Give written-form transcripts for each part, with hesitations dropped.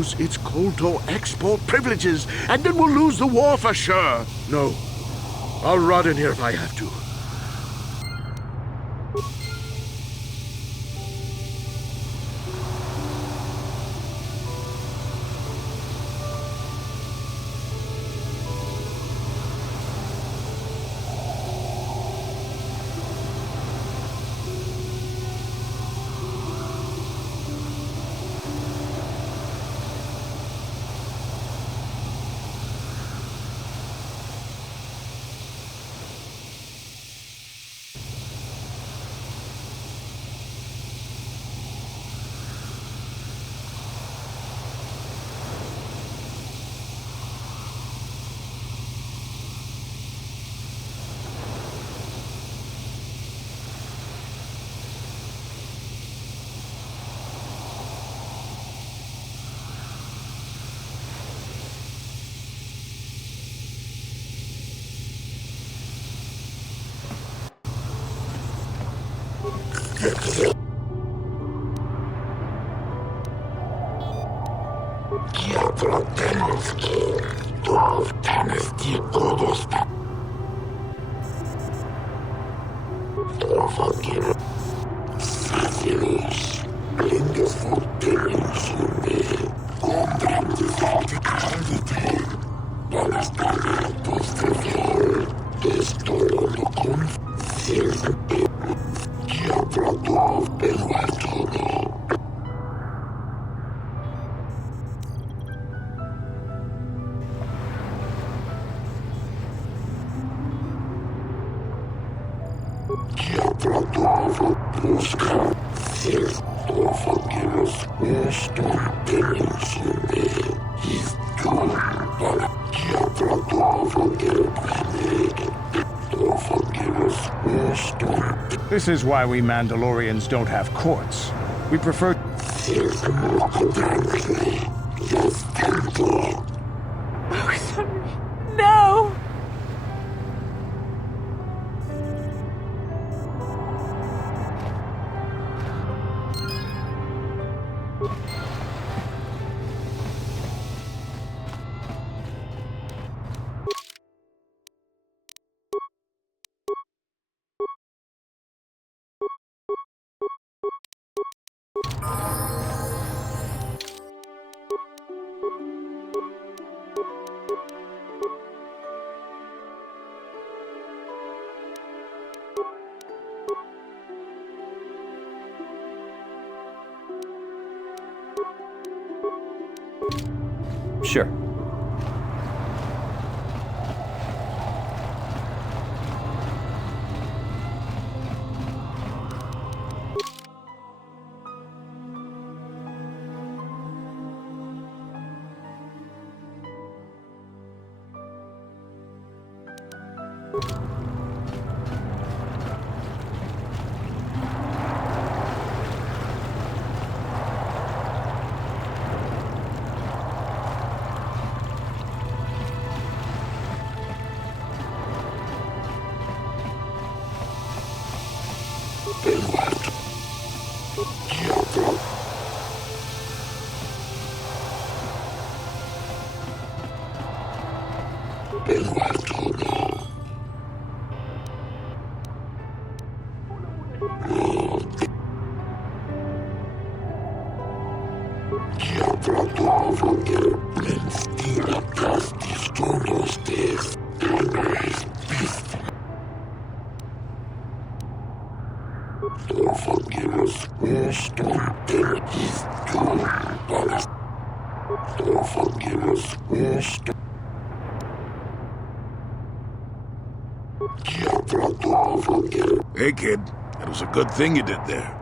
lose its Kolto export privileges, and then we'll lose the war for sure. No, I'll rot in here if I have to. This is why we Mandalorians don't have courts. We prefer... Oh, sorry. No! Sure. Hey, kid. That was a good thing you did there.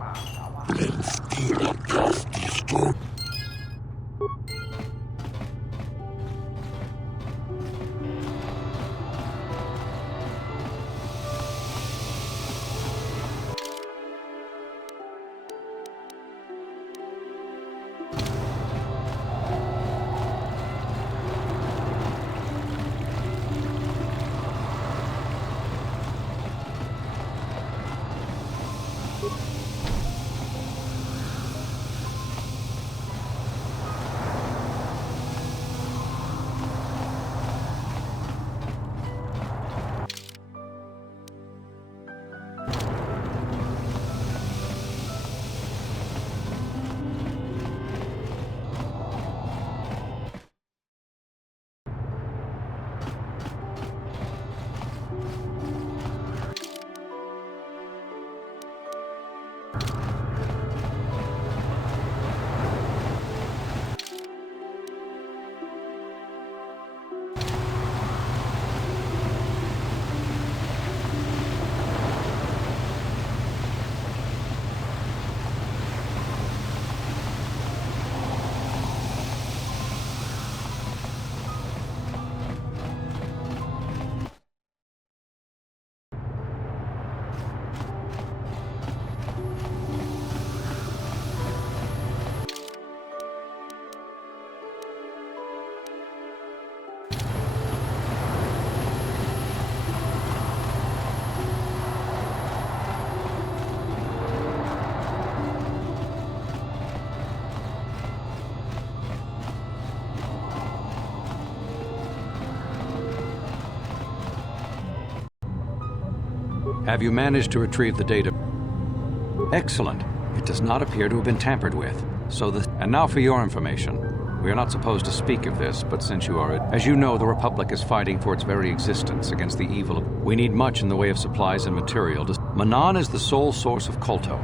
Have you managed to retrieve the data? Excellent. It does not appear to have been tampered with. And now for your information. We are not supposed to speak of this, but since you are it, as you know, the Republic is fighting for its very existence against the evil. We need much in the way of supplies and material. Manan is the sole source of Kolto.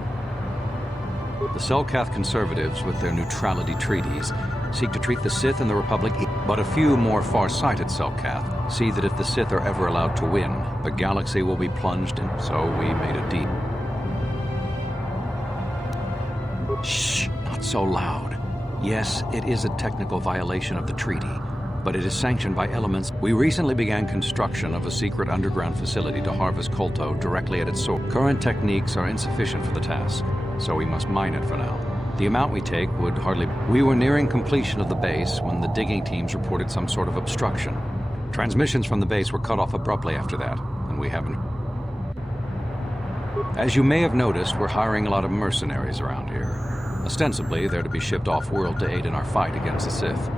The Selkath conservatives, with their neutrality treaties, seek to treat the Sith and the Republic, but a few more far-sighted Selkath see that if the Sith are ever allowed to win, the galaxy will be plunged in. So we made a deal. Shh, not so loud. Yes, it is a technical violation of the treaty, but it is sanctioned by elements. We recently began construction of a secret underground facility to harvest Kolto directly at its source. Current techniques are insufficient for the task, so we must mine it for now. The amount we take would hardly... We were nearing completion of the base when the digging teams reported some sort of obstruction. Transmissions from the base were cut off abruptly after that, and we haven't... As you may have noticed, we're hiring a lot of mercenaries around here. Ostensibly, they're to be shipped off-world to aid in our fight against the Sith.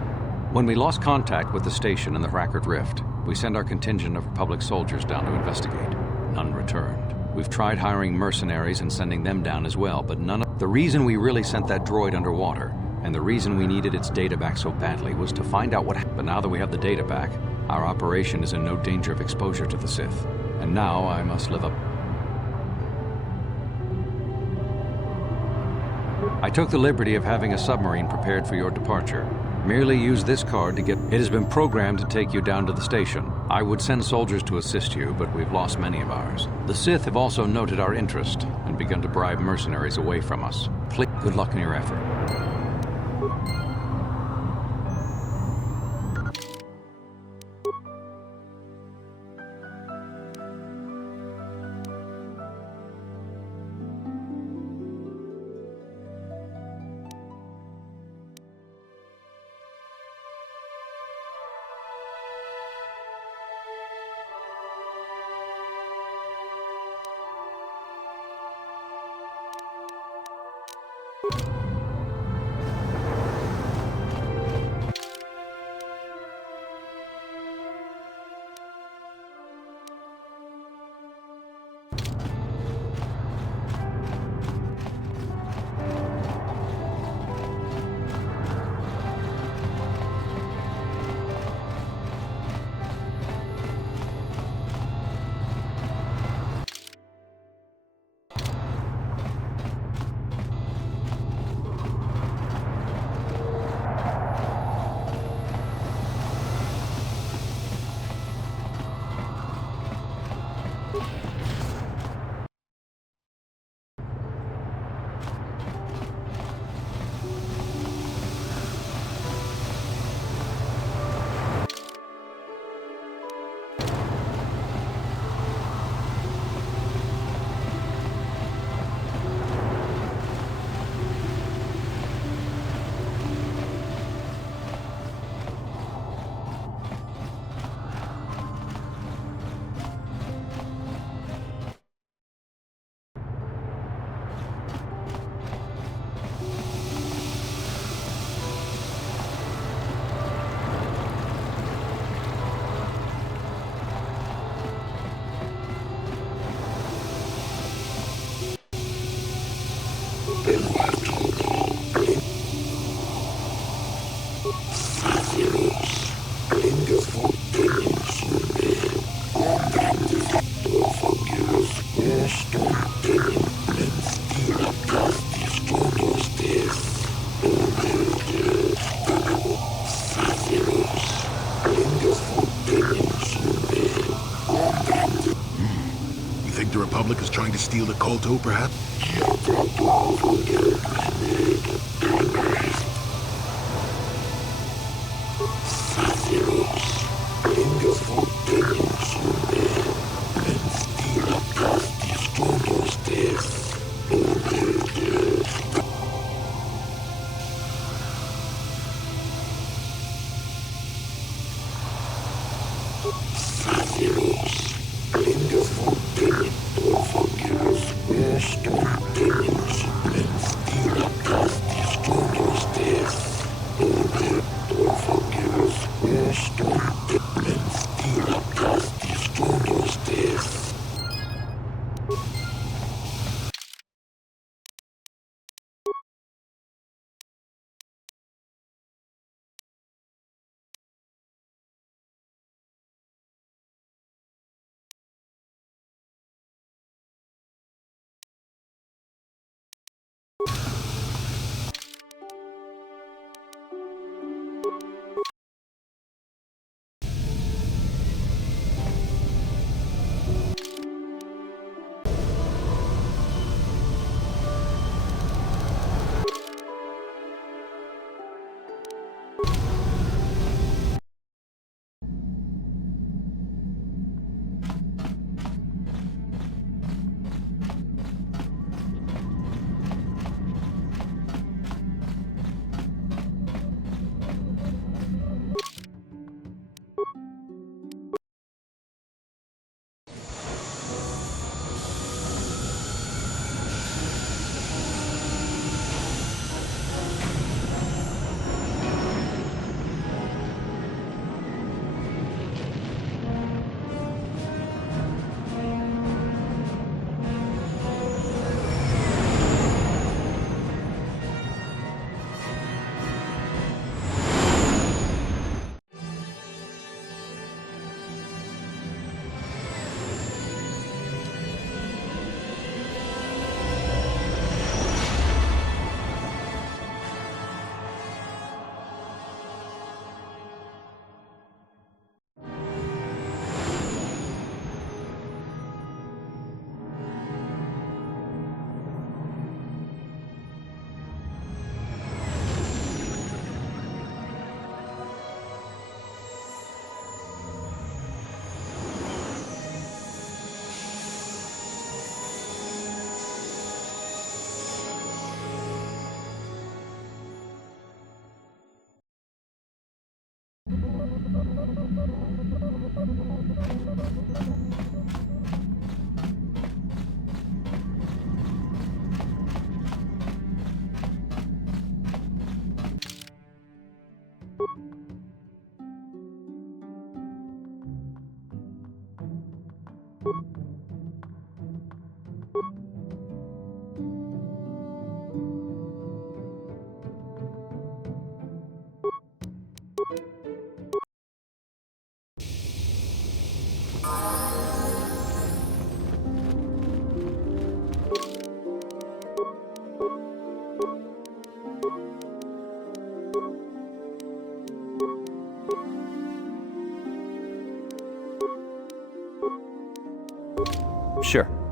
When we lost contact with the station in the Rackard Rift, we sent our contingent of Republic soldiers down to investigate. None returned. We've tried hiring mercenaries and sending them down as well, but none of... The reason we really sent that droid underwater, and the reason we needed its data back so badly, was to find out what happened. But now that we have the data back, our operation is in no danger of exposure to the Sith. And now I must live up... I took the liberty of having a submarine prepared for your departure. Merely use this card to get... It has been programmed to take you down to the station. I would send soldiers to assist you, but we've lost many of ours. The Sith have also noted our interest and begun to bribe mercenaries away from us. Please, good luck in your effort. The Republic is trying to steal the Kolto, perhaps? Sure.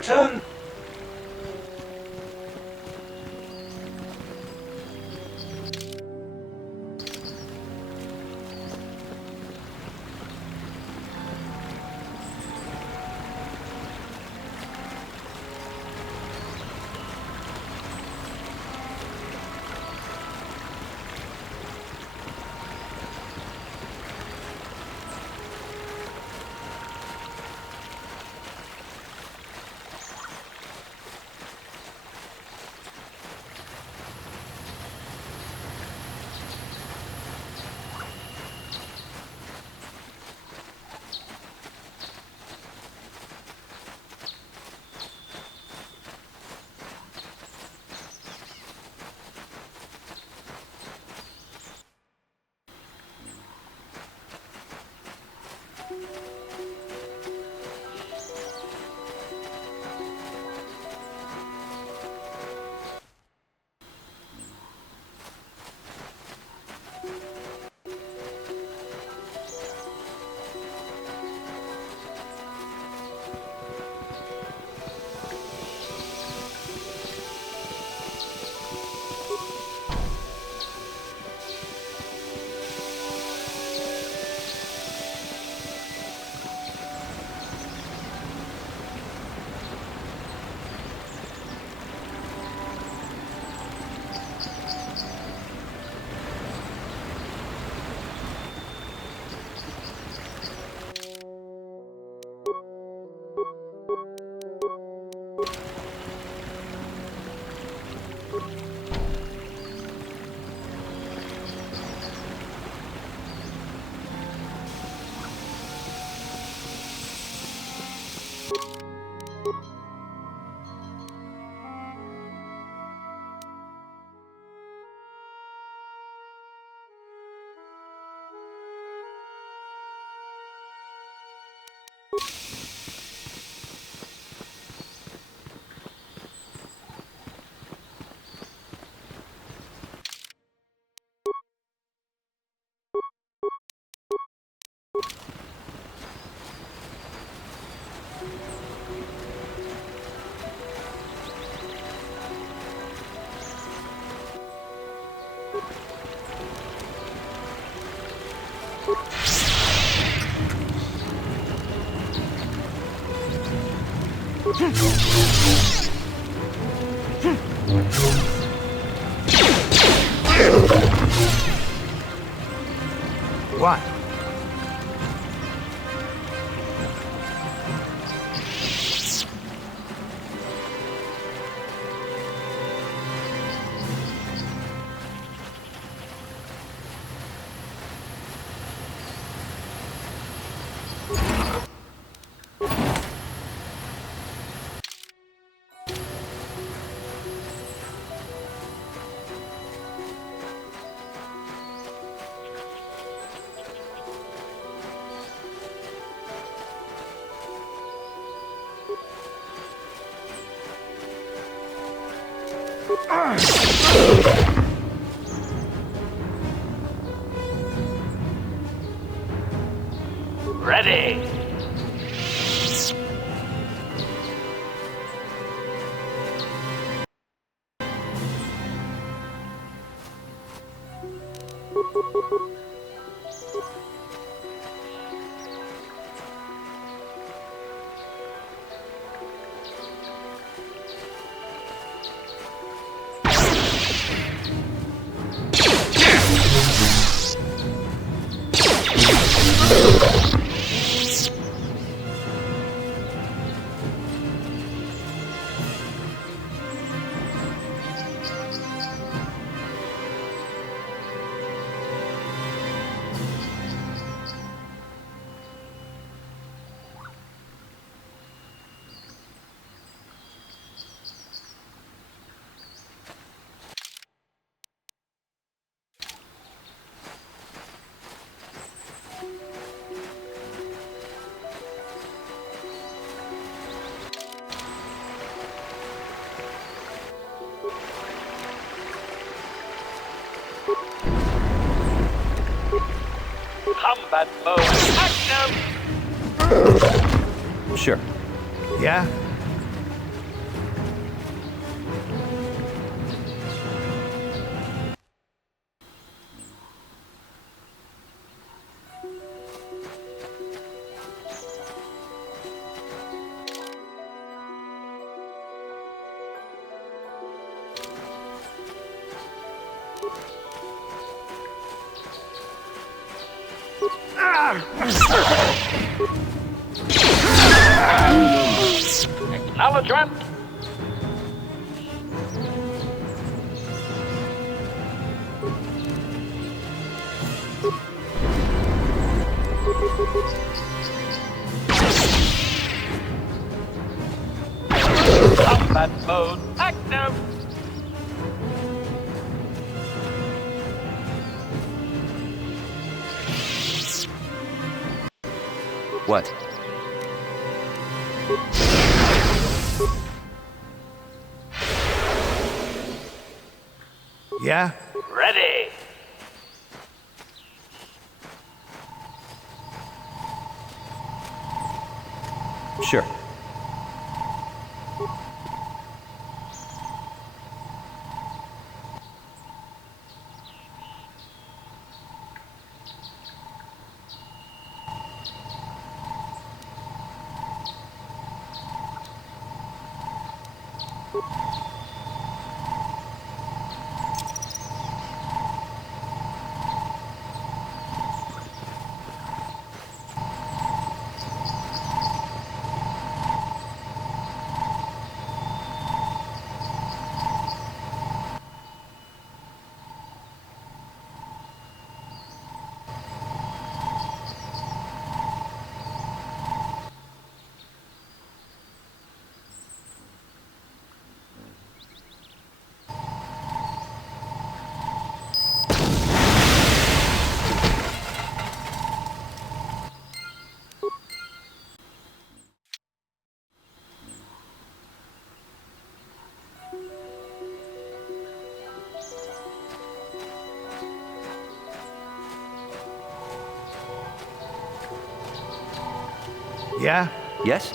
Return! What? Ready. Combat mode active. Sure. Yeah? Acknowledgement. Combat mode active. What? Yeah? Ready. Sure. Yeah? Yes?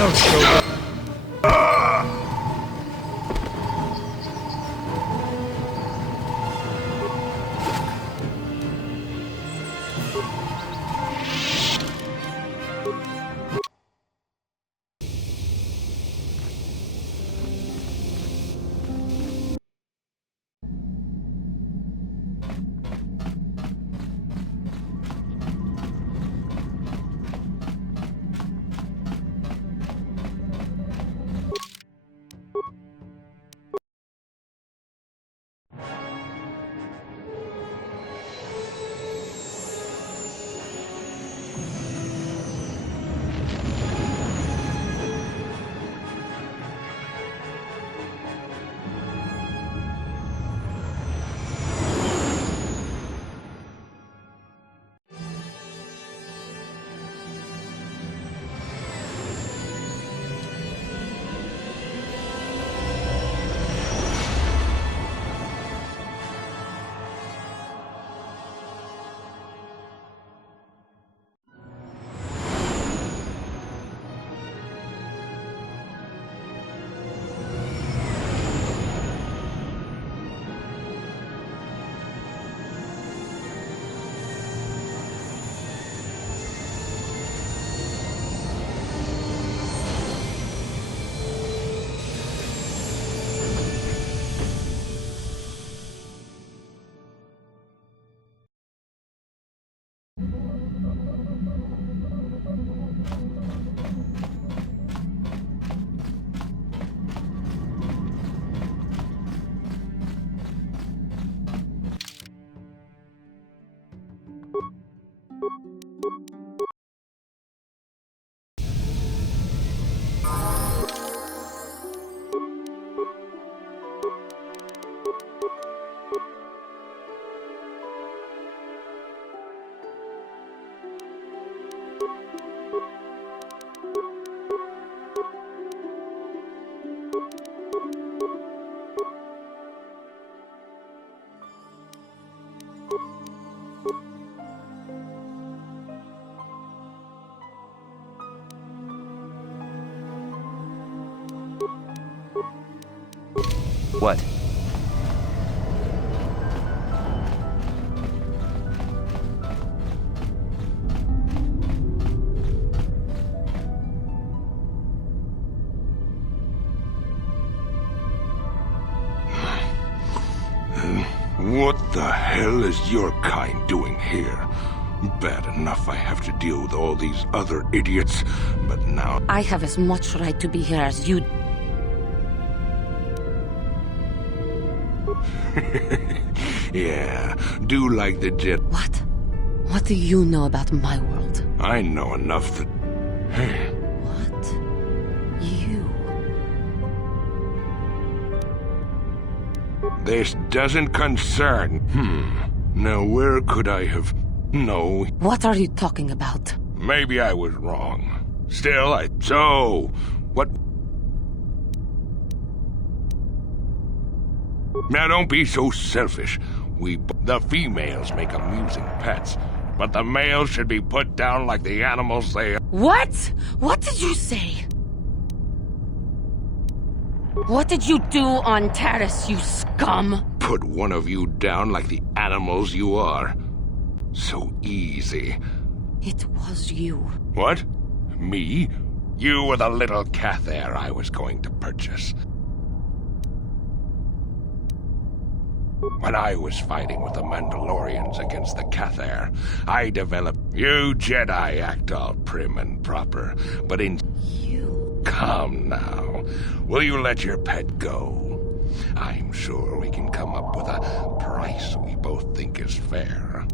That'll show. What? What the hell is your kind doing here? Bad enough I have to deal with all these other idiots, but now... I have as much right to be here as you. Yeah, do like the jet. What? What do you know about my world? I know enough that... What? You? This doesn't concern... Now where could I have... No, What are you talking about? maybe I was wrong. Still, So, what... Now don't be so selfish. The females make amusing pets, but the males should be put down like the animals they are. What? What did you say? What did you do on Terrace, you scum? Put one of you down like the animals you are. So easy. It was you. What? Me? You were the little Cathair I was going to purchase. When I was fighting with the Mandalorians against the Cathair, I developed... You Jedi act all prim and proper, but in... You... Come now. Will you let your pet go? I'm sure we can come up with a price we both think is fair.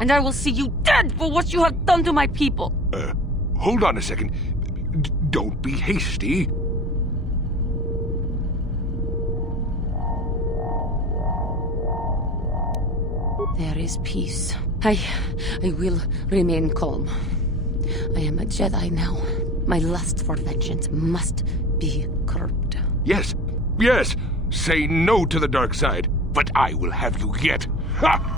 And I will see you dead for what you have done to my people. Hold on a second. Don't be hasty. There is peace. I will remain calm. I am a Jedi now. My lust for vengeance must be curbed. Yes, yes. Say no to the dark side, but I will have you yet. Ha!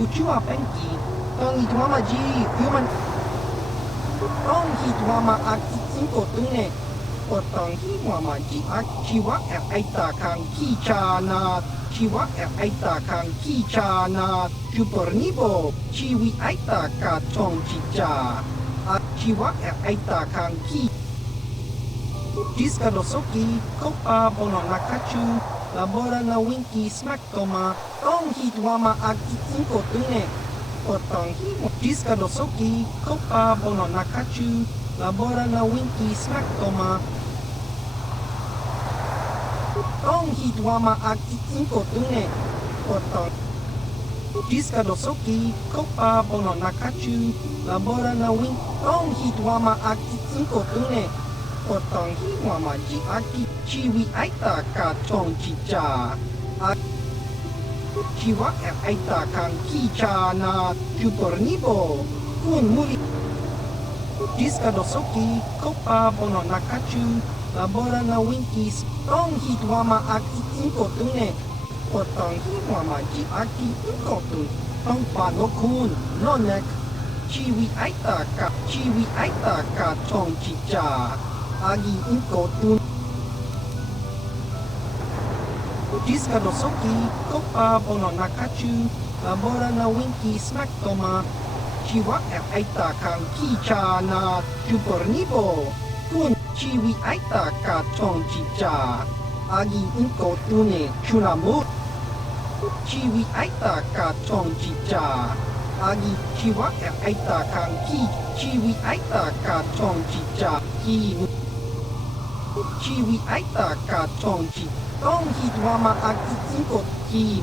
Uchiwa Penki, Tongi Tuama G, Human Tongi Tuama Aki 5 Tune, Otongi Tuama G, Chiwa Aita Kang Kichana, Chiwa Aita Kang Kichana, Chupornibo, Chiwi Aita Ka Tong Chicha, Chiwa Aita Kang Ki. Jiskadosoki, Kopa Bono Nakachu, Labora na Winky Smack Toma, Tongi Tuama Aki 5 Tune, Otongi Jiskadosoki, Kopa Bono Nakachu, Labora na Winky Smack Toma, Tongi Tuama Aki 5 Tune, Otongi Jiskadosoki, Kopa Bono Nakachu, Labora na Winky, Tongi Tuama Aki 5 Tune, Otongi Tuama Ji Aki Chiwi Aita Ka Tong Chicha, Chiwa Aita Kang Kichana, Chupornibo, Kun Muri Jiskadosoki, Kopa Bono Nakachu, Labora na Winkies, Tongi Tuama Aki 5 Tune, Otongi Tuama Ji Aki 5 Tune, Tongpa no Kun, Nonek, Chiwi Aita Ka Tong Chicha, Agi 5 Tune. Jiskadosoki, Kopa Bono Nakachu, Labora na Winky Smack Toma, Chiwa Aita Kang Kichana, Chupornibo, Kun Chiwi Aita Ka Tong Chicha, Agi 5 Tune, Chunamu, Chiwi Aita Ka Tong Chicha, Agi Chiwa Aita Kang Ki, Chiwi Aita Ka Tong Chicha, Ki Chiwi Aita Ka Tong Chicha. Tongi Tuama Aki 5 Ki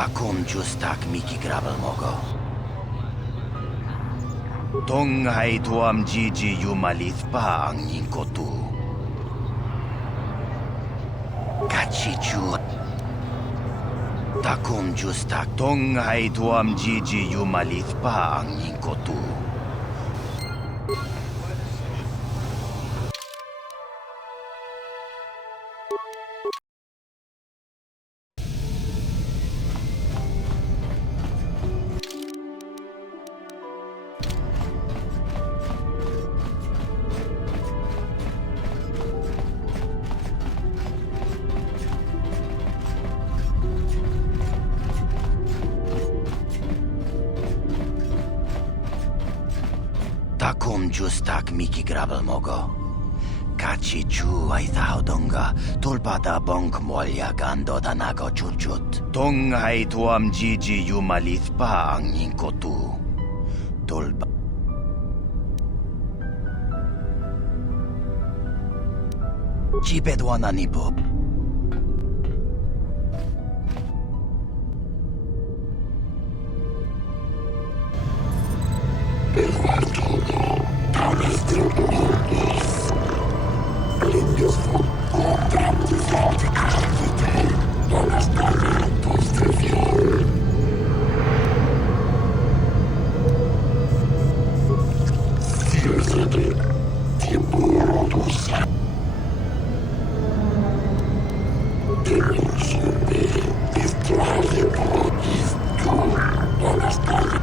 Takum justak miki grabel mogo. Tong hai tuam jiji yumalith pa ang yingkotu. Kachichu. Takum justak tong hai tuam jiji yumalith pa ang yingkotu. Takum justak miki grabel mogo. Kachi chu ay donga tulpada bonk molya gando danago chuchut. Tong ay tuam jiji yumalith pa ang yingkotu. Tulba. Chipedwana ni Bob.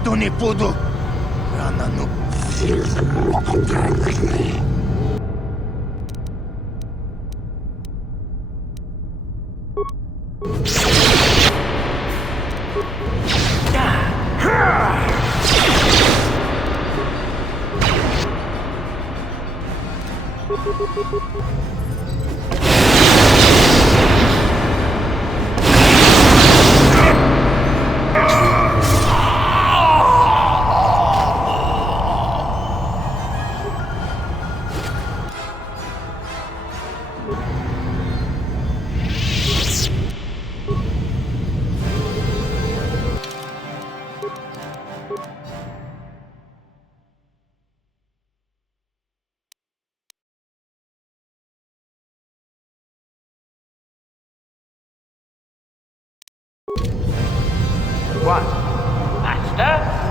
Tuni pudo. Rananu. What? Master?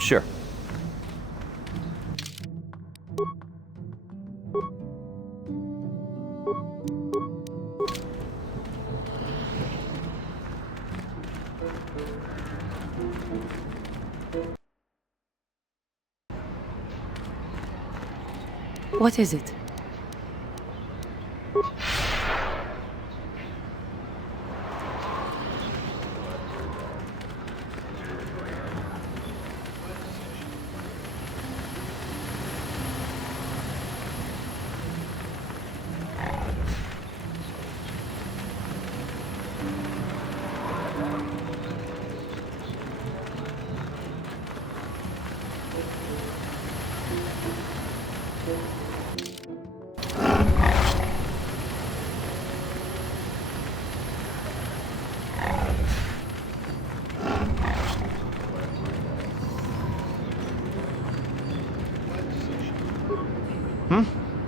Sure. What is it?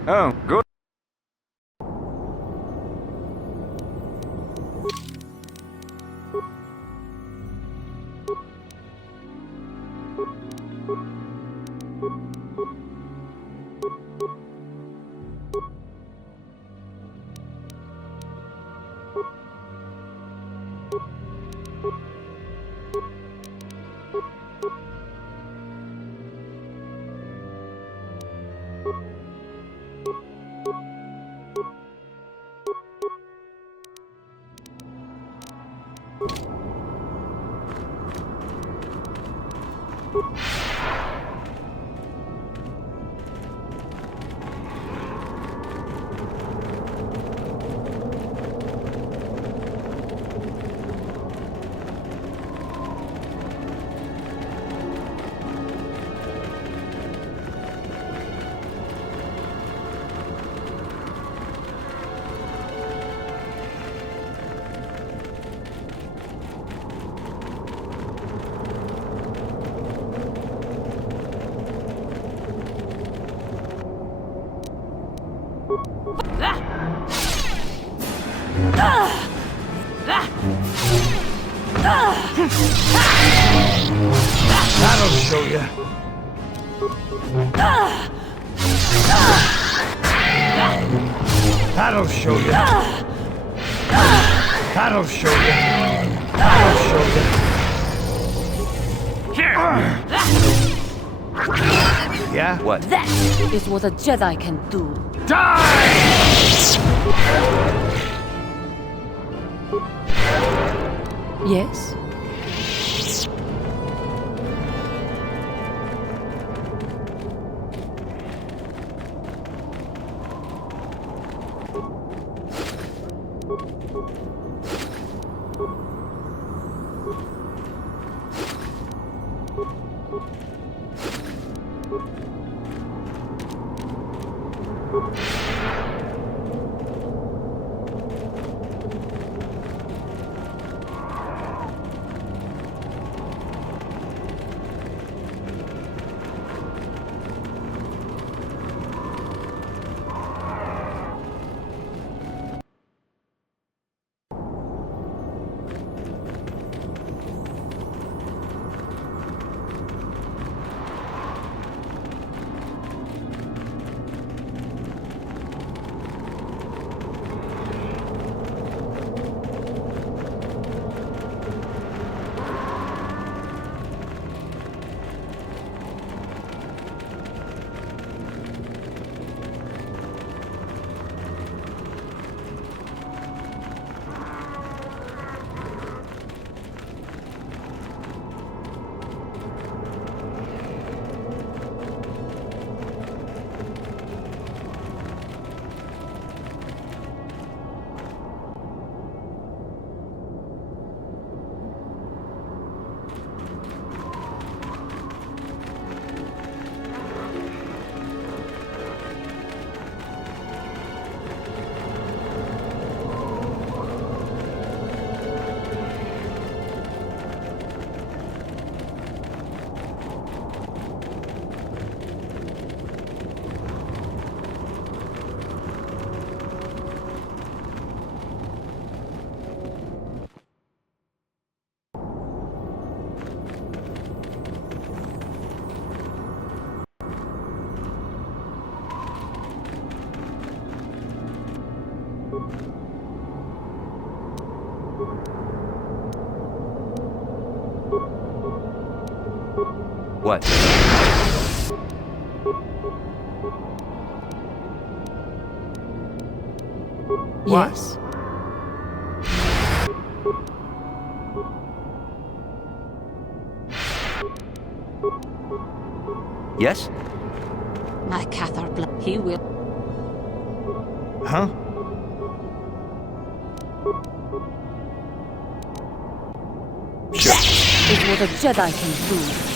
Oh, good. That'll show you. That'll show you. That'll show you. That'll show you. Yeah? What? That is what a Jedi can do. Die! Yes? What? Yes. Yes? My Cathar blood. He will. Huh? Is what a Jedi can do.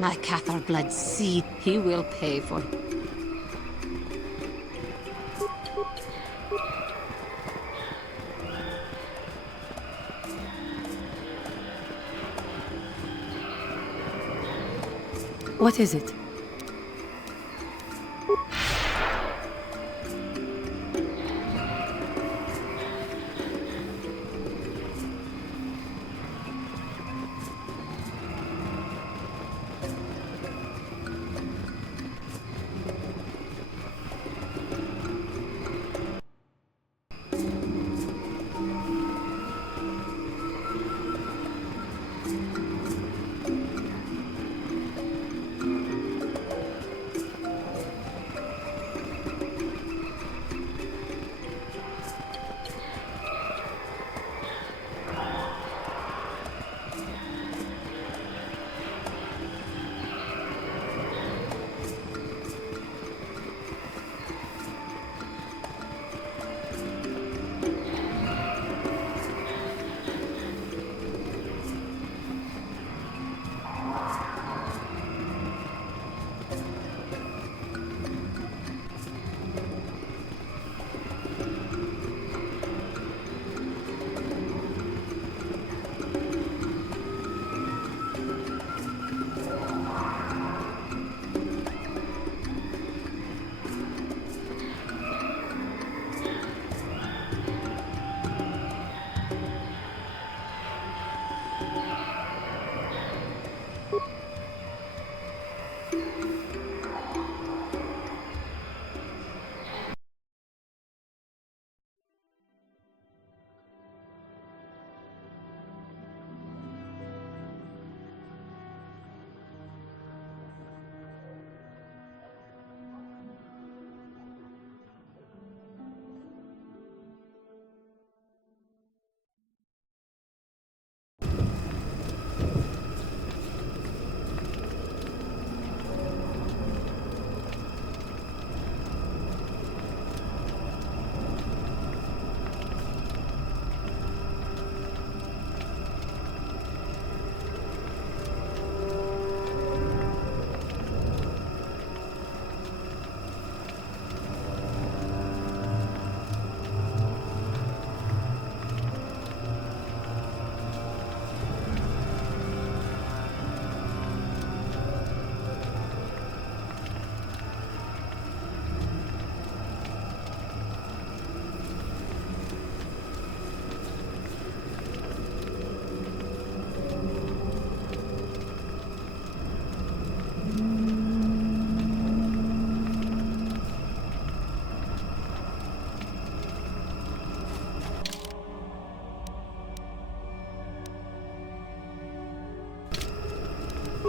My Cathar blood seed, he will pay for. What is it?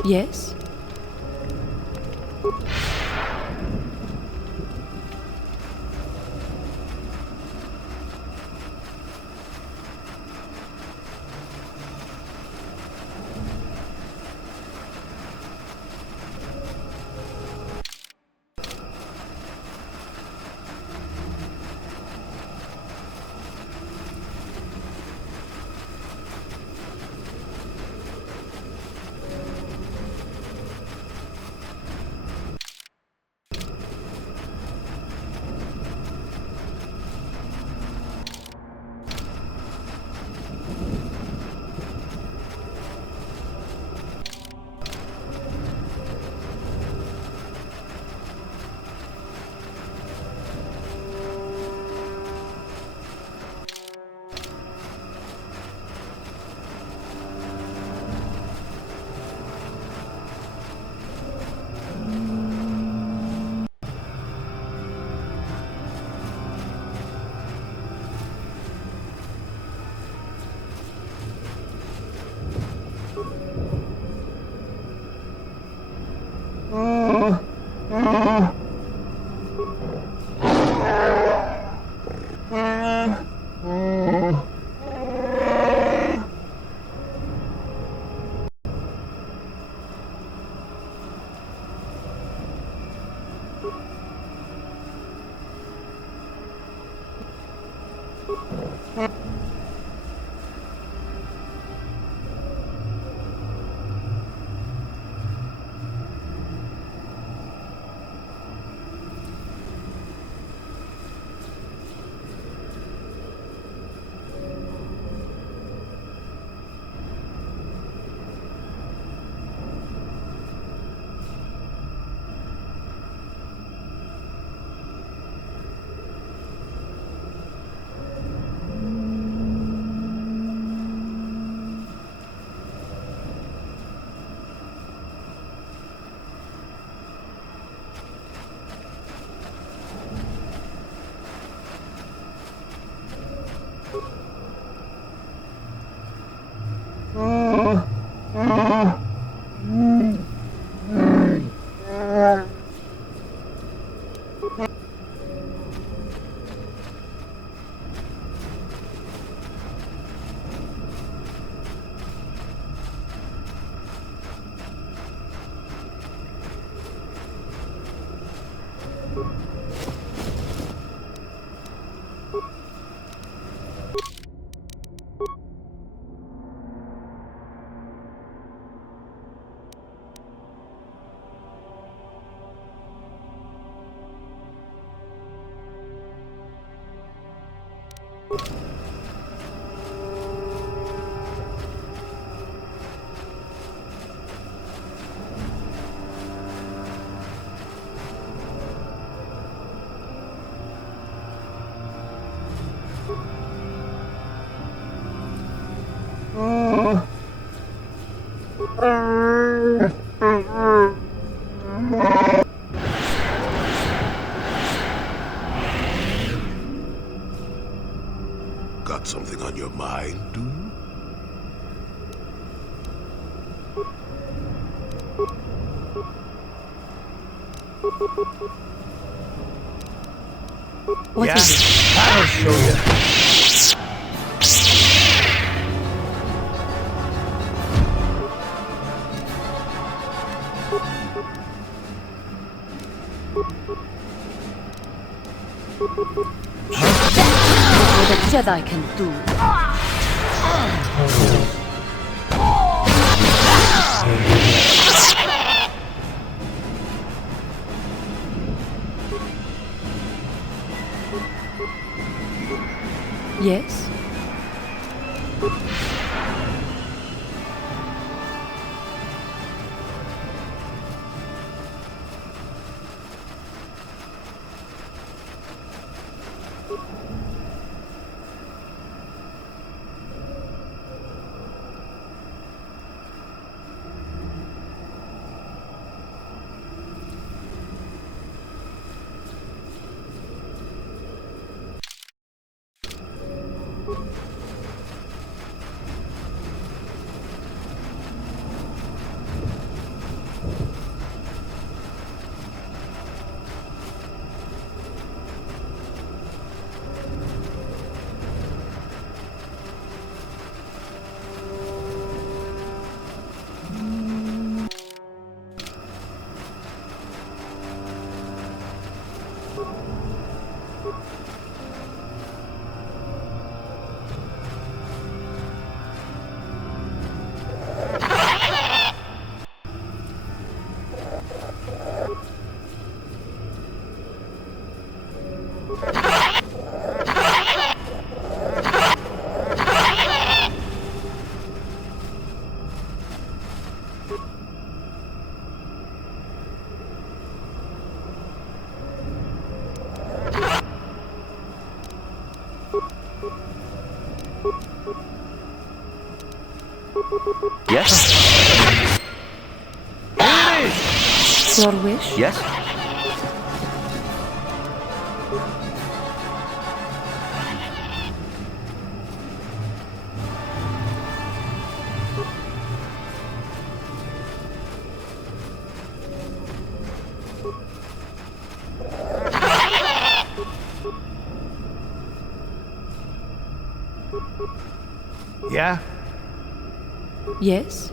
Yes? Got something on your mind, do you? What is it? I'll show you. What a Jedi can do. Yes? Yes? Your wish? Yes? Yeah? Yes?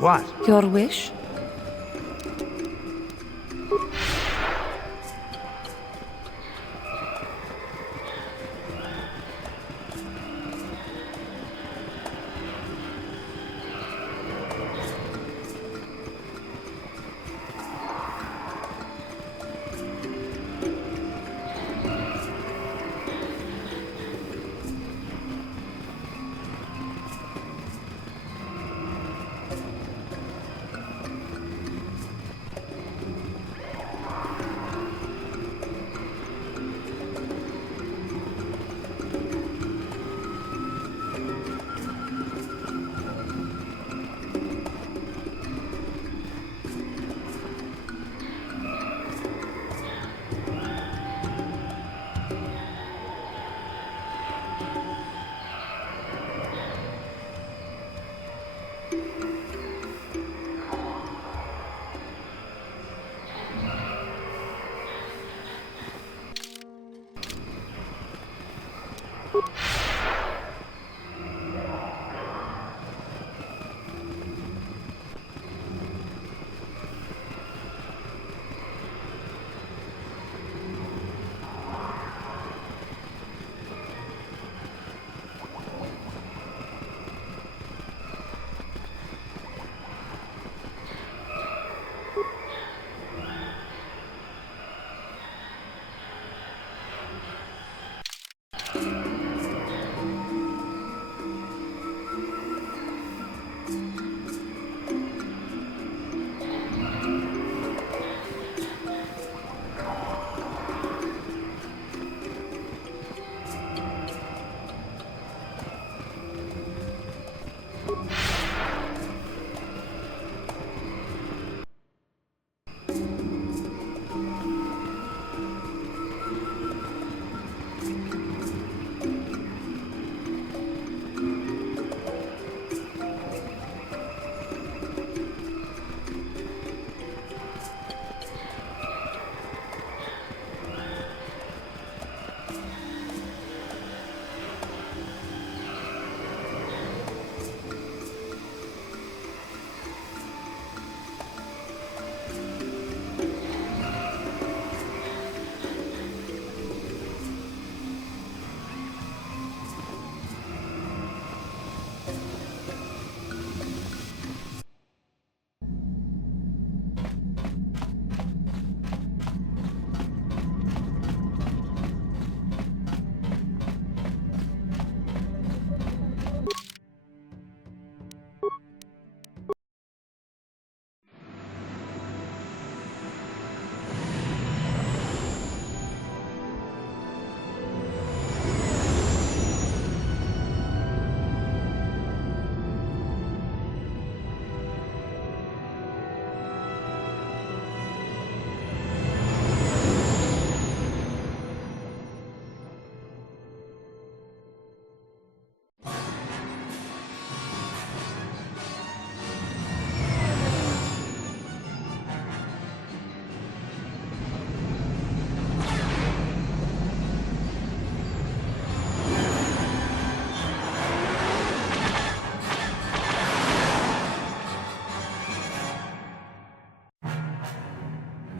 What? Your wish?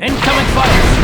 Incoming fire!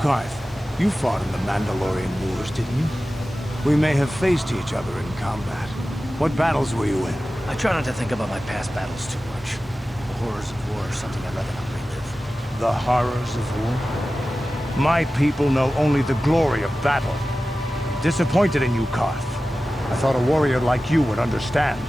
Karth, you fought in the Mandalorian Wars, didn't you? We may have faced each other in combat. What battles were you in? I try not to think about my past battles too much. The horrors of war are something I'd rather not relive. The horrors of war? My people know only the glory of battle. I'm disappointed in you, Karth. I thought a warrior like you would understand.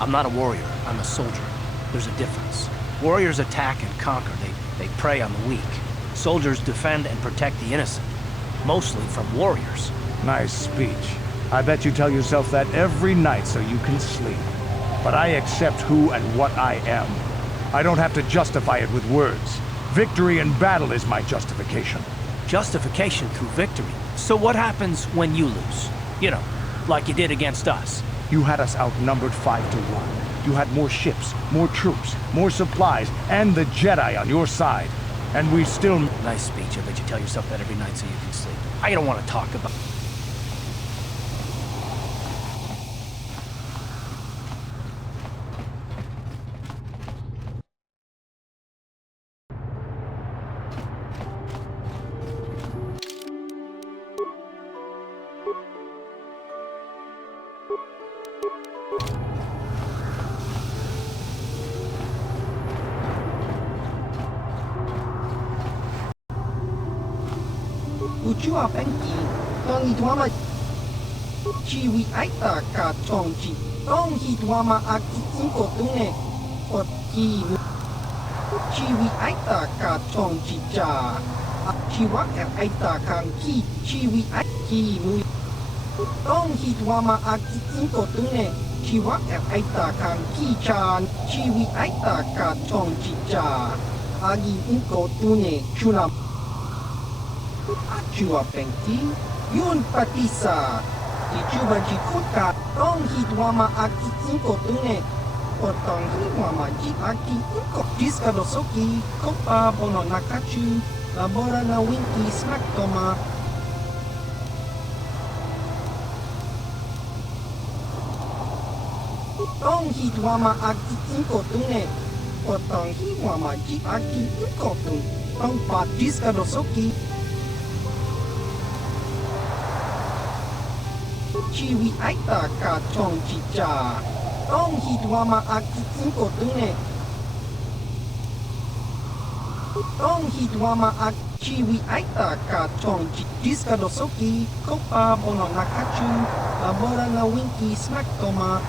I'm not a warrior, I'm a soldier. There's a difference. Warriors attack and conquer. They prey on the weak. Soldiers defend and protect the innocent. Mostly from warriors. Nice speech. I bet you tell yourself that every night so you can sleep. But I accept who and what I am. I don't have to justify it with words. Victory in battle is my justification. Justification through victory. So what happens when you lose? You know, like you did against us. You had us outnumbered 5-1. You had more ships, more troops, more supplies, and the Jedi on your side. And we still... Nice speech. I bet you tell yourself that every night so you can sleep. I don't want to talk about... Uchua Penki, Tongi Tuama Chiwi Aita Ka Chongchi, Tongi Tuama Aki Inko Tune, Oti Chiwi Aita Ka Chongchi Cha, Chiwa Aita Kan Ki, Chiwi Aiki Mui, Tongi Tuama Aki Inko Tune, Chiwa Aita Kan Ki Chan, Chiwi Aita Ka Chongchi Cha, Agi Inko Tune, Chuna. Chua Pengti, Yun Patisa, Ichuba Jikuka, Tong Hitwama Aki Inko Tune, Otong Hitwama Ji Aki Inko, Jiska Dosoki, Kopa Bono Nakachu, Labora na Winki Smaktoma. Tong Hitwama Aki Inko Tune, Otong Hitwama Ji Aki Inko Tune, Tong Pa Jiska Dosoki. Chiwi Aita Ka Chongchi Cha, Tong Hitwama Aki Inko Tune, Tong Hitwama Aki Chiwi Aita Ka Chongchi, Jiska Dosoki, Kopa Bono Nakachu, Labora na Winki Smaktoma.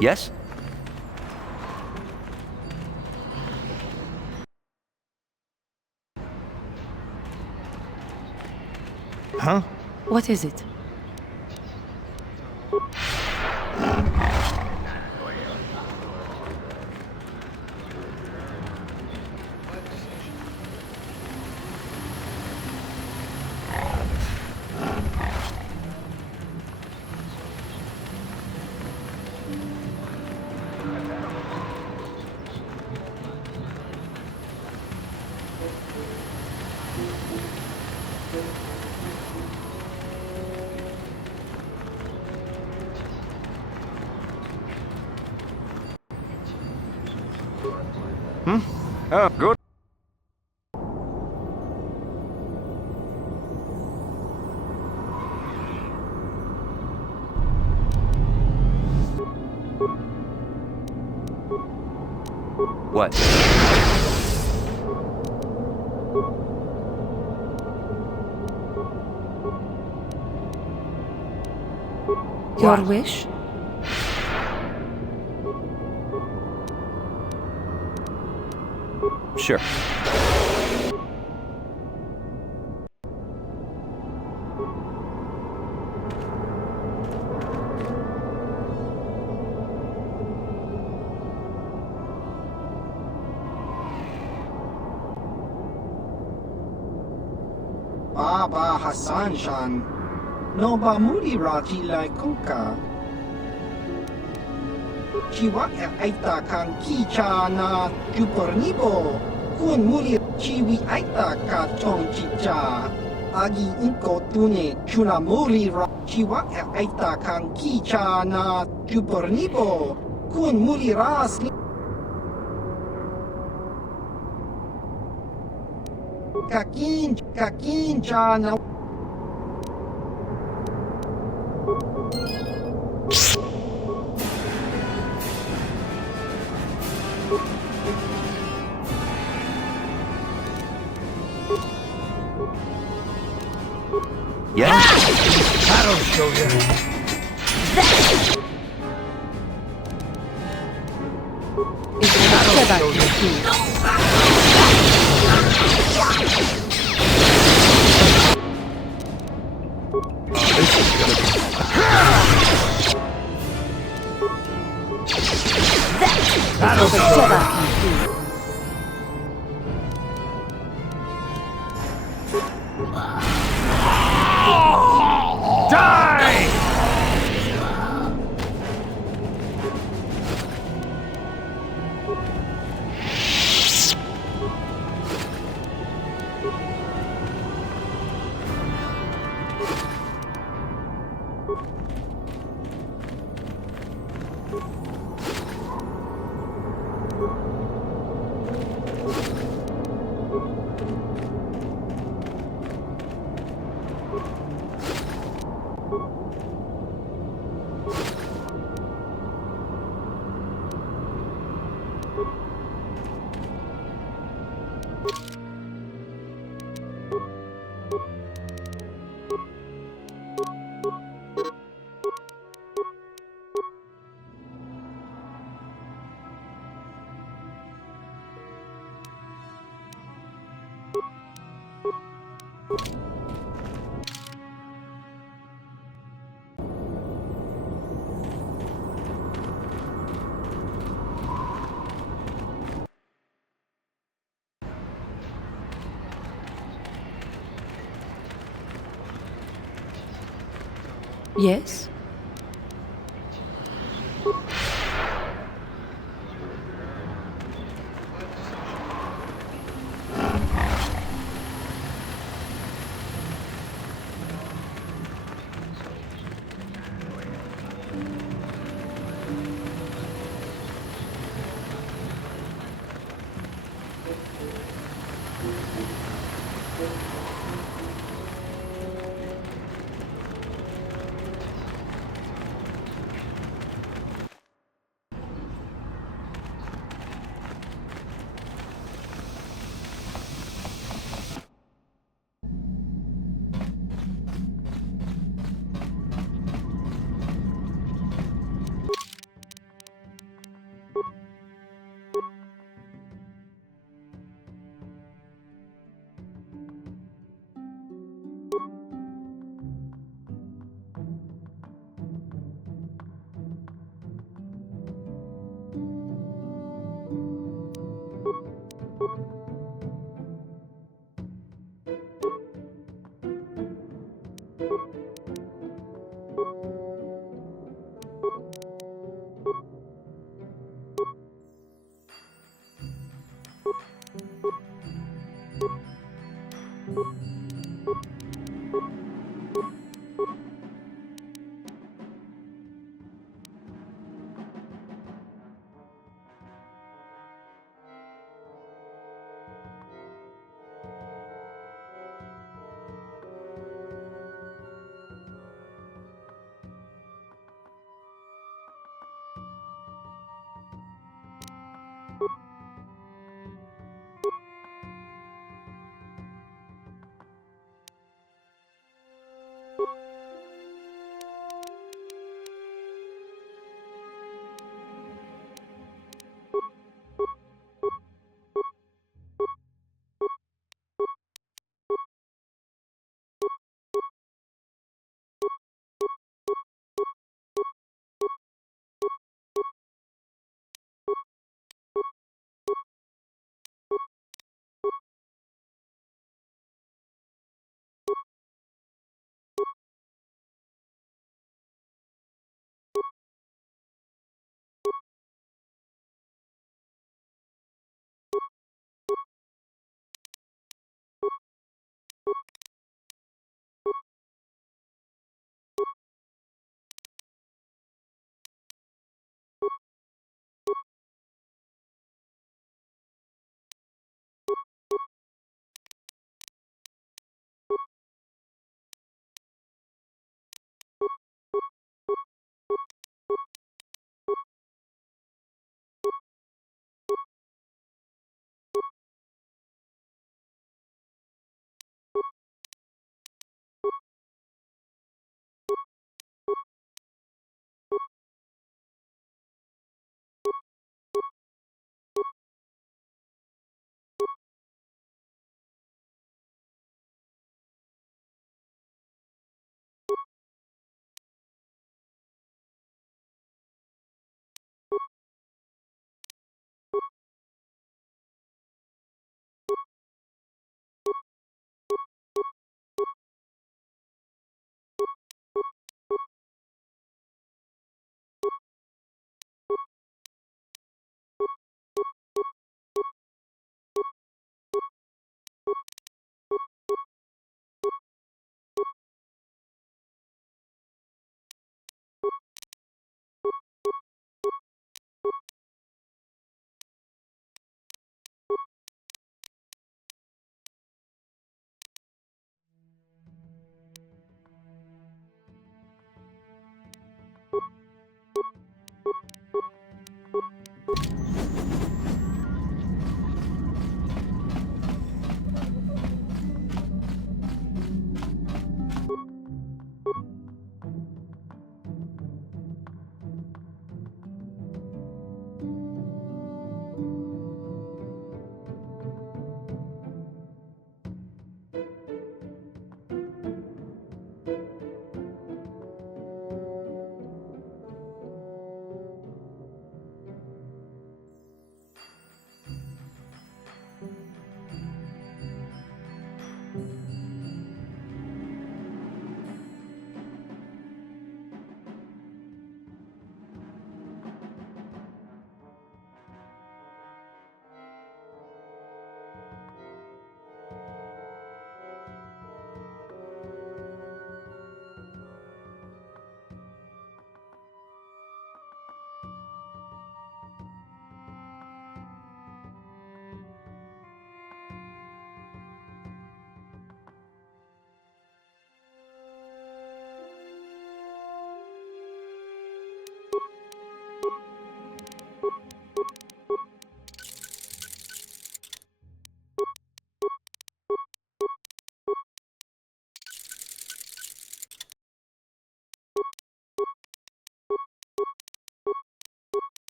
Yes? Huh? What is it? Oh, good. What? Your wish? Sure. Baba Hassan Shan. No ba muri rati lai kuka. Chiwa aita kang kicha na jupornibo. Kun muri chiwi aita ka chong chicha. Agi inko tune chula muri ra. Chiwa aita kang kicha na jupornibo. Kun muri ras ni. Kakincha na. Yeah? That'll show you. That'll show you. That'll show you. Die! Yes?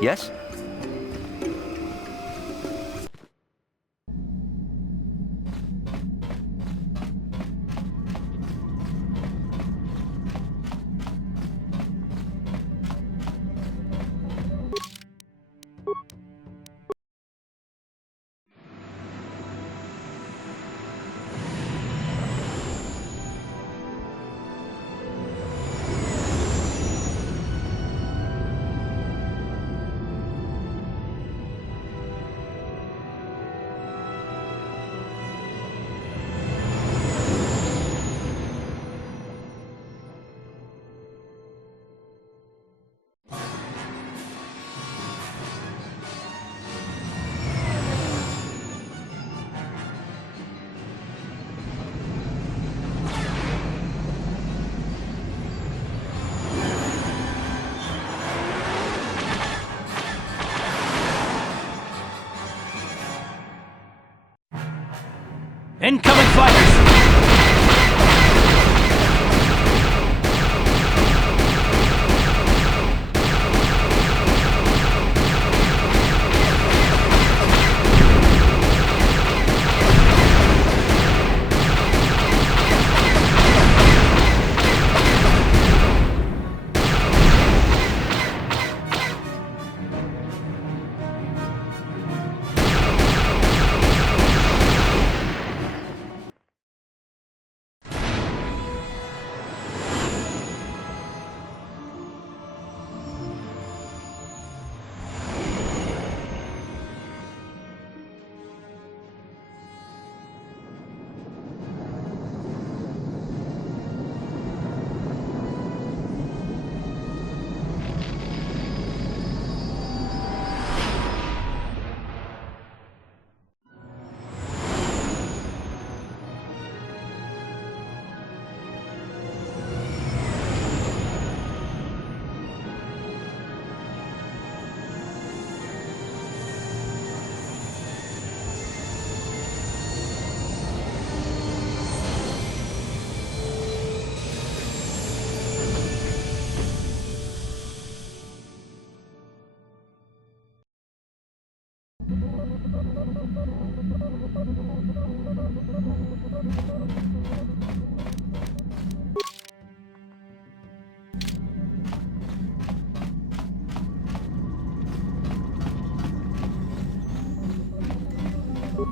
Yes? Incoming fighters!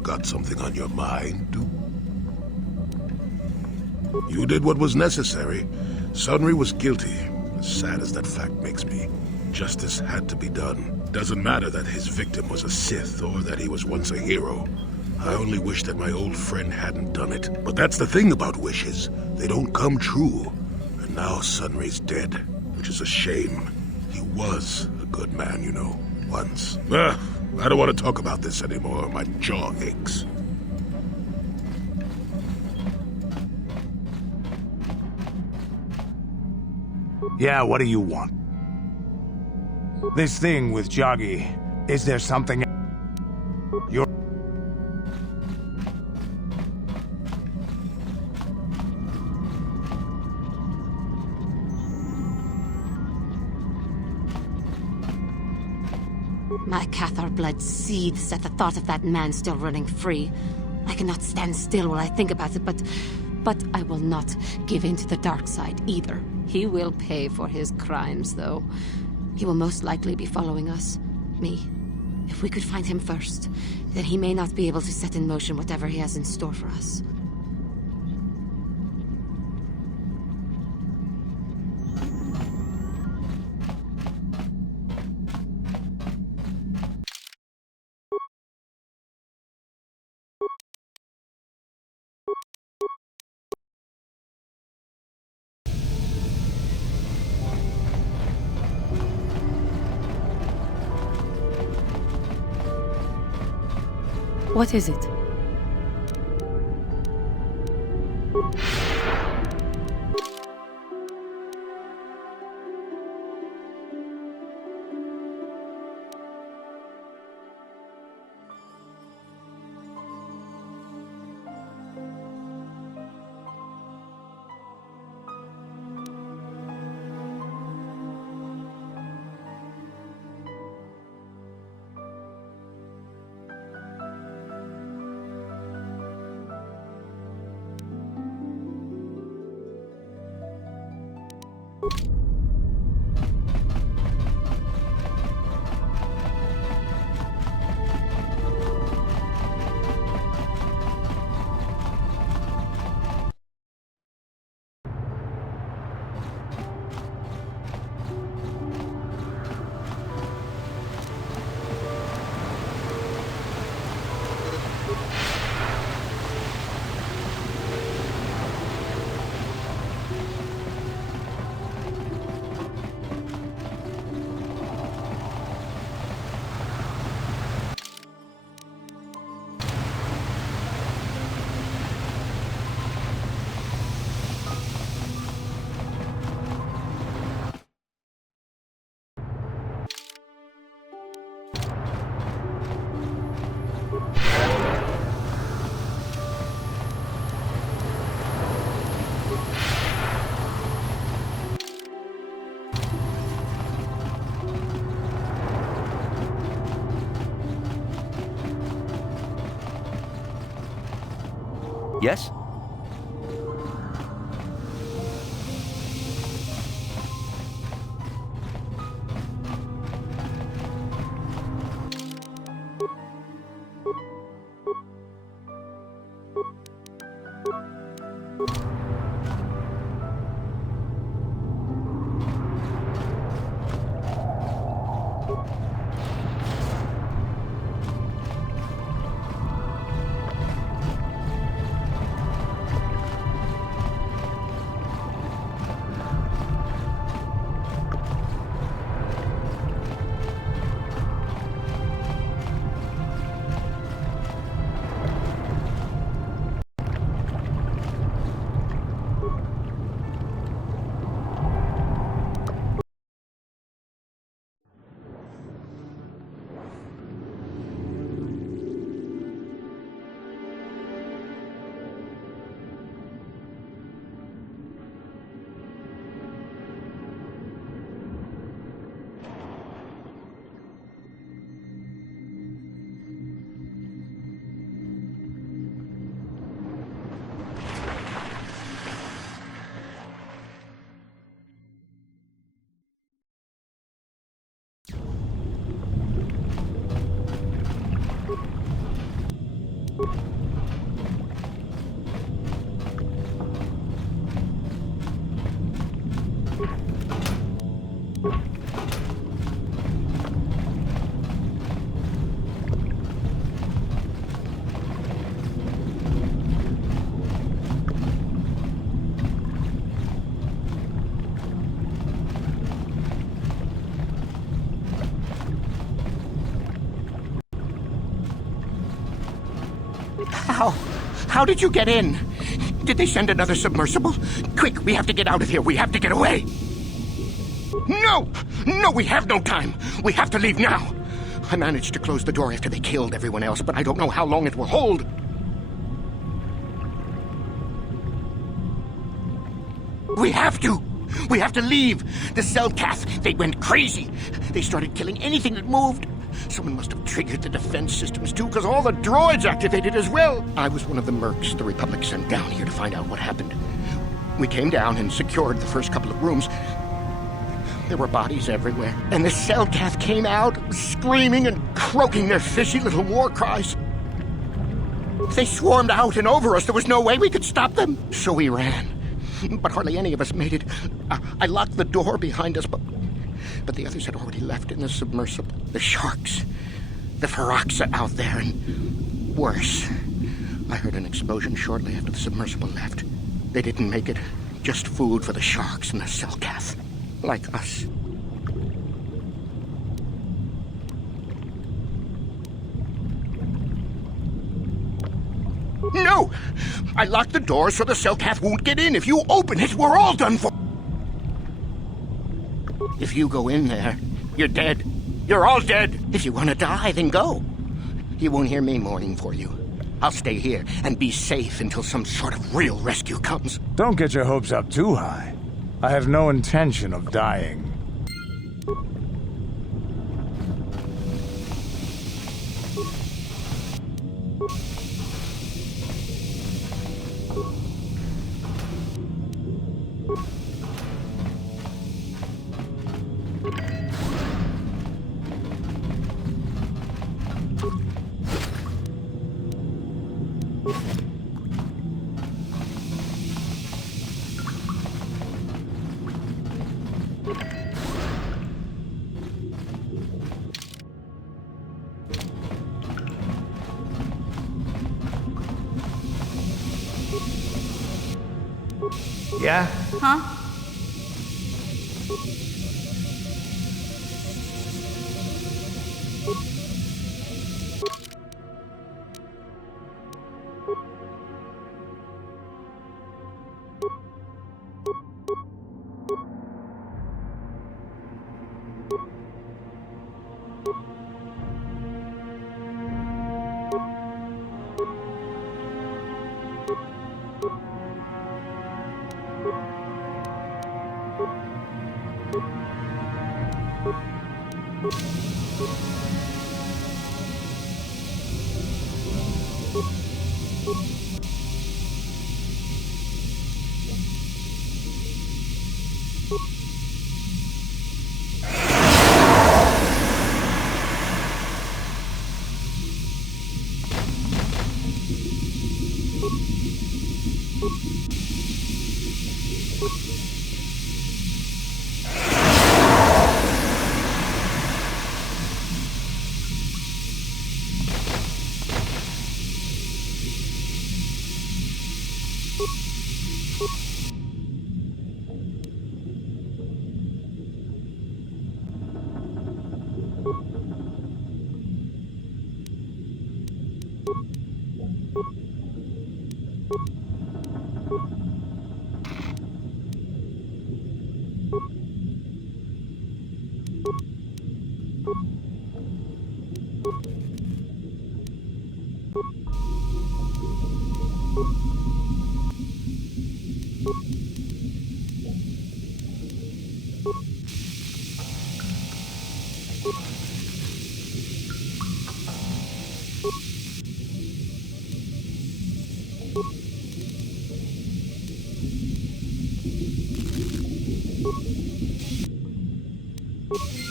Got something on your mind, Duke? You did what was necessary. Sunry was guilty, as sad as that fact makes me. Justice had to be done. Doesn't matter that his victim was a Sith or that he was once a hero. I only wish that my old friend hadn't done it. But that's the thing about wishes. They don't come true. And now Sunry's dead, which is a shame. He was a good man, you know, once. I don't want to talk about this anymore. My jaw aches. Yeah, what do you want? This thing with Joggy, is there something... You're... My Cathar blood seethes at the thought of that man still running free. I cannot stand still while I think about it, but I will not give in to the dark side either. He will pay for his crimes, though. He will most likely be following us. Me. If we could find him first, then he may not be able to set in motion whatever he has in store for us. What is it? Yes? How did you get in? Did they send another submersible? Quick, we have to get out of here. We have to get away. No! No, we have no time. We have to leave now. I managed to close the door after they killed everyone else, but I don't know how long it will hold. We have to. We have to leave. The Cellcath, they went crazy. They started killing anything that moved. Someone must have triggered the defense systems too, because all the droids activated as well. I was one of the mercs the Republic sent down here to find out what happened. We came down and secured the first couple of rooms. There were bodies everywhere, and the Cellcath came out, screaming and croaking their fishy little war cries. They swarmed out and over us. There was no way we could stop them. So we ran. But hardly any of us made it. I locked the door behind us, but the others had already left in the submersible. The sharks. The Ferox are out there, and worse. I heard an explosion shortly after the submersible left. They didn't make it. Just food for the sharks and the Cellcath. Like us. No! I locked the door so the Cellcath won't get in. If you open it, we're all done for. If you go in there, you're dead. You're all dead. If you want to die, then go. You won't hear me mourning for you. I'll stay here and be safe until some sort of real rescue comes. Don't get your hopes up too high. I have no intention of dying. Yeah? Huh?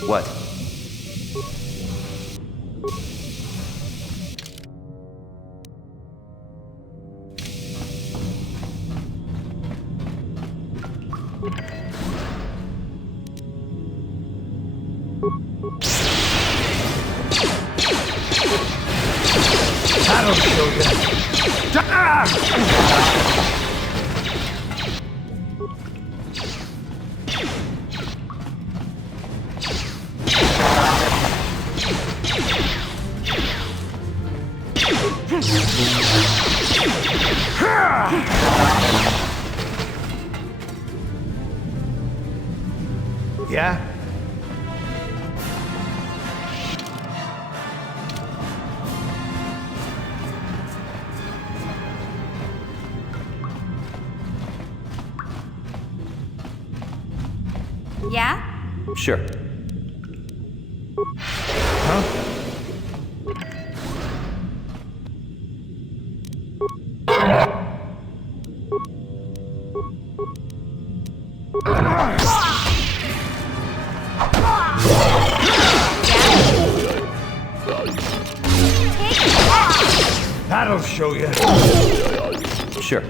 What? That'll show you. Yeah? Yeah? Sure. Huh? That'll show you. Sure.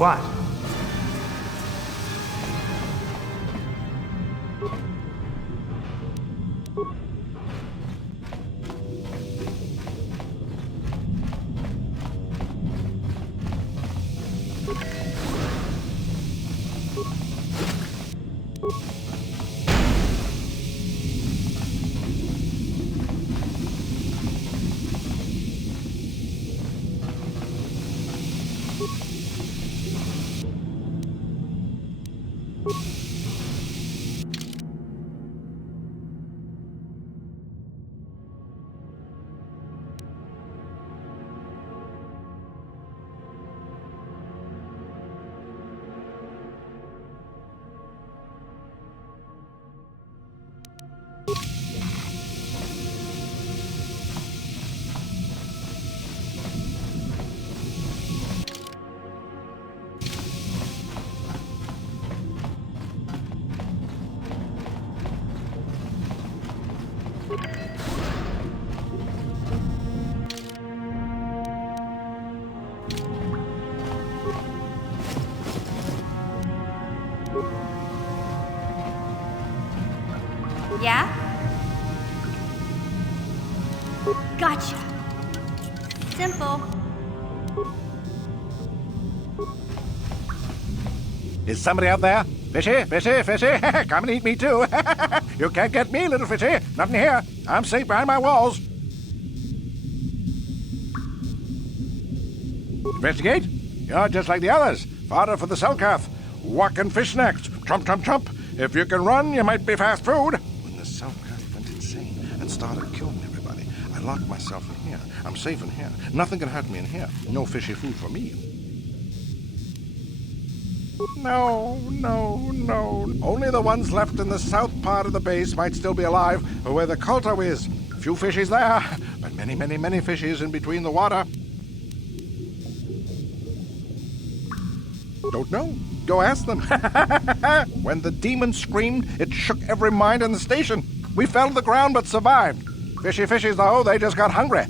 What? Yeah? Gotcha. Simple. Is somebody out there? Fishy, fishy, fishy. Come and eat me too. You can't get me, little fishy. Nothing here. I'm safe behind my walls. Investigate? You're just like the others. Fodder for the Selkath. Walk and fish next. Trump, trump, trump. If you can run, you might be fast food. When the Selkath went insane and started killing everybody, I locked myself in here. I'm safe in here. Nothing can hurt me in here. No fishy food for me. No, no, no. Only the ones left in the south part of the base might still be alive, or where the Culto is. Few fishies there, but many, many, many fishies in between the water. Don't know. Go ask them. When the demon screamed, it shook every mind in the station. We fell to the ground but survived. Fishy fishies, though, they just got hungry.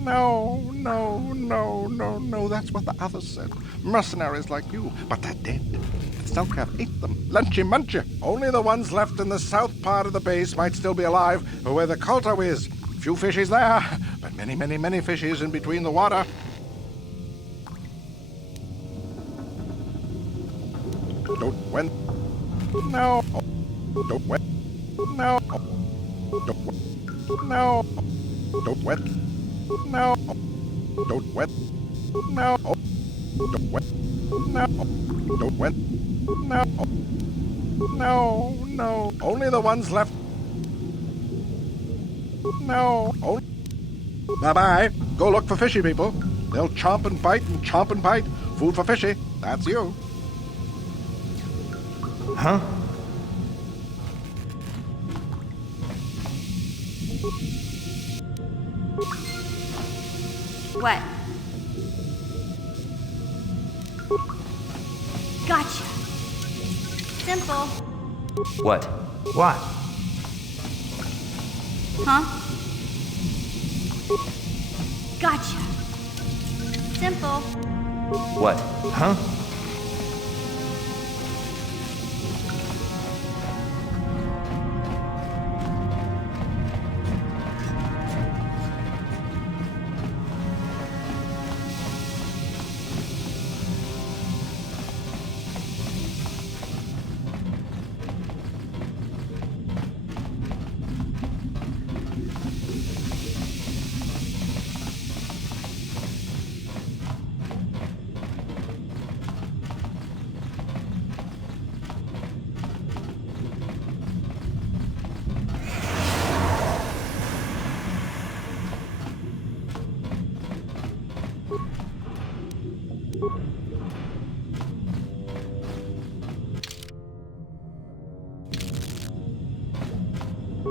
No, no, no, no, no, that's what the others said. Mercenaries like you, but they're dead. The Selkath ate them, lunchy munchy. Only the ones left in the south part of the base might still be alive, or where the Culto is. Few fishies there, but many, many, many fishies in between the water. Don't win. No. Don't win. No. Don't win. No. Don't win. No. Don't win. No. Don't win. No. Don't win. No. No. No. Only the ones left. No. Only. Bye-bye. Go look for fishy people. They'll chomp and bite and chomp and bite. Food for fishy. That's you. Huh? What? Gotcha. Simple. What? What? Huh? Gotcha. Simple. What? Huh?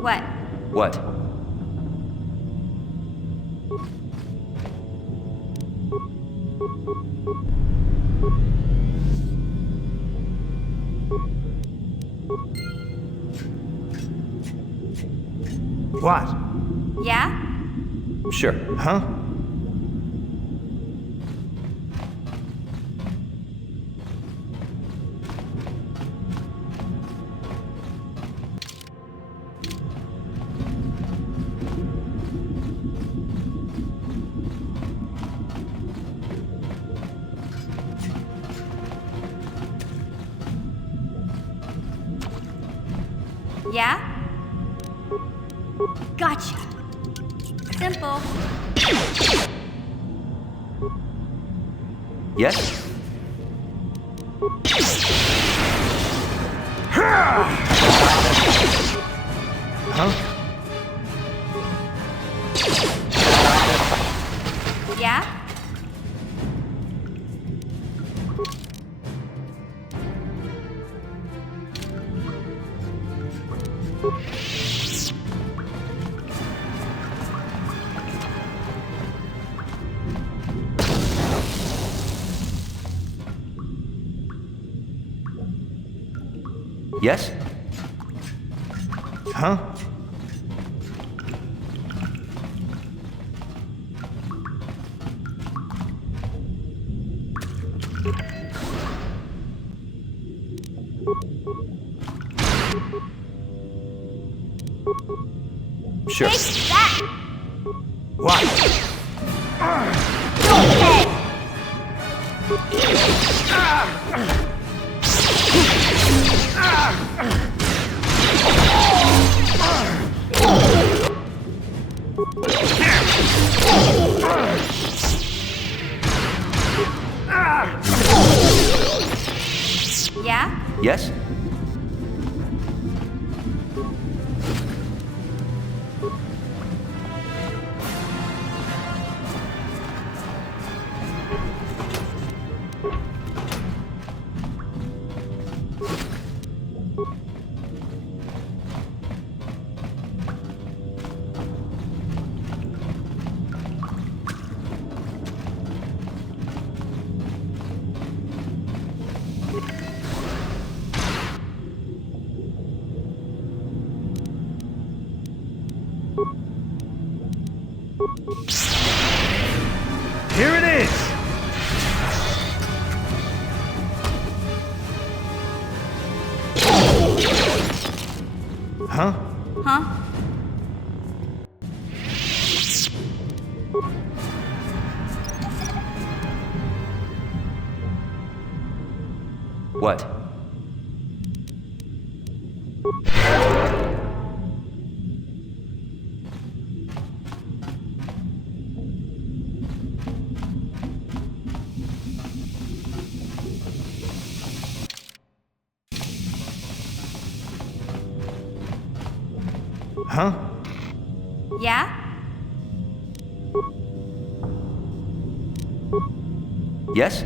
What? What? What? Yeah? Sure. Huh? Yeah? Gotcha. Simple. Yes? Huh? Yeah? Yes? Huh? Sure. Take that! What? Okay. Yeah? Yes? Here it is! Huh? Huh? What? Huh? Yeah? Yes?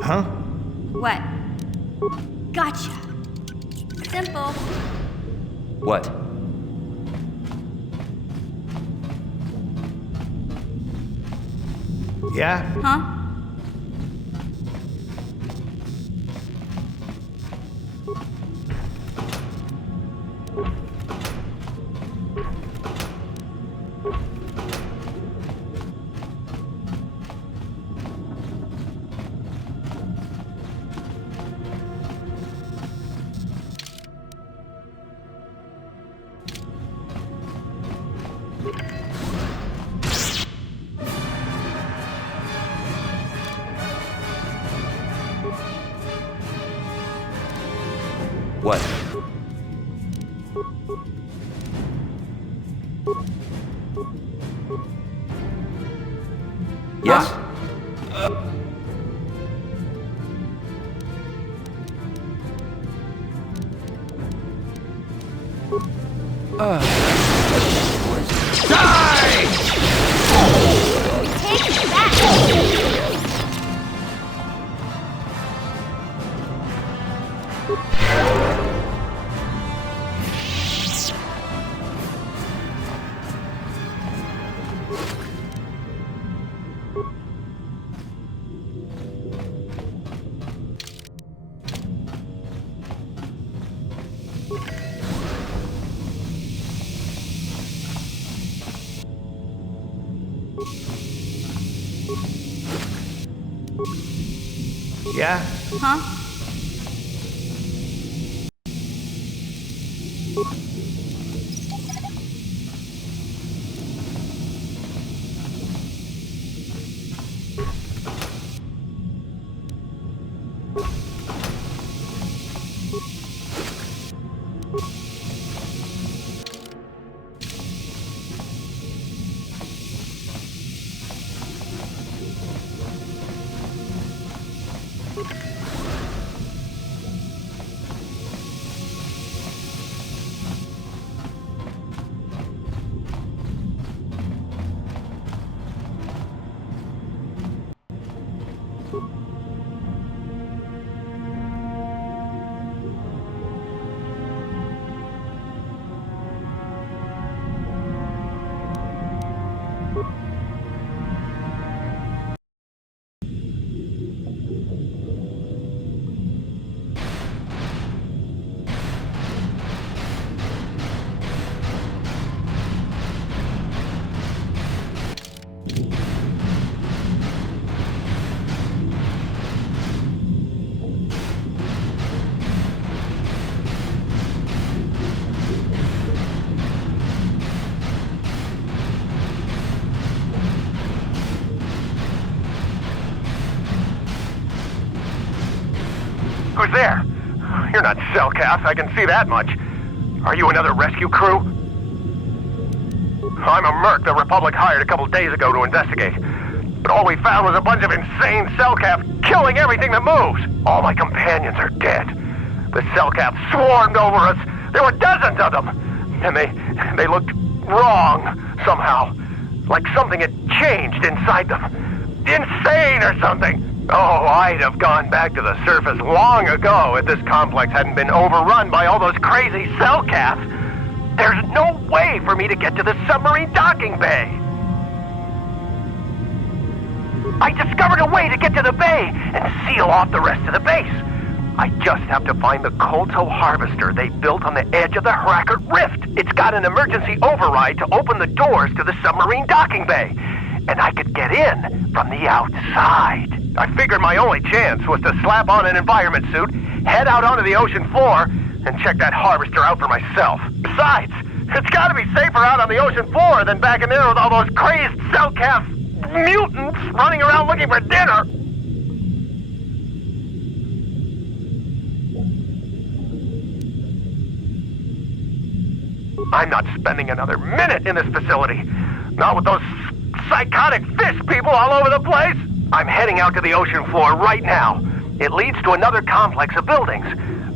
Huh? What? Gotcha. Simple. What? Yeah? Huh? What? Yes? Yeah? Huh? Who's there? You're not Cellcast, I can see that much. Are you another rescue crew? I'm a merc the Republic hired a couple days ago to investigate. But all we found was a bunch of insane Cellcath killing everything that moves. All my companions are dead. The Cellcath swarmed over us. There were dozens of them. And they looked wrong, somehow. Like something had changed inside them. Insane or something. Oh, I'd have gone back to the surface long ago if this complex hadn't been overrun by all those crazy Cellcaths. There's no way for me to get to the submarine docking bay. I discovered a way to get to the bay and seal off the rest of the base. I just have to find the Kolto harvester they built on the edge of the Hrackert Rift. It's got an emergency override to open the doors to the submarine docking bay. And I could get in from the outside. I figured my only chance was to slap on an environment suit, head out onto the ocean floor, and check that harvester out for myself. Besides, it's gotta be safer out on the ocean floor than back in there with all those crazed Cellcath mutants running around looking for dinner. I'm not spending another minute in this facility. Not with those psychotic fish people all over the place. I'm heading out to the ocean floor right now. It leads to another complex of buildings.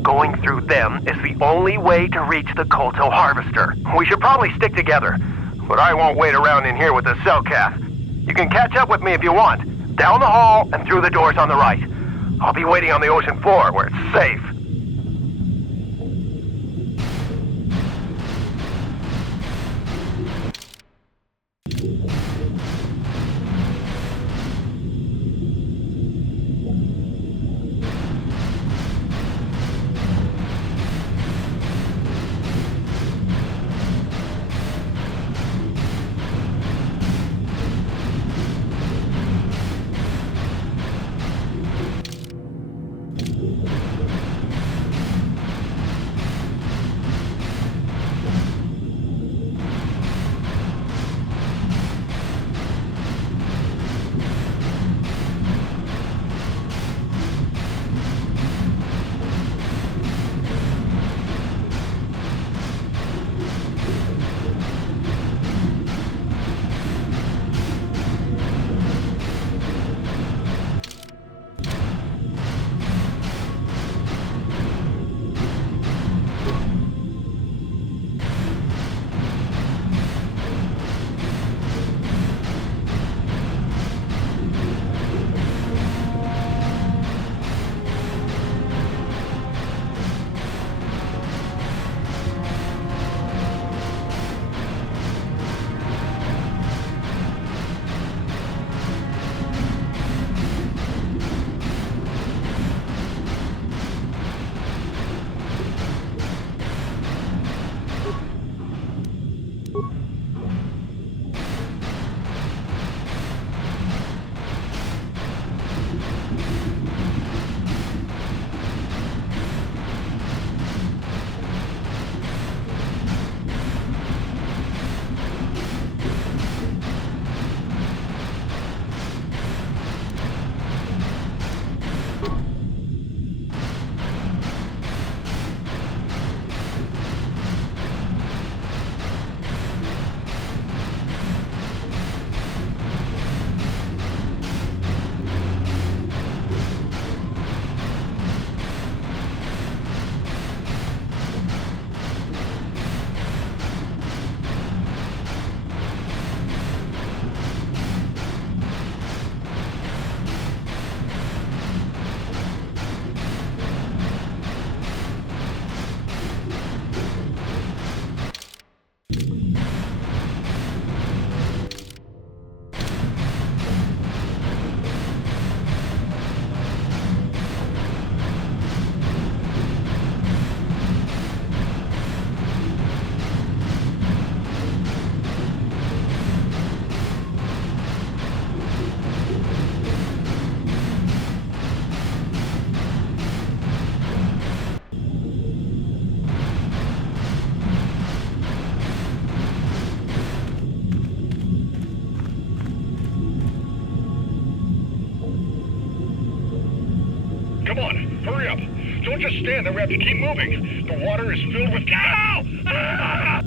Going through them is the only way to reach the Kolto harvester. We should probably stick together, but I won't wait around in here with the Cellcath. You can catch up with me if you want. Down the hall and through the doors on the right. I'll be waiting on the ocean floor where it's safe. Come on, hurry up. Don't just stand there, we have to keep moving. The water is filled with... Ow! Ah!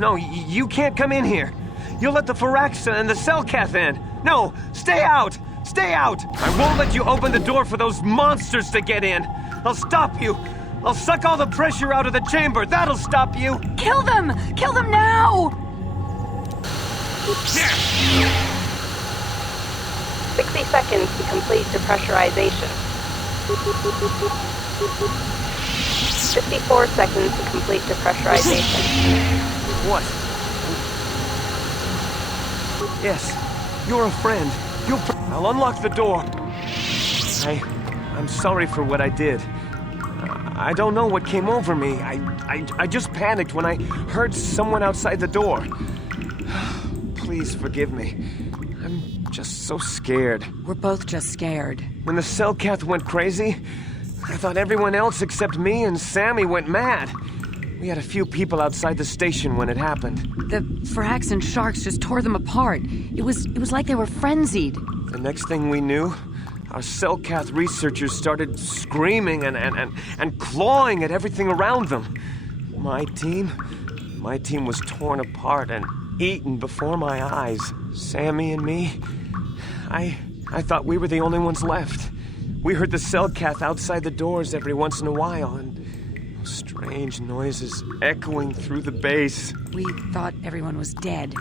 No, you can't come in here. You'll let the Firaxa and the Selkath in. No, stay out! Stay out! I won't let you open the door for those monsters to get in. I'll stop you. I'll suck all the pressure out of the chamber. That'll stop you. Kill them! Kill them now! 60 seconds to complete depressurization. 54 seconds to complete depressurization. What? Yes, you're a friend. I'll unlock the door. I'm sorry for what I did. I don't know what came over me. I just panicked when I heard someone outside the door. Please forgive me. I'm just so scared. We're both just scared. When the Selkath went crazy, I thought everyone else except me and Sammy went mad. We had a few people outside the station when it happened. The Firaxan sharks just tore them apart. It was like they were frenzied. The next thing we knew, our Selkath researchers started screaming and clawing at everything around them. My team was torn apart and eaten before my eyes. Sammy and me, I thought we were the only ones left. We heard the Selkath outside the doors every once in a while, and strange noises echoing through the base. We thought everyone was dead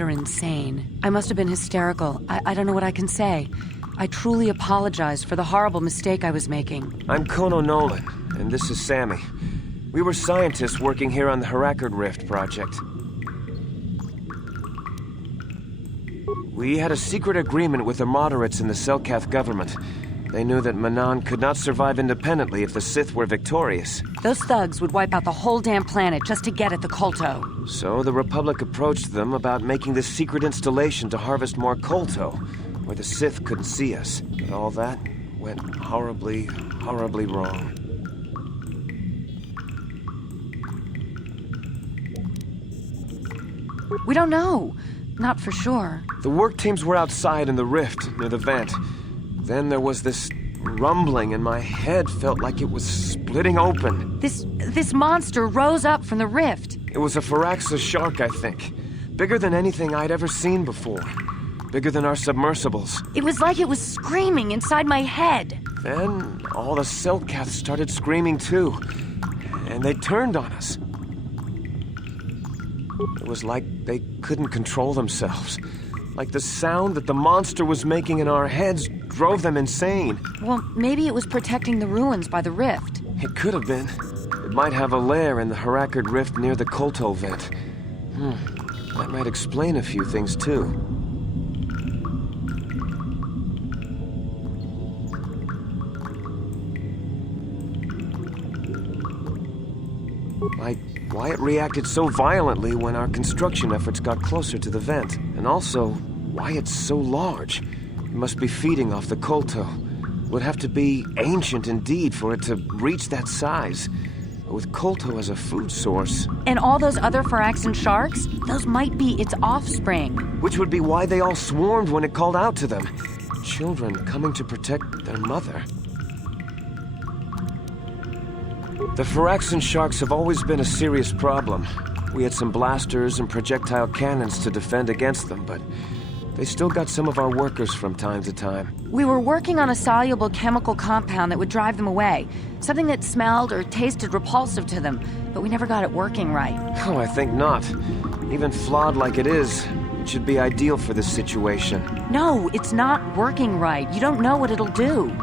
or insane. I must have been hysterical. I don't know what I can say. I truly apologize for the horrible mistake I was making. I'm Kono Nolan, and this is Sammy. We were scientists working here on the Harakard Rift project. We had a secret agreement with the moderates in the Selkath government. They knew that Manan could not survive independently if the Sith were victorious. Those thugs would wipe out the whole damn planet just to get at the Kolto. So the Republic approached them about making this secret installation to harvest more Kolto, where the Sith couldn't see us. But all that went horribly, horribly wrong. We don't know. Not for sure. The work teams were outside in the rift near the vent. Then there was this rumbling, and my head felt like it was splitting open. This monster rose up from the rift. It was a Firaxa shark, I think. Bigger than anything I'd ever seen before. Bigger than our submersibles. It was like it was screaming inside my head. Then all the Selkaths started screaming too. And they turned on us. It was like they couldn't control themselves. Like the sound that the monster was making in our heads drove them insane. Well, maybe it was protecting the ruins by the rift. It could have been. It might have a lair in the Harakard Rift near the Kolto vent. That might explain a few things, too. Like why it reacted so violently when our construction efforts got closer to the vent. And also, why it's so large. It must be feeding off the Kolto. Would have to be ancient indeed for it to reach that size. But with Kolto as a food source... And all those other Firaxan sharks? Those might be its offspring. Which would be why they all swarmed when it called out to them. Children coming to protect their mother. The Firaxan sharks have always been a serious problem. We had some blasters and projectile cannons to defend against them, but they still got some of our workers from time to time. We were working on a soluble chemical compound that would drive them away. Something that smelled or tasted repulsive to them, but we never got it working right. Oh, I think not. Even flawed like it is, it should be ideal for this situation. No, it's not working right. You don't know what it'll do.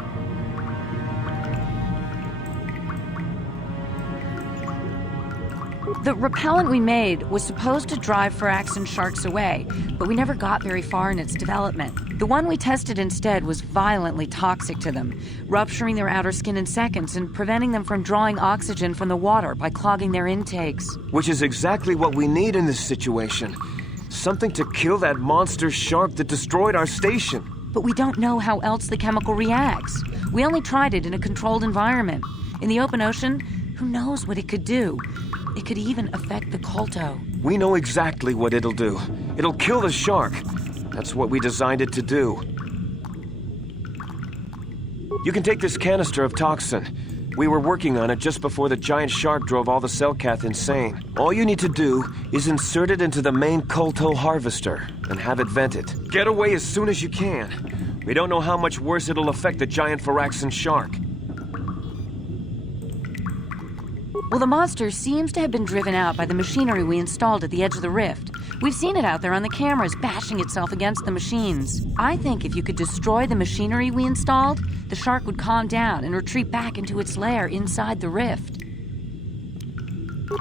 The repellent we made was supposed to drive Firaxan sharks away, but we never got very far in its development. The one we tested instead was violently toxic to them, rupturing their outer skin in seconds and preventing them from drawing oxygen from the water by clogging their intakes. Which is exactly what we need in this situation. Something to kill that monster shark that destroyed our station. But we don't know how else the chemical reacts. We only tried it in a controlled environment. In the open ocean, who knows what it could do? It could even affect the Kolto. We know exactly what it'll do. It'll kill the shark. That's what we designed it to do. You can take this canister of toxin. We were working on it just before the giant shark drove all the Cellcath insane. All you need to do is insert it into the main Kolto harvester and have it vented. Get away as soon as you can. We don't know how much worse it'll affect the giant Phyraxan shark. Well, the monster seems to have been driven out by the machinery we installed at the edge of the rift. We've seen it out there on the cameras, bashing itself against the machines. I think if you could destroy the machinery we installed, the shark would calm down and retreat back into its lair inside the rift.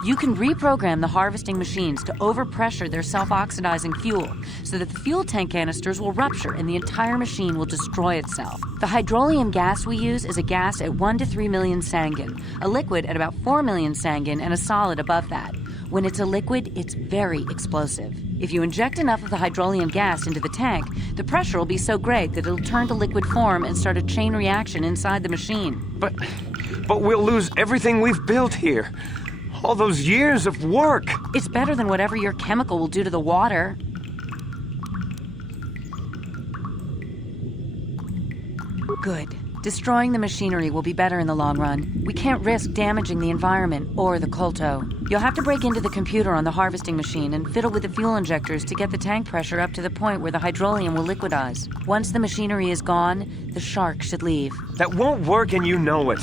You can reprogram the harvesting machines to overpressure their self-oxidizing fuel so that the fuel tank canisters will rupture and the entire machine will destroy itself. The hydrolium gas we use is a gas at 1 to 3 million sangin, a liquid at about 4 million sangin, and a solid above that. When it's a liquid, it's very explosive. If you inject enough of the hydrolium gas into the tank, the pressure will be so great that it'll turn to liquid form and start a chain reaction inside the machine. But we'll lose everything we've built here. All those years of work. It's better than whatever your chemical will do to the water. Good. Destroying the machinery will be better in the long run. We can't risk damaging the environment or the Kolto. You'll have to break into the computer on the harvesting machine and fiddle with the fuel injectors to get the tank pressure up to the point where the hydrolium will liquidize. Once the machinery is gone, the shark should leave. That won't work and you know it.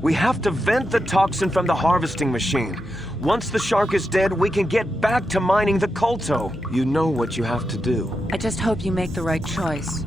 We have to vent the toxin from the harvesting machine. Once the shark is dead, we can get back to mining the Kolto. You know what you have to do. I just hope you make the right choice.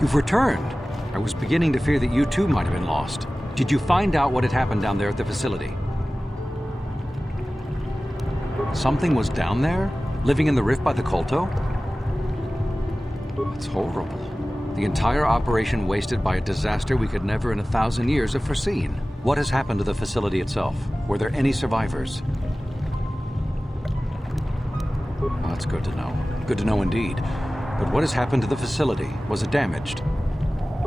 You've returned. I was beginning to fear that you too might have been lost. Did you find out what had happened down there at the facility? Something was down there? Living in the rift by the Kolto? That's horrible. The entire operation wasted by a disaster we could never in 1,000 years have foreseen. What has happened to the facility itself? Were there any survivors? Oh, that's good to know. Good to know indeed. But what has happened to the facility? Was it damaged?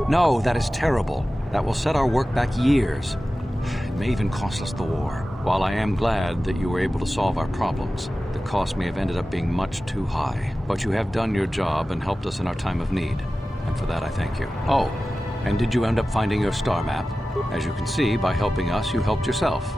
No, that is terrible. That will set our work back years. It may even cost us the war. While I am glad that you were able to solve our problems, the cost may have ended up being much too high. But you have done your job and helped us in our time of need. And for that I thank you. Oh, and did you end up finding your star map? As you can see, by helping us, you helped yourself.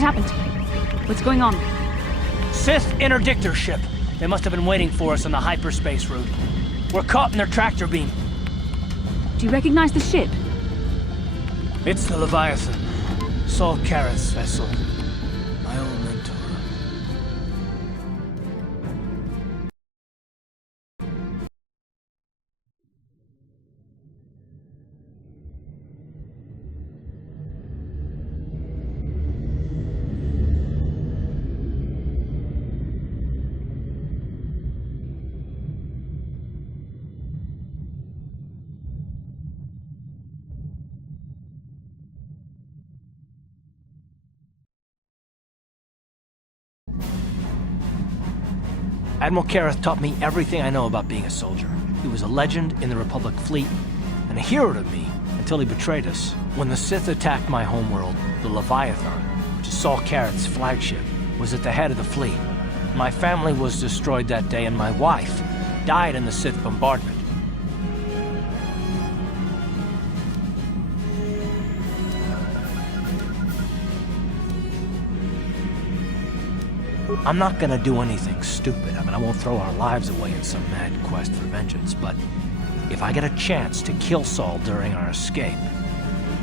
What happened? What's going on? Sith interdictor ship. They must have been waiting for us on the hyperspace route. We're caught in their tractor beam. Do you recognize the ship? It's the Leviathan. Saul Karrath's vessel. My old mentor. Admiral Karrath taught me everything I know about being a soldier. He was a legend in the Republic fleet, and a hero to me until he betrayed us. When the Sith attacked my homeworld, the Leviathan, which is Saul Karrath's flagship, was at the head of the fleet. My family was destroyed that day, and my wife died in the Sith bombardment. I'm not gonna do anything stupid. I won't throw our lives away in some mad quest for vengeance, but if I get a chance to kill Saul during our escape,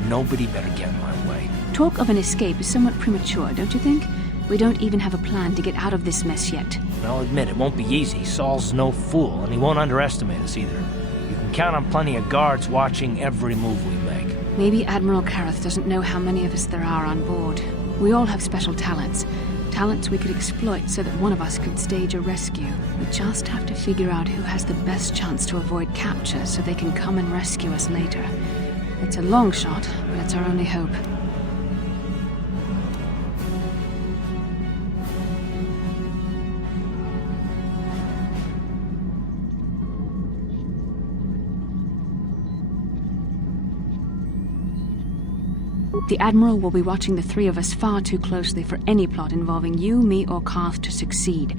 nobody better get in my way. Talk of an escape is somewhat premature, don't you think? We don't even have a plan to get out of this mess yet. I'll admit, it won't be easy. Saul's no fool, and he won't underestimate us either. You can count on plenty of guards watching every move we make. Maybe Admiral Karrath doesn't know how many of us there are on board. We all have special talents. Talents we could exploit so that one of us could stage a rescue. We just have to figure out who has the best chance to avoid capture so they can come and rescue us later. It's a long shot, but it's our only hope. The Admiral will be watching the three of us far too closely for any plot involving you, me, or Karth to succeed.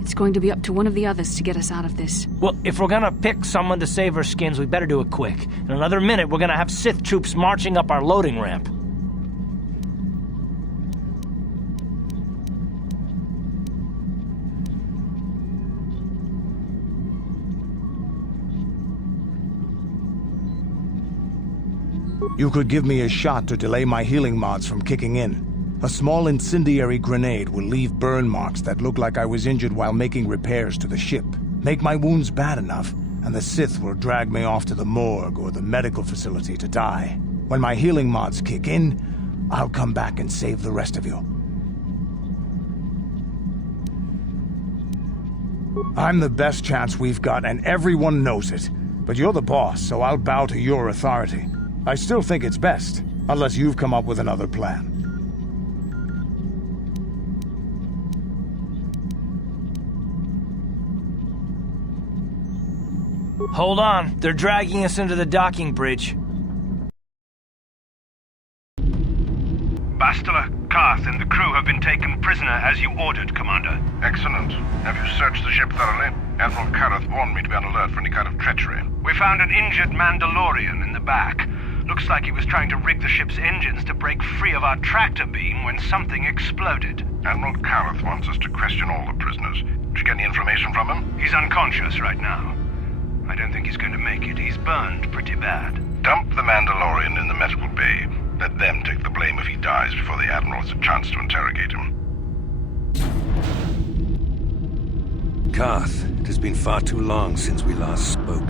It's going to be up to one of the others to get us out of this. Well, if we're gonna pick someone to save our skins, we better do it quick. In another minute, we're gonna have Sith troops marching up our loading ramp. You could give me a shot to delay my healing mods from kicking in. A small incendiary grenade will leave burn marks that look like I was injured while making repairs to the ship. Make my wounds bad enough, and the Sith will drag me off to the morgue or the medical facility to die. When my healing mods kick in, I'll come back and save the rest of you. I'm the best chance we've got, and everyone knows it. But you're the boss, so I'll bow to your authority. I still think it's best, unless you've come up with another plan. Hold on, they're dragging us into the docking bridge. Bastila, Karth, and the crew have been taken prisoner as you ordered, Commander. Excellent. Have you searched the ship thoroughly? Admiral Karrath warned me to be on alert for any kind of treachery. We found an injured Mandalorian in the back. Looks like he was trying to rig the ship's engines to break free of our tractor beam when something exploded. Admiral Karrath wants us to question all the prisoners. Did you get any information from him? He's unconscious right now. I don't think he's going to make it. He's burned pretty bad. Dump the Mandalorian in the medical bay. Let them take the blame if he dies before the Admiral has a chance to interrogate him. Karth, it has been far too long since we last spoke.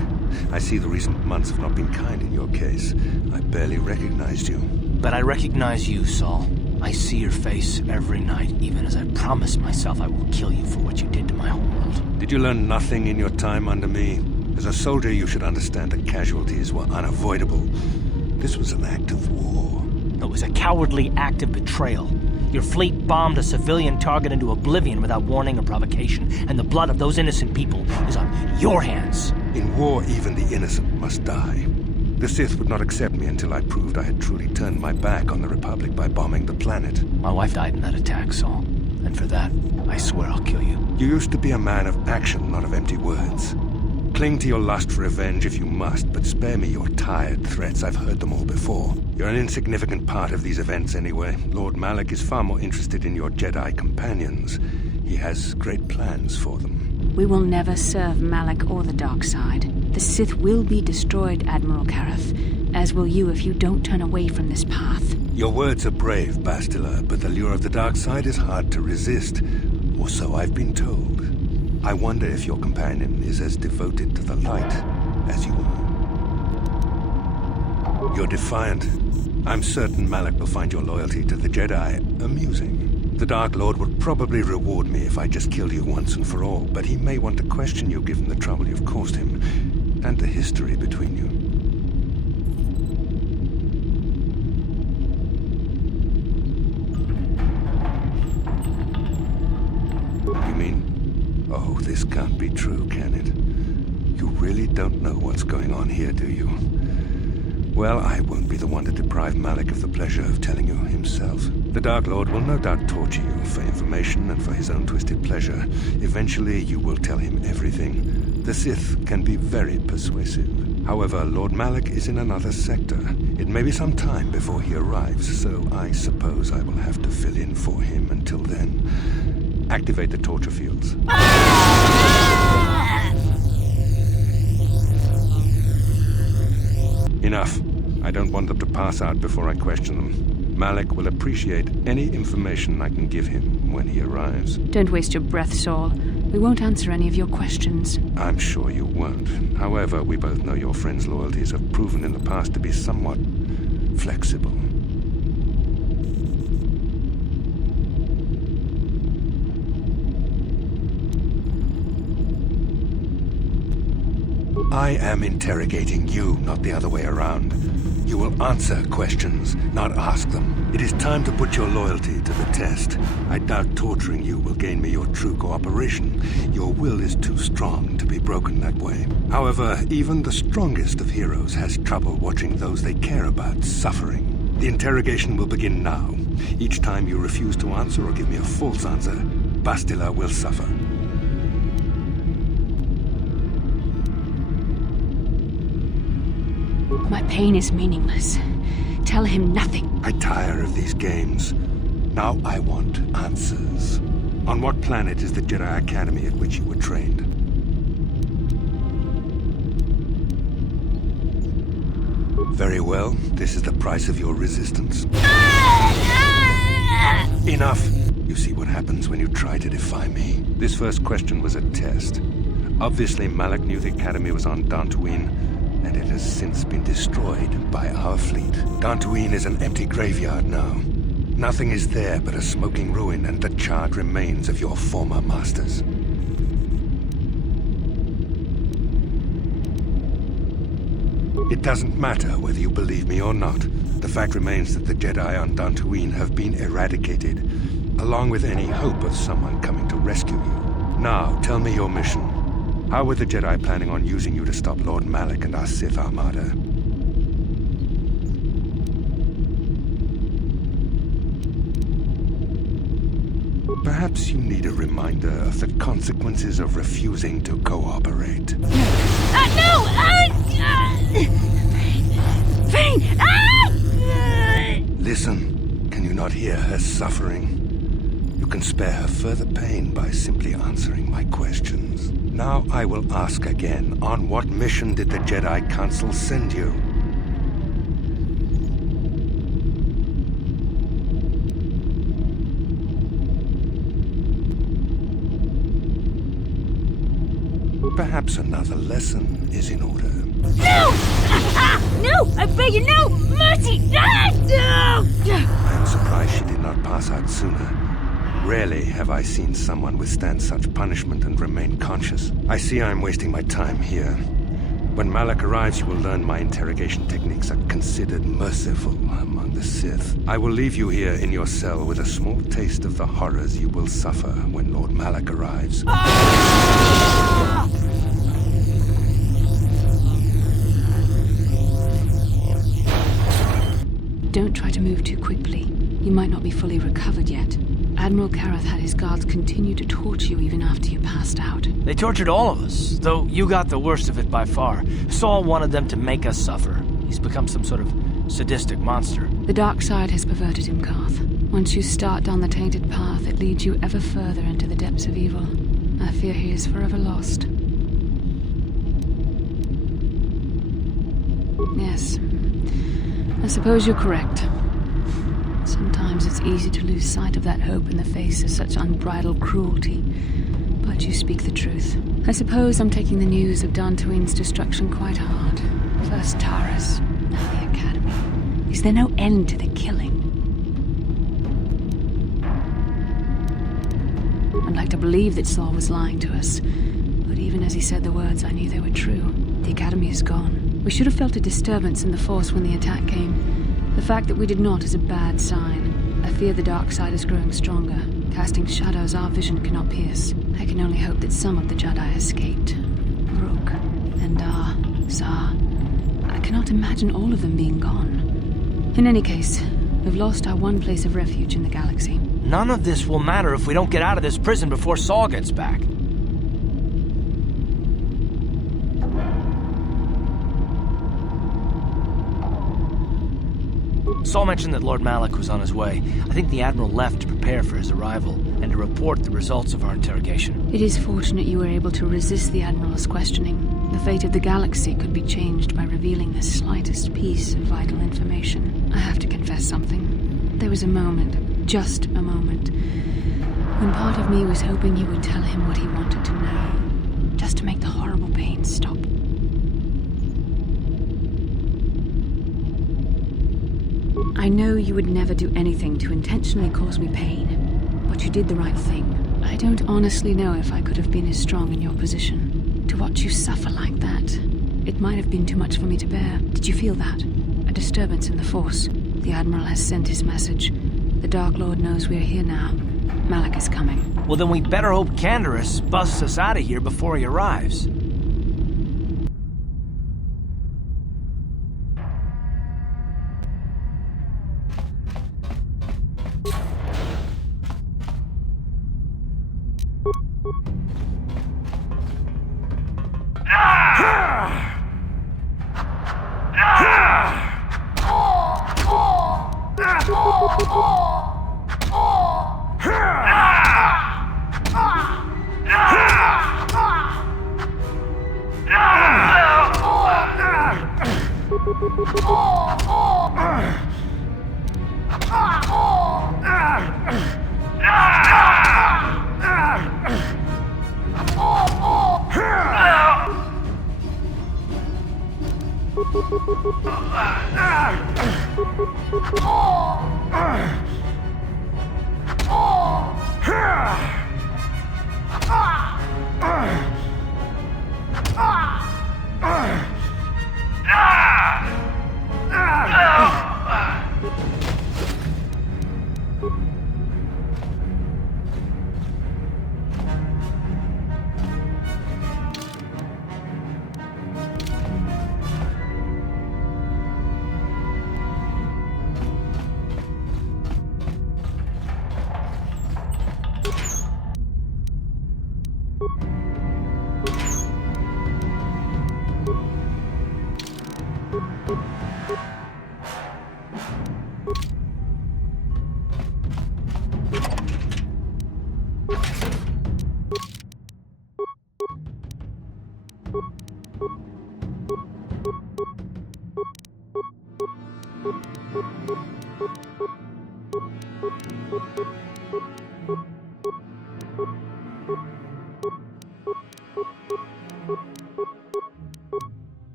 I see the recent months have not been kind in your case. I barely recognized you. But I recognize you, Saul. I see your face every night, even as I promise myself I will kill you for what you did to my homeworld. Did you learn nothing in your time under me? As a soldier, you should understand that casualties were unavoidable. This was an act of war. It was a cowardly act of betrayal. Your fleet bombed a civilian target into oblivion without warning or provocation, and the blood of those innocent people is on your hands. In war, even the innocent must die. The Sith would not accept me until I proved I had truly turned my back on the Republic by bombing the planet. My wife died in that attack, Saul. And for that, I swear I'll kill you. You used to be a man of action, not of empty words. Cling to your lust for revenge if you must, but spare me your tired threats. I've heard them all before. You're an insignificant part of these events anyway. Lord Malak is far more interested in your Jedi companions. He has great plans for them. We will never serve Malak or the dark side. The Sith will be destroyed, Admiral Kareth, as will you if you don't turn away from this path. Your words are brave, Bastila, but the lure of the dark side is hard to resist. Or so I've been told. I wonder if your companion is as devoted to the light as you are. You're defiant. I'm certain Malak will find your loyalty to the Jedi amusing. The Dark Lord would probably reward me if I just killed you once and for all, but he may want to question you given the trouble you've caused him, and the history between you. You mean... Oh, this can't be true, can it? You really don't know what's going on here, do you? Well, I won't be the one to deprive Malak of the pleasure of telling you himself. The Dark Lord will no doubt torture you for information and for his own twisted pleasure. Eventually, you will tell him everything. The Sith can be very persuasive. However, Lord Malak is in another sector. It may be some time before he arrives, so I suppose I will have to fill in for him until then. Activate the torture fields. Enough. I don't want them to pass out before I question them. Malak will appreciate any information I can give him when he arrives. Don't waste your breath, Saul. We won't answer any of your questions. I'm sure you won't. However, we both know your friend's loyalties have proven in the past to be somewhat flexible. I am interrogating you, not the other way around. You will answer questions, not ask them. It is time to put your loyalty to the test. I doubt torturing you will gain me your true cooperation. Your will is too strong to be broken that way. However, even the strongest of heroes has trouble watching those they care about suffering. The interrogation will begin now. Each time you refuse to answer or give me a false answer, Bastila will suffer. My pain is meaningless. Tell him nothing. I tire of these games. Now I want answers. On what planet is the Jedi Academy at which you were trained? Very well. This is the price of your resistance. Enough! You see what happens when you try to defy me. This first question was a test. Obviously, Malak knew the Academy was on Dantooine, and it has since been destroyed by our fleet. Dantooine is an empty graveyard now. Nothing is there but a smoking ruin and the charred remains of your former masters. It doesn't matter whether you believe me or not. The fact remains that the Jedi on Dantooine have been eradicated, along with any hope of someone coming to rescue you. Now, tell me your mission. How were the Jedi planning on using you to stop Lord Malak and our Sith Armada? Perhaps you need a reminder of the consequences of refusing to cooperate. No! Pain! Listen, can you not hear her suffering? You can spare her further pain by simply answering my questions. Now I will ask again, on what mission did the Jedi Council send you? Perhaps another lesson is in order. No! No! I beg you, no! Mercy! No! I'm surprised she did not pass out sooner. Rarely have I seen someone withstand such punishment and remain conscious. I see I'm wasting my time here. When Malak arrives, you will learn my interrogation techniques are considered merciful among the Sith. I will leave you here in your cell with a small taste of the horrors you will suffer when Lord Malak arrives. Don't try to move too quickly. You might not be fully recovered yet. Admiral Kareth had his guards continue to torture you even after you passed out. They tortured all of us, though you got the worst of it by far. Saul wanted them to make us suffer. He's become some sort of sadistic monster. The dark side has perverted him, Karth. Once you start down the tainted path, it leads you ever further into the depths of evil. I fear he is forever lost. Yes. I suppose you're correct. Sometimes it's easy to lose sight of that hope in the face of such unbridled cruelty. But you speak the truth. I suppose I'm taking the news of Dantooine's destruction quite hard. First Taurus, now the Academy. Is there no end to the killing? I'd like to believe that Saul was lying to us. But even as he said the words, I knew they were true. The Academy is gone. We should have felt a disturbance in the Force when the attack came. The fact that we did not is a bad sign. I fear the dark side is growing stronger, casting shadows our vision cannot pierce. I can only hope that some of the Jedi escaped. Rook, Endar, Zar. I cannot imagine all of them being gone. In any case, we've lost our one place of refuge in the galaxy. None of this will matter if we don't get out of this prison before Saul gets back. Saul mentioned that Lord Malak was on his way. I think the Admiral left to prepare for his arrival and to report the results of our interrogation. It is fortunate you were able to resist the Admiral's questioning. The fate of the galaxy could be changed by revealing the slightest piece of vital information. I have to confess something. There was a moment, just a moment, when part of me was hoping you would tell him what he wanted to know, just to make the horrible pain stop. I know you would never do anything to intentionally cause me pain, but you did the right thing. I don't honestly know if I could have been as strong in your position. To watch you suffer like that, it might have been too much for me to bear. Did you feel that? A disturbance in the Force. The Admiral has sent his message. The Dark Lord knows we're here now. Malak is coming. Well, then we better hope Canderous busts us out of here before he arrives.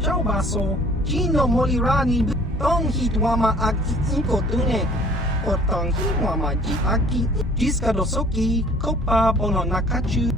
Ciao baso, Gino Molirani tong hitwama aki inkotune. Portong hitwama ji aki jiskadosoki kopa bono nakachu.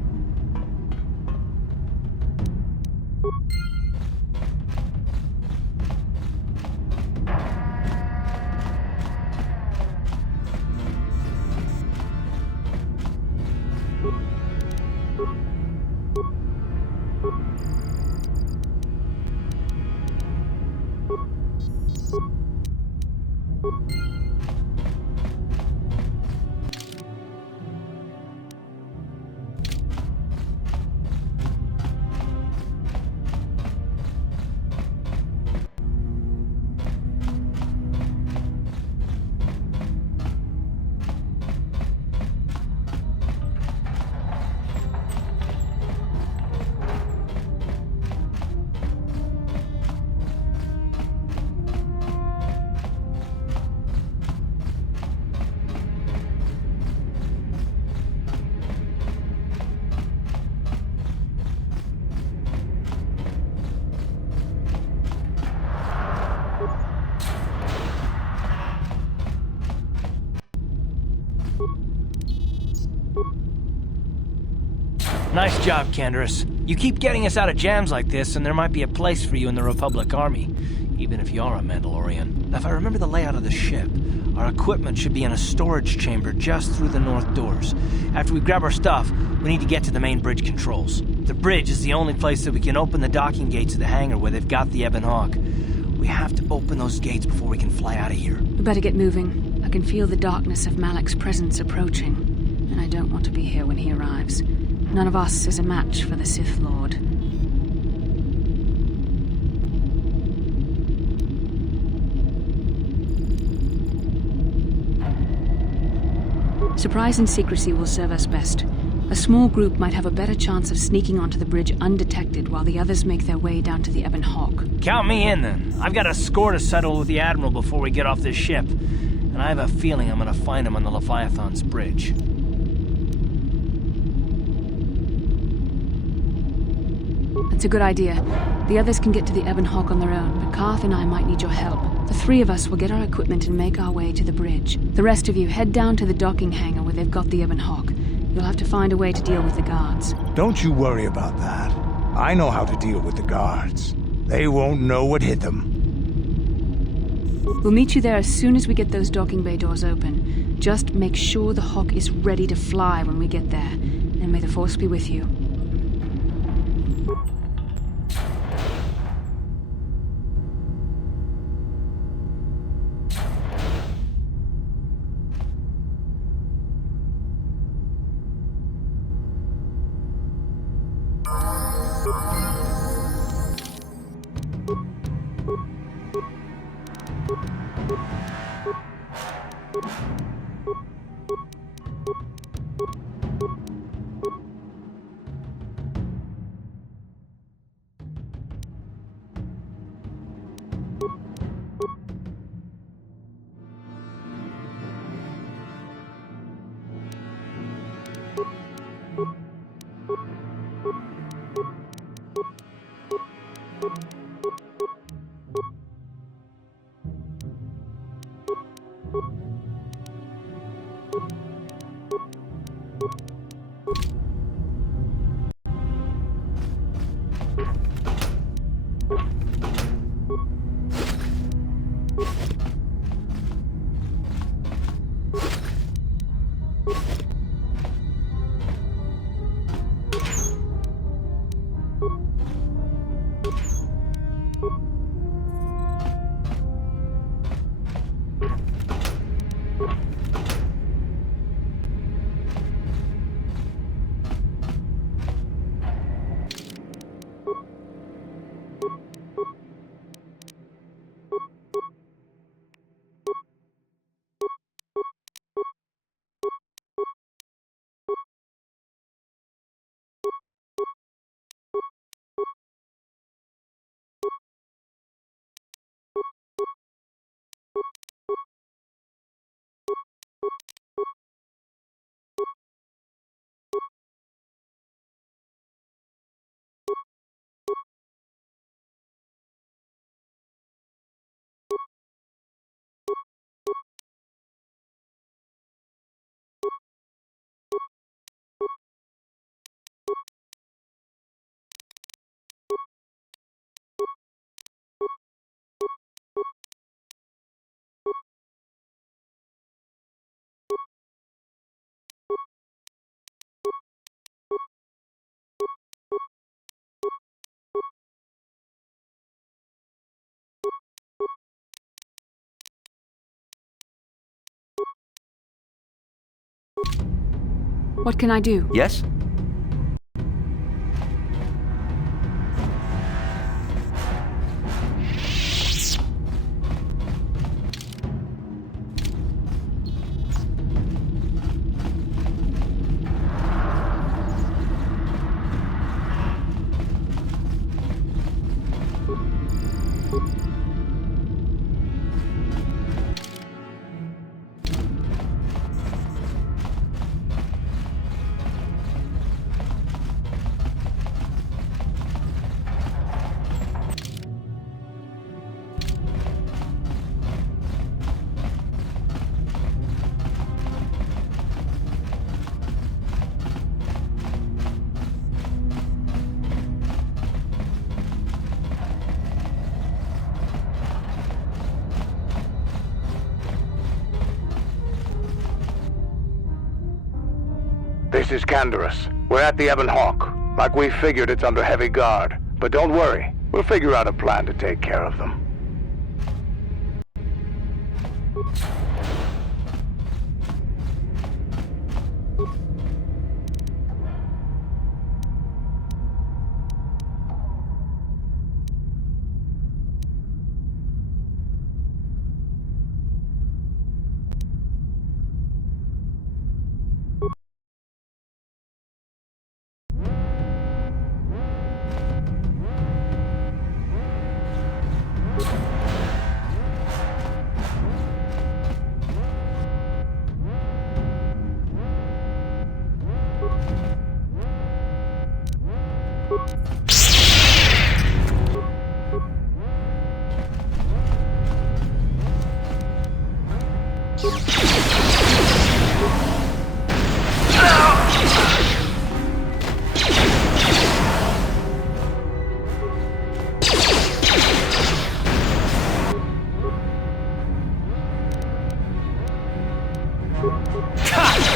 Nice job, Canderous. You keep getting us out of jams like this, and there might be a place for you in the Republic Army, even if you are a Mandalorian. Now, if I remember the layout of the ship, our equipment should be in a storage chamber just through the north doors. After we grab our stuff, we need to get to the main bridge controls. The bridge is the only place that we can open the docking gates of the hangar where they've got the Ebon Hawk. We have to open those gates before we can fly out of here. We better get moving. I can feel the darkness of Malak's presence approaching, and I don't want to be here when he arrives. None of us is a match for the Sith Lord. Surprise and secrecy will serve us best. A small group might have a better chance of sneaking onto the bridge undetected while the others make their way down to the Ebon Hawk. Count me in, then. I've got a score to settle with the Admiral before we get off this ship, and I have a feeling I'm gonna find him on the Leviathan's bridge. It's a good idea. The others can get to the Ebon Hawk on their own, but Karth and I might need your help. The three of us will get our equipment and make our way to the bridge. The rest of you head down to the docking hangar where they've got the Ebon Hawk. You'll have to find a way to deal with the guards. Don't you worry about that. I know how to deal with the guards. They won't know what hit them. We'll meet you there as soon as we get those docking bay doors open. Just make sure the Hawk is ready to fly when we get there. And may the Force be with you. What can I do? Yes? This is Canderous. We're at the Ebon Hawk. Like we figured, it's under heavy guard. But don't worry, we'll figure out a plan to take care of them.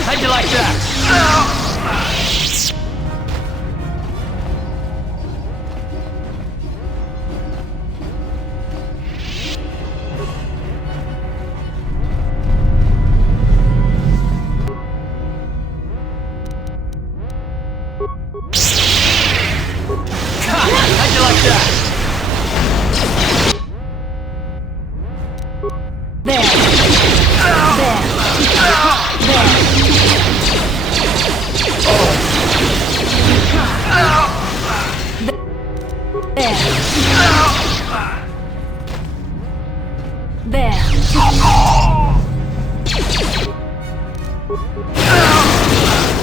How'd you like that? How'd you like that? There. There.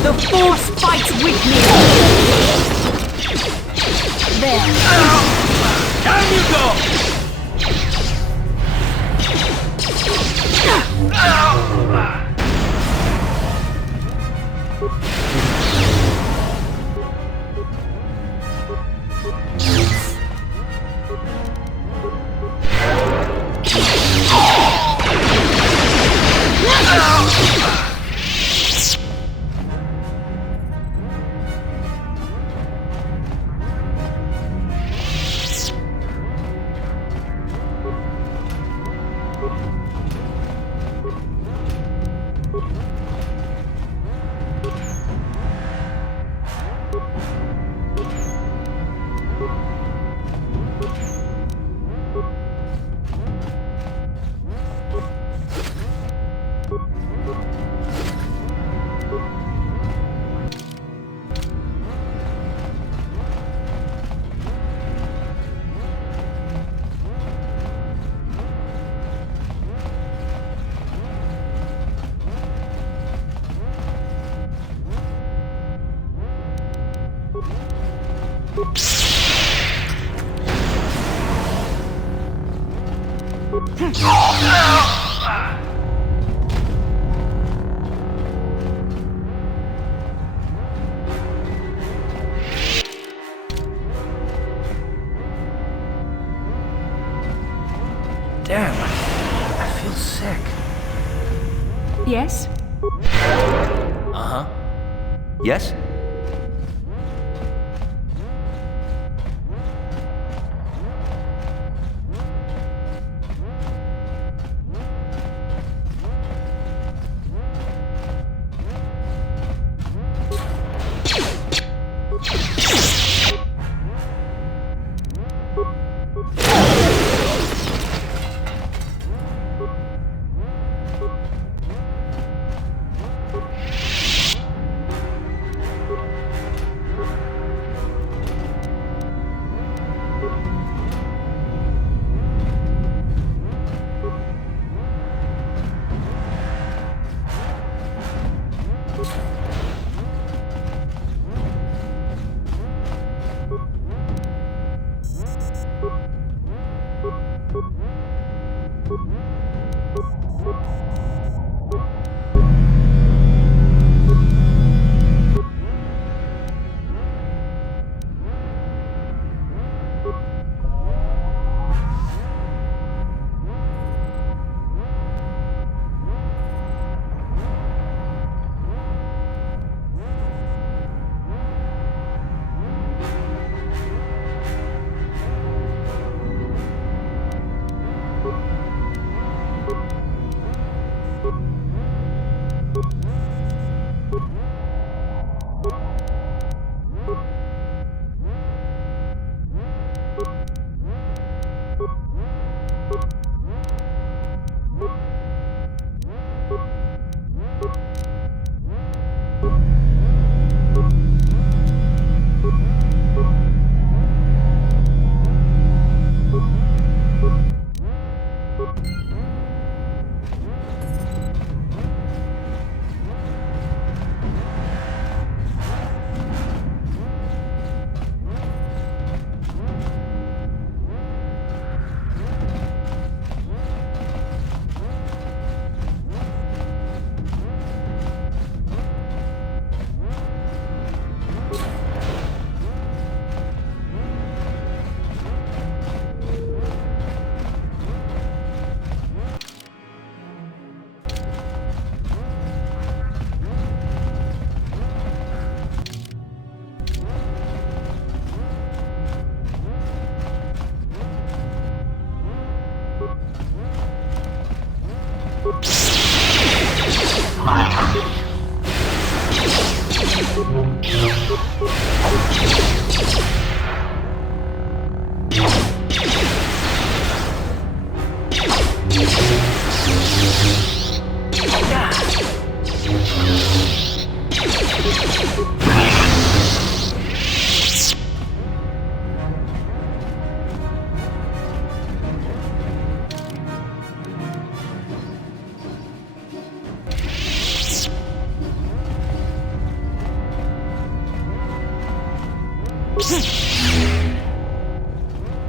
The Force fights with me. There. Down you go. Damn, I feel sick. Yes? Uh-huh. Yes?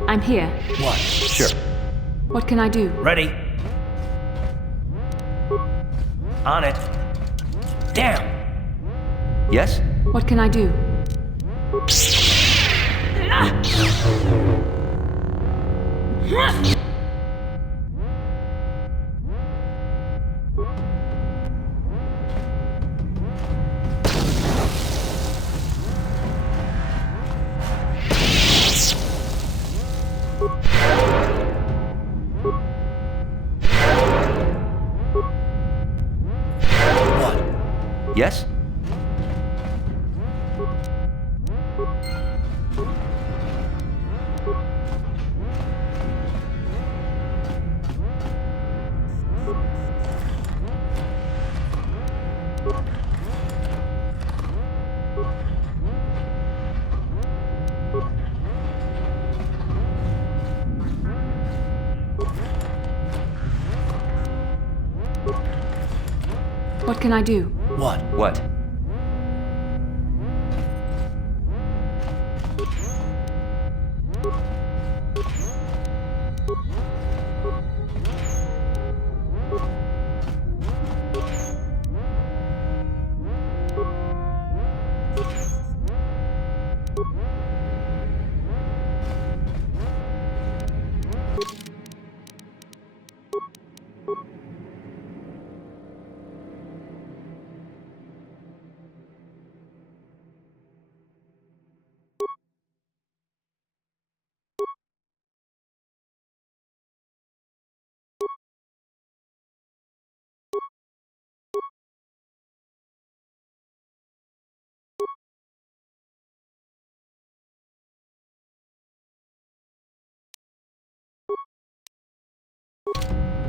I'm here. What? Sure. What can I do? Ready? On it. Damn! Yes? What can I do? Yes? What can I do? What? What?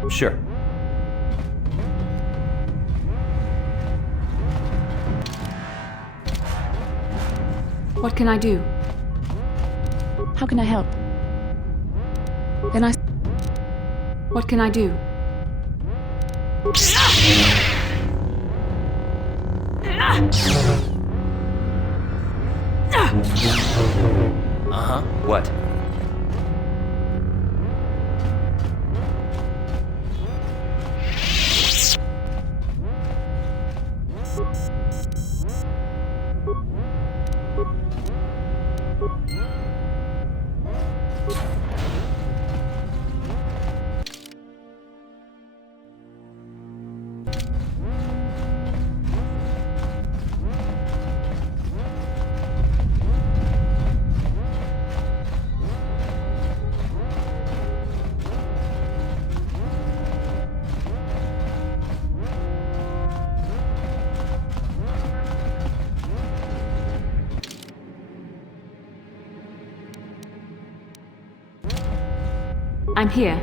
Sure. What can I do? How can I help? Then I... What can I do? Uh-huh. What? I'm here.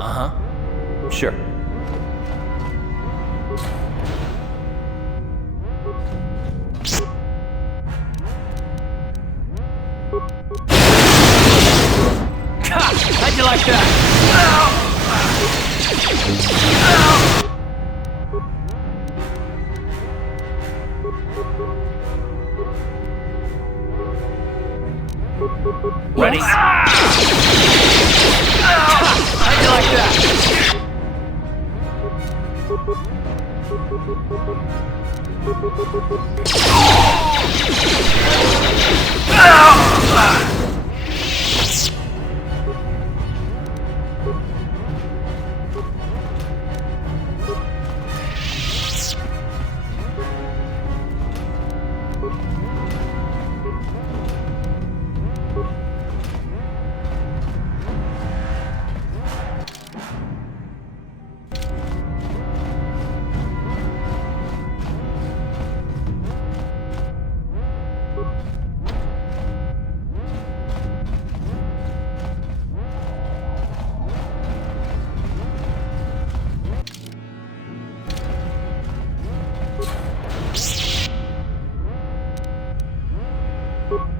Uh-huh. Sure. How'd you like that? Ready? How'd you like that?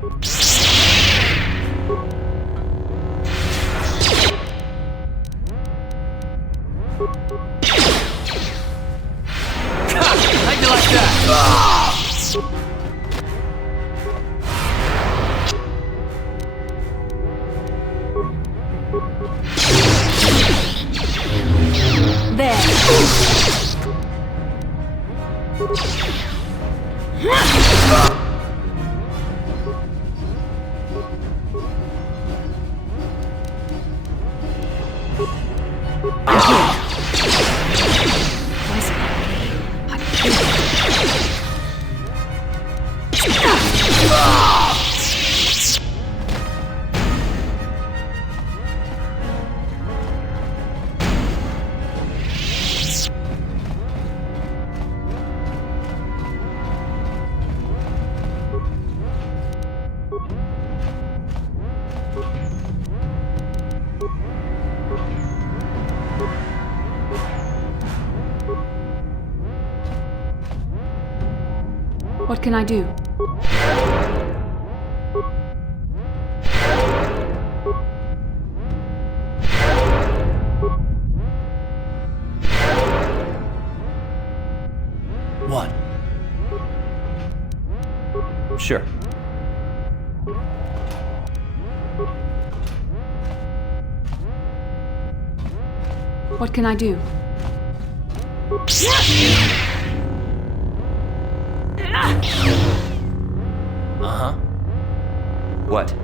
How'd you like that? What can I do? What? Sure. What can I do? Uh-huh. What?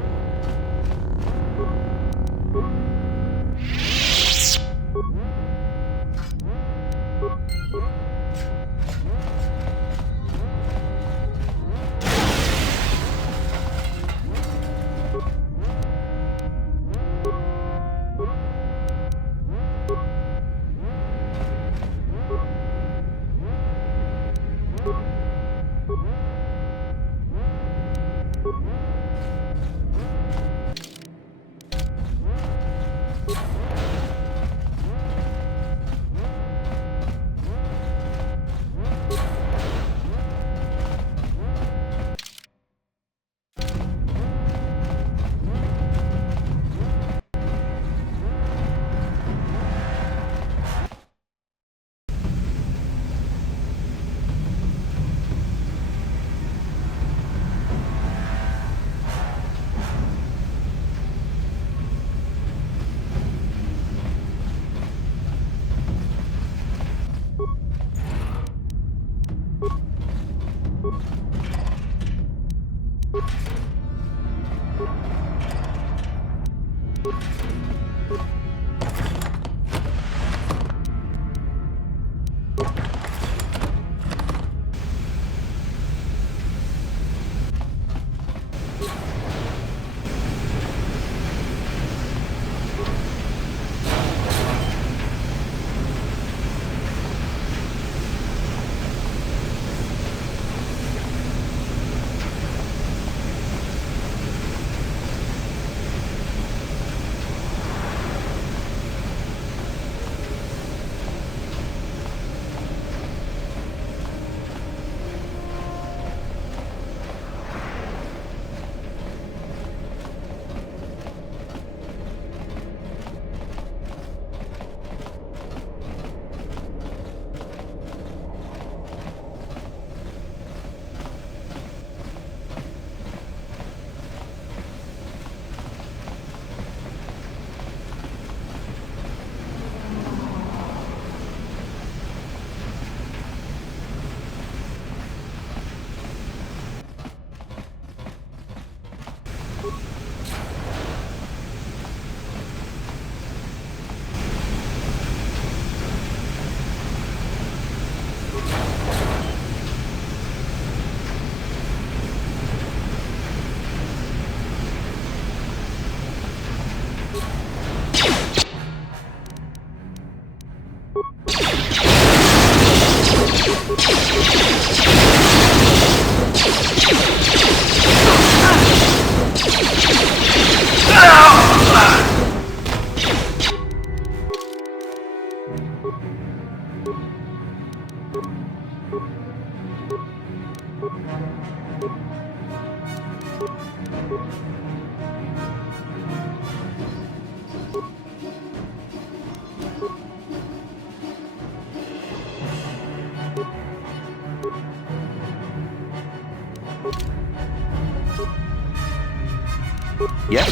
Yes?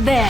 There.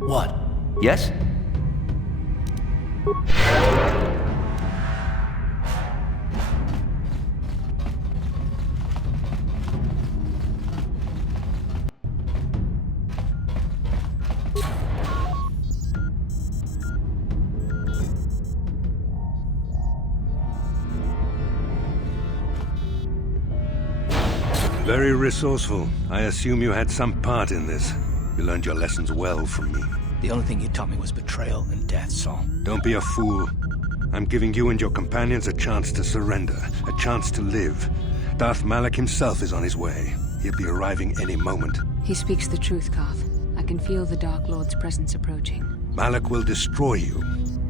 What? Yes? Very resourceful. I assume you had some part in this. You learned your lessons well from me. The only thing you taught me was betrayal and death, Saul. Don't be a fool. I'm giving you and your companions a chance to surrender, a chance to live. Darth Malak himself is on his way. He'll be arriving any moment. He speaks the truth, Koth. I can feel the Dark Lord's presence approaching. Malak will destroy you.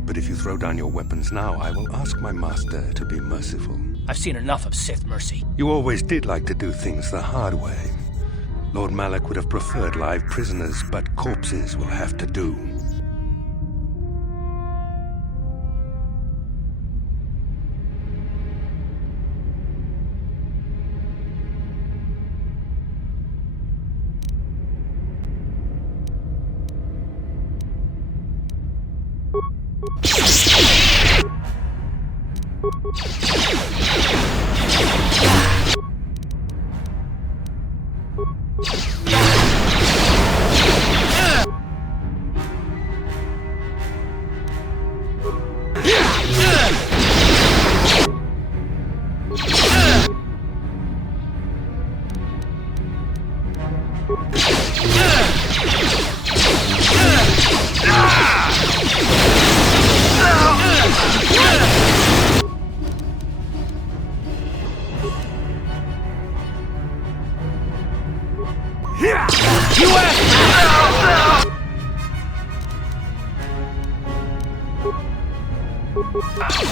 But if you throw down your weapons now, I will ask my master to be merciful. I've seen enough of Sith mercy. You always did like to do things the hard way. Lord Malak would have preferred live prisoners, but corpses will have to do.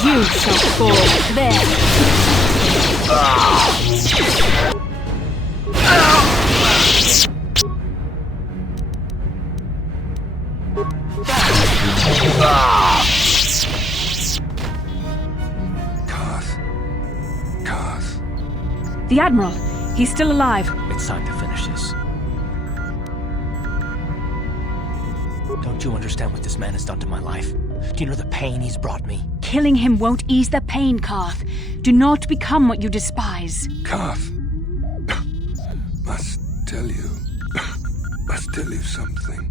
You shall fall there. Koth. The Admiral! He's still alive. It's time to finish this. Don't you understand what this man has done to my life? Do you know the pain he's brought me? Killing him won't ease the pain, Koth. Do not become what you despise. Koth. Must tell you something.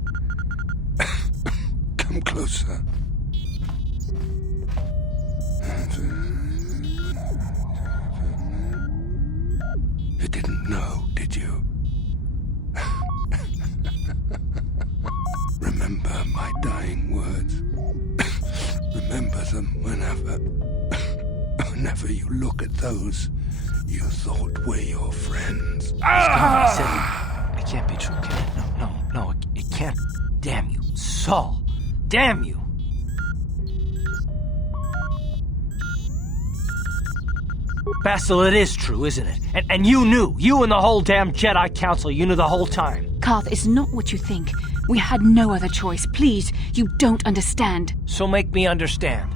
Come closer. You didn't know, did you? Remember my dying words. Remember them whenever Whenever you look at those you thought were your friends. It can't be true, can it? No, it can't. Damn you, Saul. Damn you. Basil, it is true, isn't it? And you knew. You and the whole damn Jedi Council, you knew the whole time. Karth, it's not what you think. We had no other choice. Please, you don't understand. So make me understand.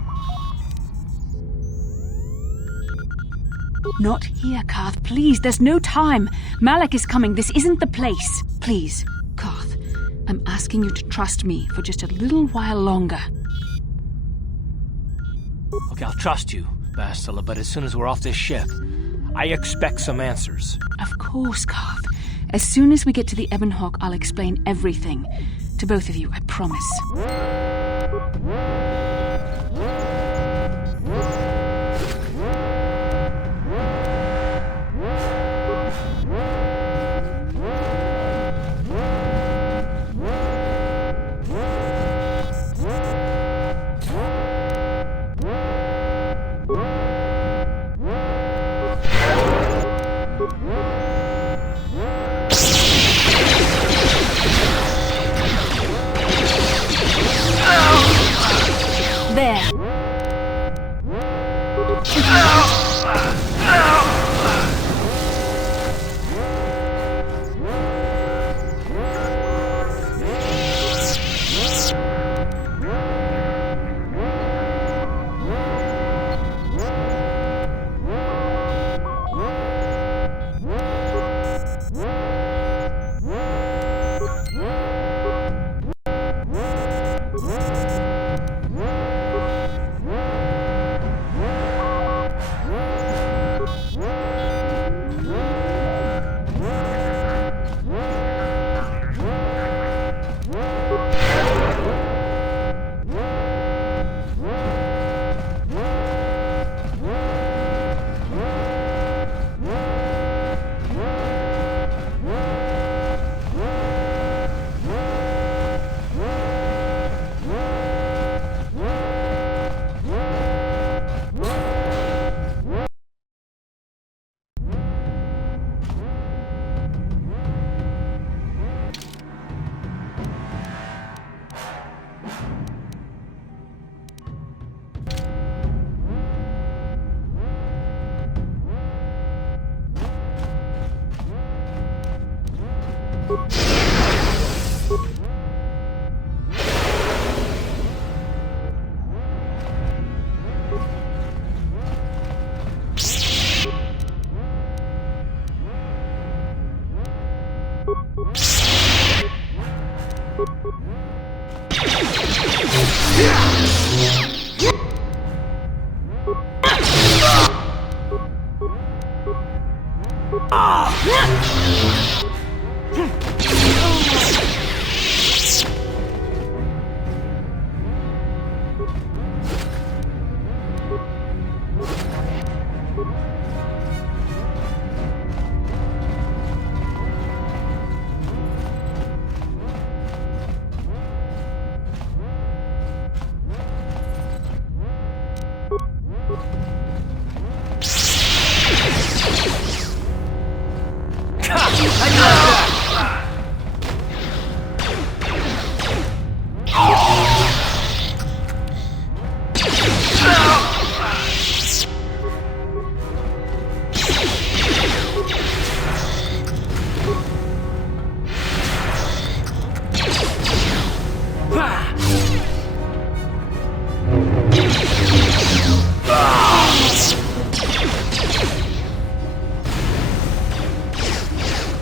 Not here, Karth. Please, there's no time. Malak is coming. This isn't the place. Please, Karth, I'm asking you to trust me for just a little while longer. Okay, I'll trust you, Bastila, but as soon as we're off this ship, I expect some answers. Of course, Karth. As soon as we get to the Ebon Hawk, I'll explain everything. To both of you, I promise. There.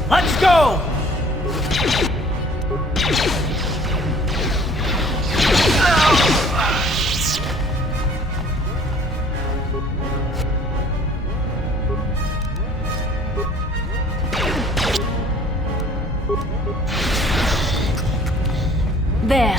Let's go! There.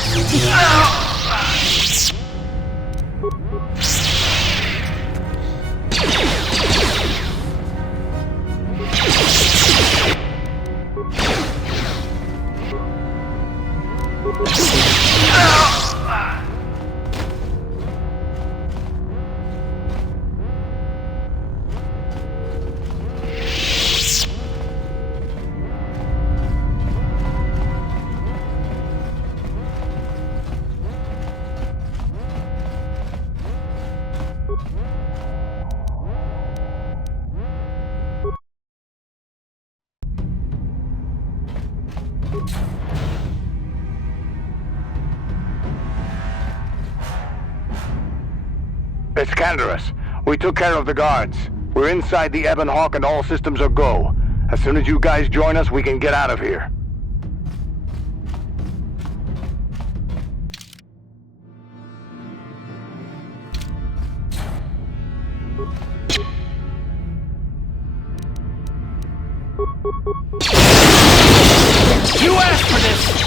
It's Canderous. We took care of the guards. We're inside the Ebon Hawk and all systems are go. As soon as you guys join us, we can get out of here. You asked for this!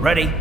Ready?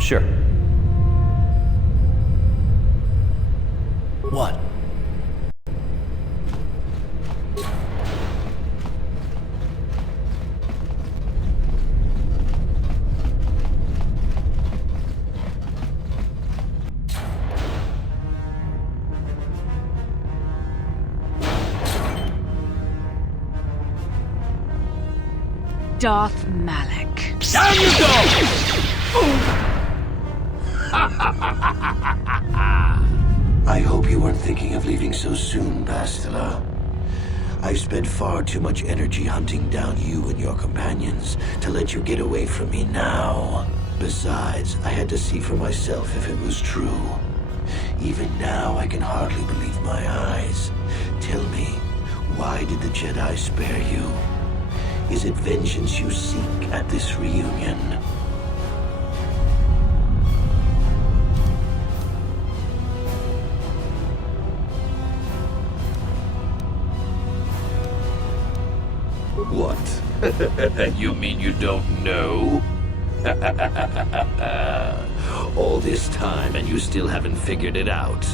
Sure. What? Darth Malak. Down you go! I hope you weren't thinking of leaving so soon, Bastila. I've spent far too much energy hunting down you and your companions to let you get away from me now. Besides, I had to see for myself if it was true. Even now, I can hardly believe my eyes. Tell me, why did the Jedi spare you? Is it vengeance you seek at this reunion? What? You mean you don't know? All this time and you still haven't figured it out.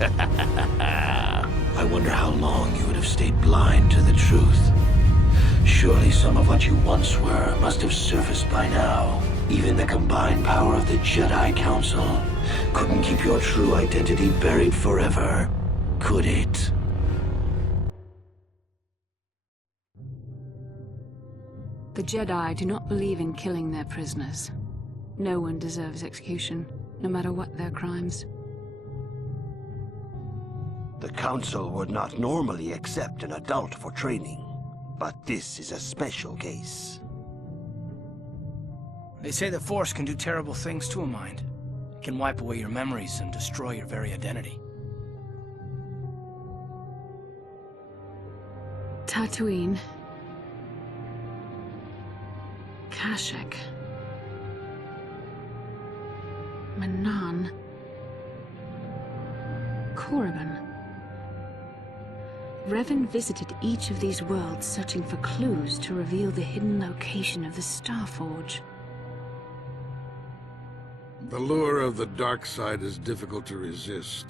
I wonder how long you would have stayed blind to the truth. Surely some of what you once were must have surfaced by now. Even the combined power of the Jedi Council couldn't keep your true identity buried forever, could it? The Jedi do not believe in killing their prisoners. No one deserves execution, no matter what their crimes. The Council would not normally accept an adult for training, but this is a special case. They say the Force can do terrible things to a mind. It can wipe away your memories and destroy your very identity. Tatooine. Kashyyyk. Manaan. Korriban. Revan visited each of these worlds searching for clues to reveal the hidden location of the Starforge. The lure of the dark side is difficult to resist.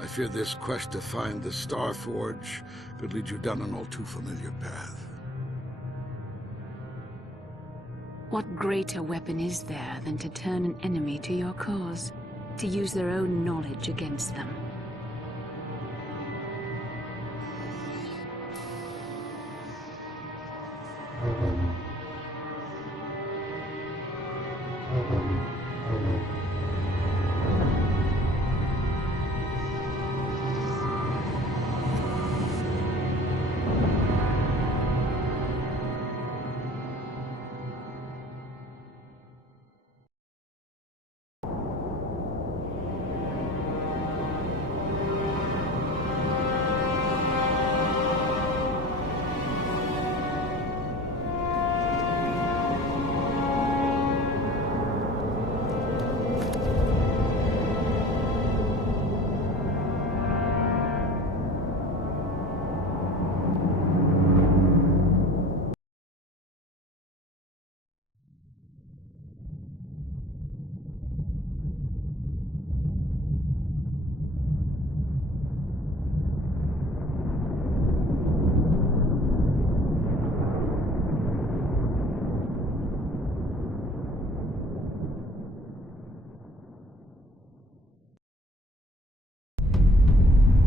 I fear this quest to find the Starforge could lead you down an all too familiar path. What greater weapon is there than to turn an enemy to your cause, to use their own knowledge against them?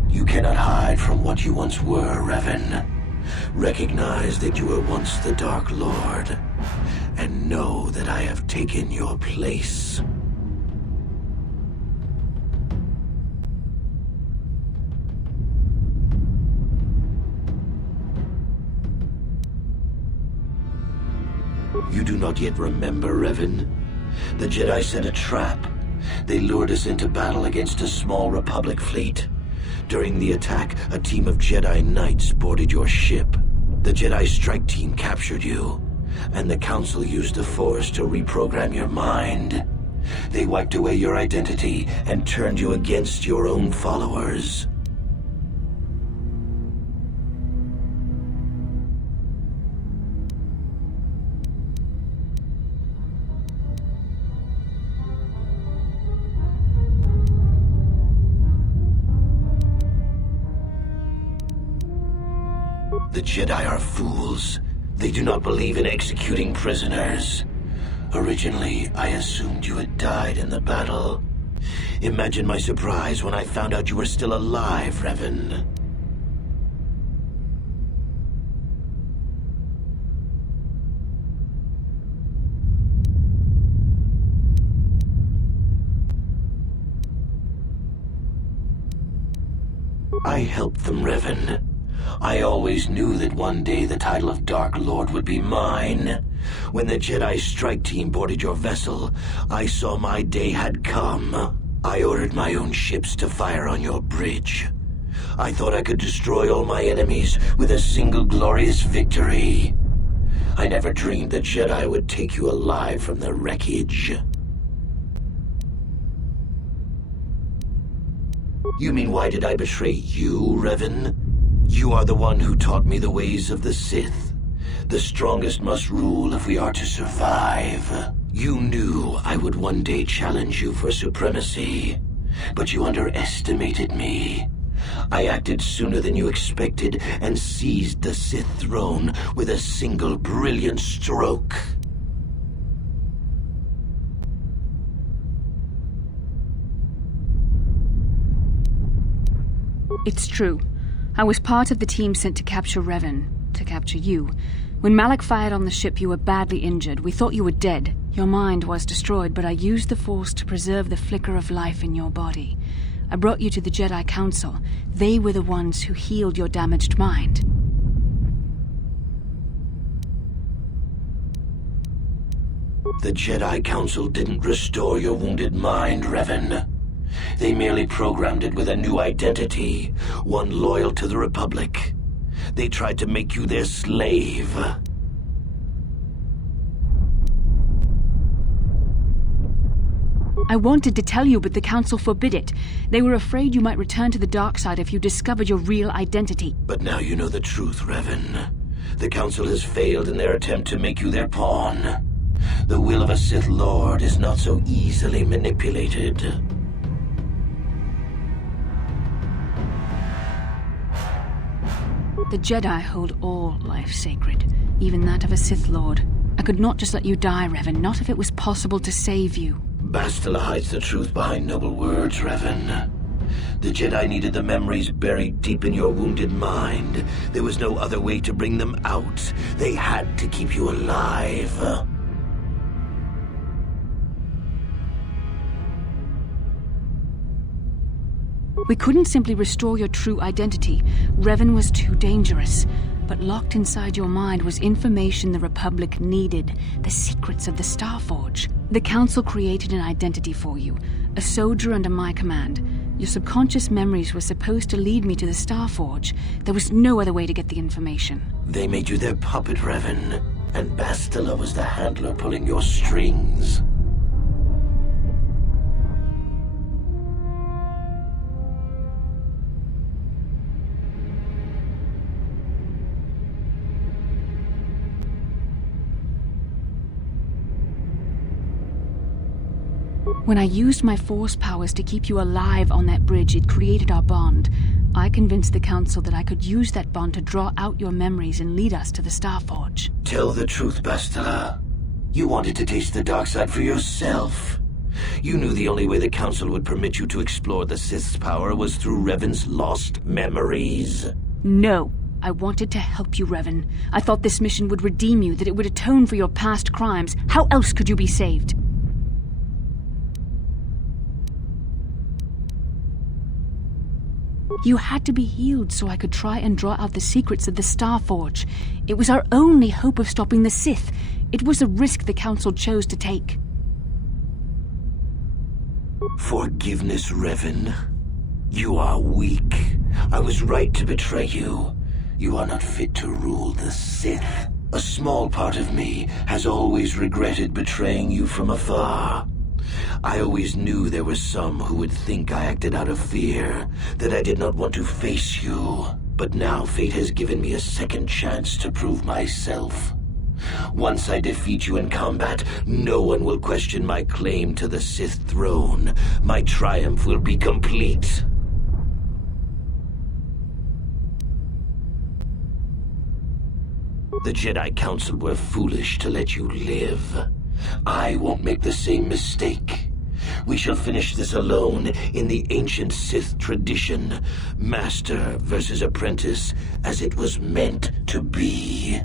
You cannot hide from what you once were, Revan. Recognize that you were once the Dark Lord, and know that I have taken your place. You do not yet remember, Revan? The Jedi set a trap. They lured us into battle against a small Republic fleet. During the attack, a team of Jedi Knights boarded your ship. The Jedi strike team captured you, and the Council used the Force to reprogram your mind. They wiped away your identity and turned you against your own followers. The Jedi are fools. They do not believe in executing prisoners. Originally, I assumed you had died in the battle. Imagine my surprise when I found out you were still alive, Revan. I helped them, Revan. I always knew that one day the title of Dark Lord would be mine. When the Jedi strike team boarded your vessel, I saw my day had come. I ordered my own ships to fire on your bridge. I thought I could destroy all my enemies with a single glorious victory. I never dreamed the Jedi would take you alive from the wreckage. You mean why did I betray you, Revan? You are the one who taught me the ways of the Sith. The strongest must rule if we are to survive. You knew I would one day challenge you for supremacy, but you underestimated me. I acted sooner than you expected and seized the Sith throne with a single brilliant stroke. It's true. I was part of the team sent to capture Revan, to capture you. When Malak fired on the ship, you were badly injured. We thought you were dead. Your mind was destroyed, but I used the Force to preserve the flicker of life in your body. I brought you to the Jedi Council. They were the ones who healed your damaged mind. The Jedi Council didn't restore your wounded mind, Revan. They merely programmed it with a new identity, one loyal to the Republic. They tried to make you their slave. I wanted to tell you, but the Council forbid it. They were afraid you might return to the dark side if you discovered your real identity. But now you know the truth, Revan. The Council has failed in their attempt to make you their pawn. The will of a Sith Lord is not so easily manipulated. The Jedi hold all life sacred, even that of a Sith Lord. I could not just let you die, Revan, not if it was possible to save you. Bastila hides the truth behind noble words, Revan. The Jedi needed the memories buried deep in your wounded mind. There was no other way to bring them out. They had to keep you alive. We couldn't simply restore your true identity. Revan was too dangerous. But locked inside your mind was information the Republic needed, the secrets of the Starforge. The Council created an identity for you, a soldier under my command. Your subconscious memories were supposed to lead me to the Starforge. There was no other way to get the information. They made you their puppet, Revan, and Bastila was the handler pulling your strings. When I used my Force powers to keep you alive on that bridge, it created our bond. I convinced the Council that I could use that bond to draw out your memories and lead us to the Starforge. Tell the truth, Bastila. You wanted to taste the dark side for yourself. You knew the only way the Council would permit you to explore the Sith's power was through Revan's lost memories. No. I wanted to help you, Revan. I thought this mission would redeem you, that it would atone for your past crimes. How else could you be saved? You had to be healed so I could try and draw out the secrets of the Starforge. It was our only hope of stopping the Sith. It was a risk the Council chose to take. Forgiveness, Revan. You are weak. I was right to betray you. You are not fit to rule the Sith. A small part of me has always regretted betraying you from afar. I always knew there were some who would think I acted out of fear, that I did not want to face you. But now fate has given me a second chance to prove myself. Once I defeat you in combat, no one will question my claim to the Sith throne. My triumph will be complete. The Jedi Council were foolish to let you live. I won't make the same mistake. We shall finish this alone in the ancient Sith tradition. Master versus apprentice, as it was meant to be.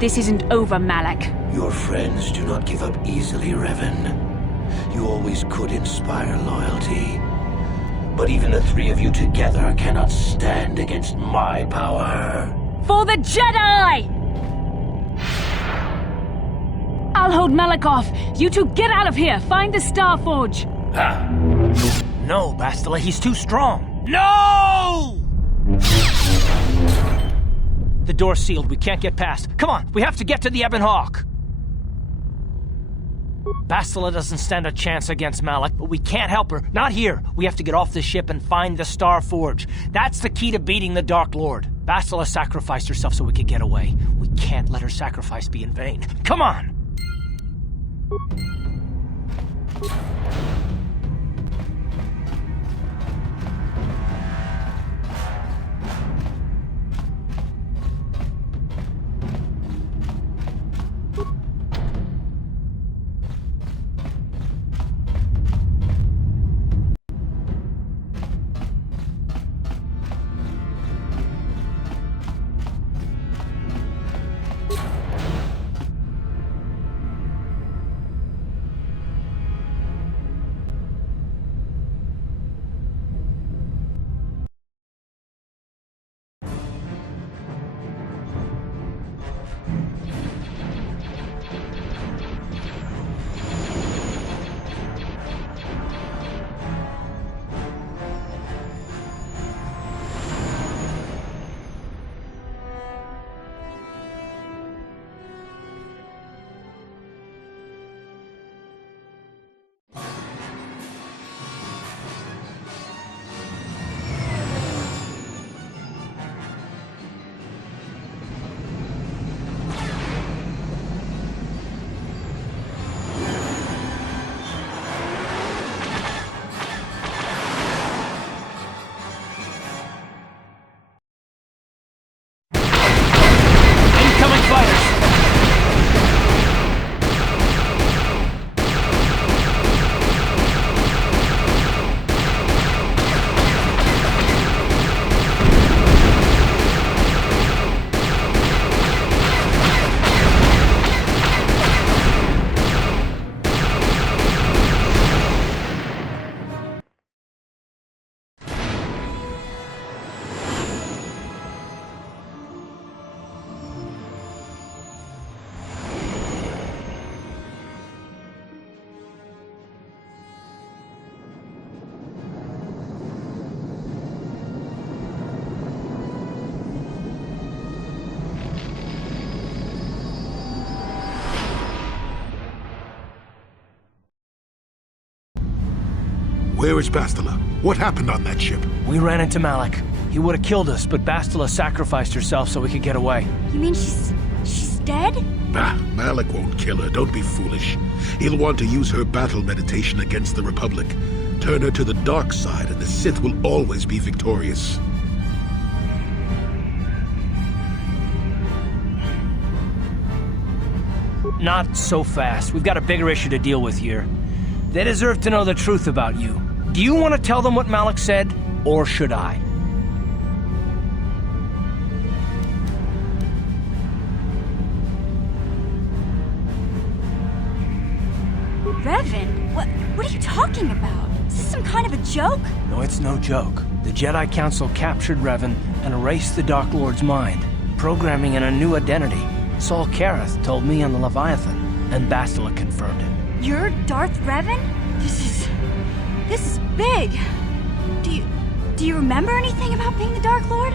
This isn't over, Malak. Your friends do not give up easily, Revan. You always could inspire loyalty. But even the three of you together cannot stand against my power. For the Jedi! I'll hold Malak off. You two get out of here. Find the Star Forge. No, Bastila, he's too strong. No! The door's sealed. We can't get past. Come on, we have to get to the Ebon Hawk. Bastila doesn't stand a chance against Malak, but we can't help her. Not here. We have to get off the ship and find the Star Forge. That's the key to beating the Dark Lord. Bastila sacrificed herself so we could get away. We can't let her sacrifice be in vain. Come on! Where is Bastila? What happened on that ship? We ran into Malik. He would have killed us, but Bastila sacrificed herself so we could get away. You mean she's dead? Bah, Malik won't kill her. Don't be foolish. He'll want to use her battle meditation against the Republic. Turn her to the dark side, and the Sith will always be victorious. Not so fast. We've got a bigger issue to deal with here. They deserve to know the truth about you. Do you want to tell them what Malik said, or should I? Revan? What are you talking about? Is this some kind of a joke? No, it's no joke. The Jedi Council captured Revan and erased the Dark Lord's mind, programming in a new identity. Saul Kareth told me on the Leviathan, and Bastila confirmed it. You're Darth Revan? This is big. Do you remember anything about being the Dark Lord?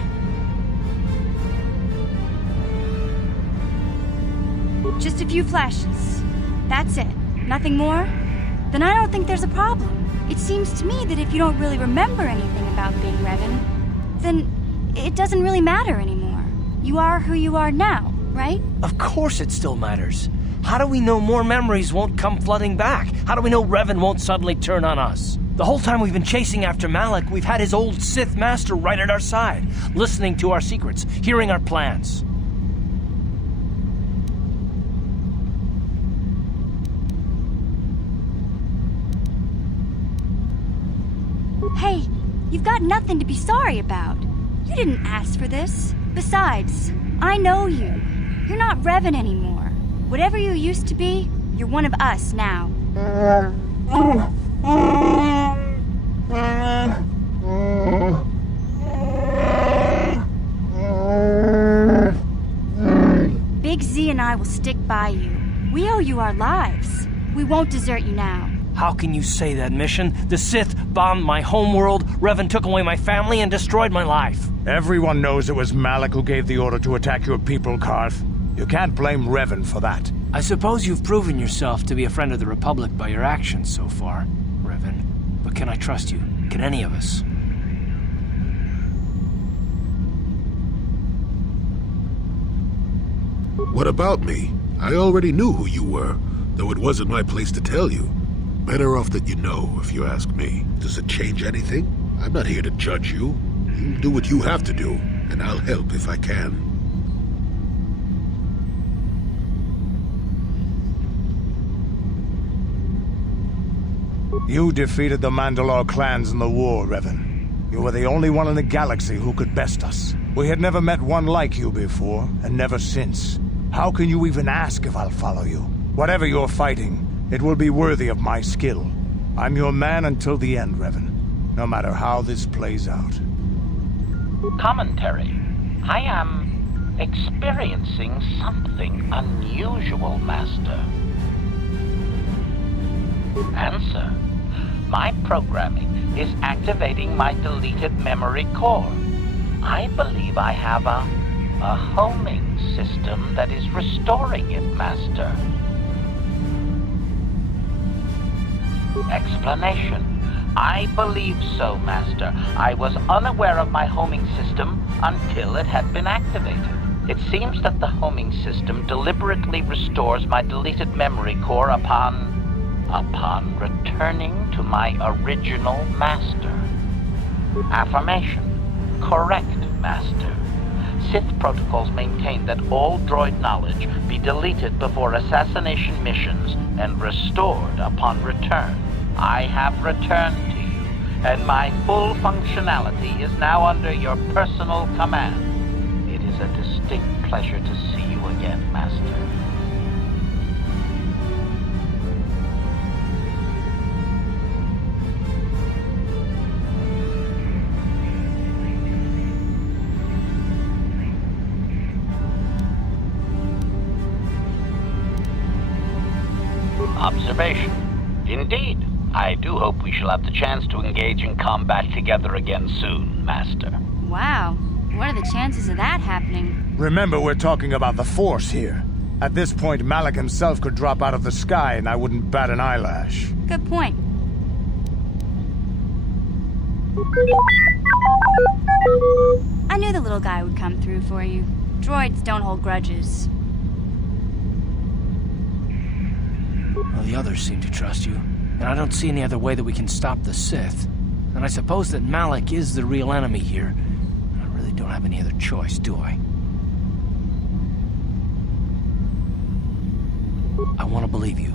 Just a few flashes. That's it. Nothing more? Then I don't think there's a problem. It seems to me that if you don't really remember anything about being Revan, then it doesn't really matter anymore. You are who you are now, right? Of course it still matters. How do we know more memories won't come flooding back? How do we know Revan won't suddenly turn on us? The whole time we've been chasing after Malik, we've had his old Sith master right at our side, listening to our secrets, hearing our plans. Hey, you've got nothing to be sorry about. You didn't ask for this. Besides, I know you. You're not Revan anymore. Whatever you used to be, you're one of us now. Big Z and I will stick by you. We owe you our lives. We won't desert you now. How can you say that, Mission? The Sith bombed my homeworld, Revan took away my family, and destroyed my life. Everyone knows it was Malik who gave the order to attack your people, Karth. You can't blame Revan for that. I suppose you've proven yourself to be a friend of the Republic by your actions so far, Revan. But can I trust you? Can any of us? What about me? I already knew who you were, though it wasn't my place to tell you. Better off that you know, if you ask me. Does it change anything? I'm not here to judge you. You do what you have to do, and I'll help if I can. You defeated the Mandalore clans in the war, Revan. You were the only one in the galaxy who could best us. We had never met one like you before, and never since. How can you even ask if I'll follow you? Whatever you're fighting, it will be worthy of my skill. I'm your man until the end, Revan. No matter how this plays out. Commentary. I am experiencing something unusual, Master. Answer. My programming is activating my deleted memory core. I believe I have a homing system that is restoring it, Master. Explanation. I believe so, Master. I was unaware of my homing system until it had been activated. It seems that the homing system deliberately restores my deleted memory core upon returning to my original master. Affirmation. Correct, Master. Sith protocols maintain that all droid knowledge be deleted before assassination missions and restored upon return. I have returned to you, and my full functionality is now under your personal command. It is a distinct pleasure to see you again, Master. Observation. Indeed. I do hope we shall have the chance to engage in combat together again soon, Master. Wow. What are the chances of that happening? Remember, we're talking about the Force here. At this point, Malik himself could drop out of the sky and I wouldn't bat an eyelash. Good point. I knew the little guy would come through for you. Droids don't hold grudges. Well, the others seem to trust you, and I don't see any other way that we can stop the Sith. And I suppose that Malak is the real enemy here. I really don't have any other choice, do I? I want to believe you.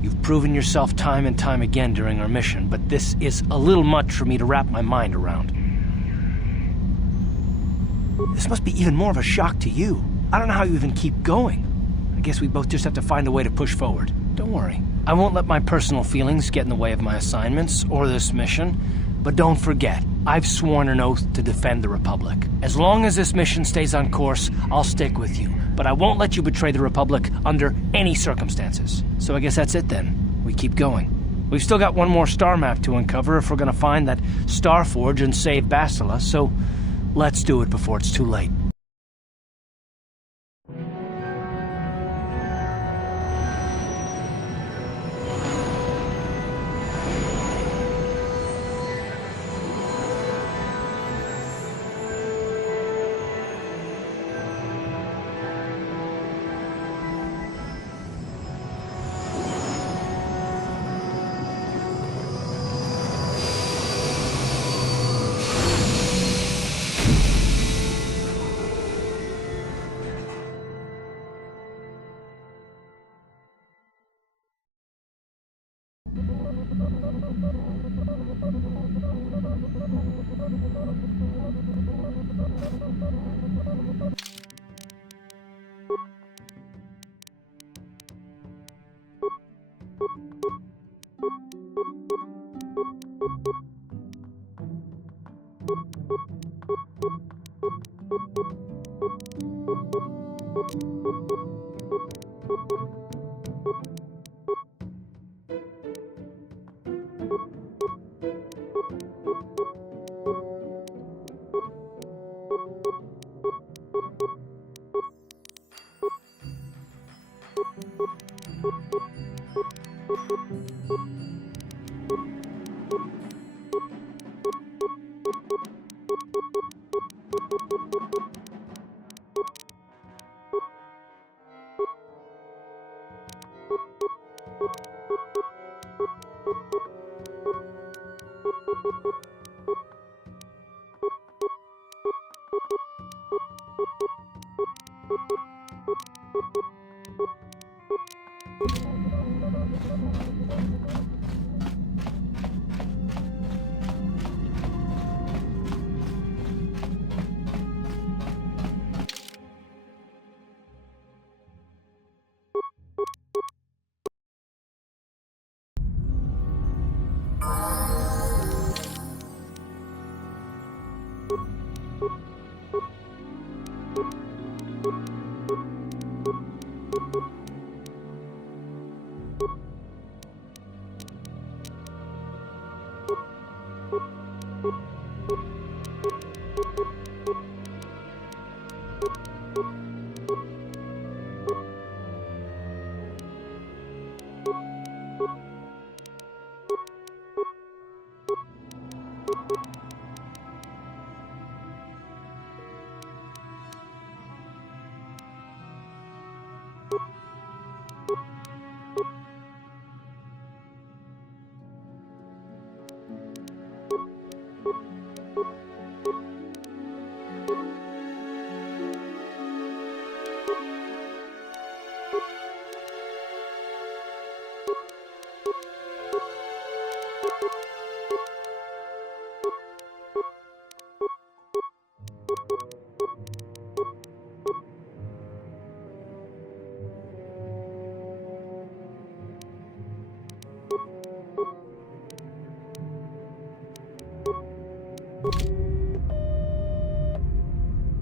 You've proven yourself time and time again during our mission, but this is a little much for me to wrap my mind around. This must be even more of a shock to you. I don't know how you even keep going. I guess we both just have to find a way to push forward. Don't worry. I won't let my personal feelings get in the way of my assignments or this mission. But don't forget, I've sworn an oath to defend the Republic. As long as this mission stays on course, I'll stick with you. But I won't let you betray the Republic under any circumstances. So I guess that's it then. We keep going. We've still got one more star map to uncover if we're gonna find that Star Forge and save Bastila, so let's do it before it's too late.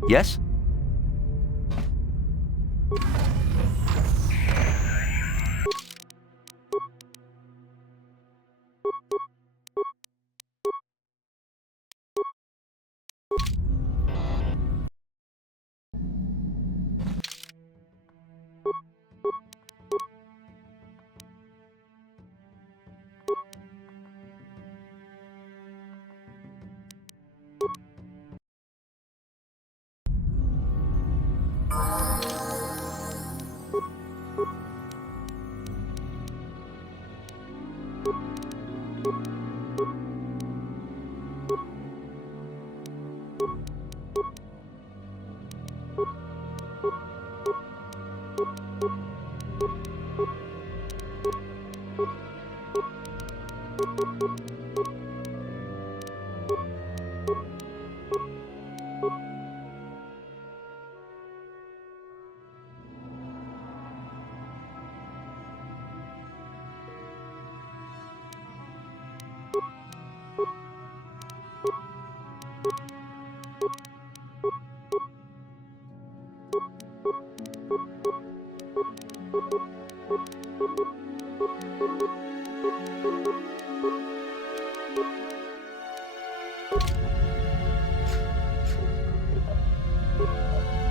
Yes?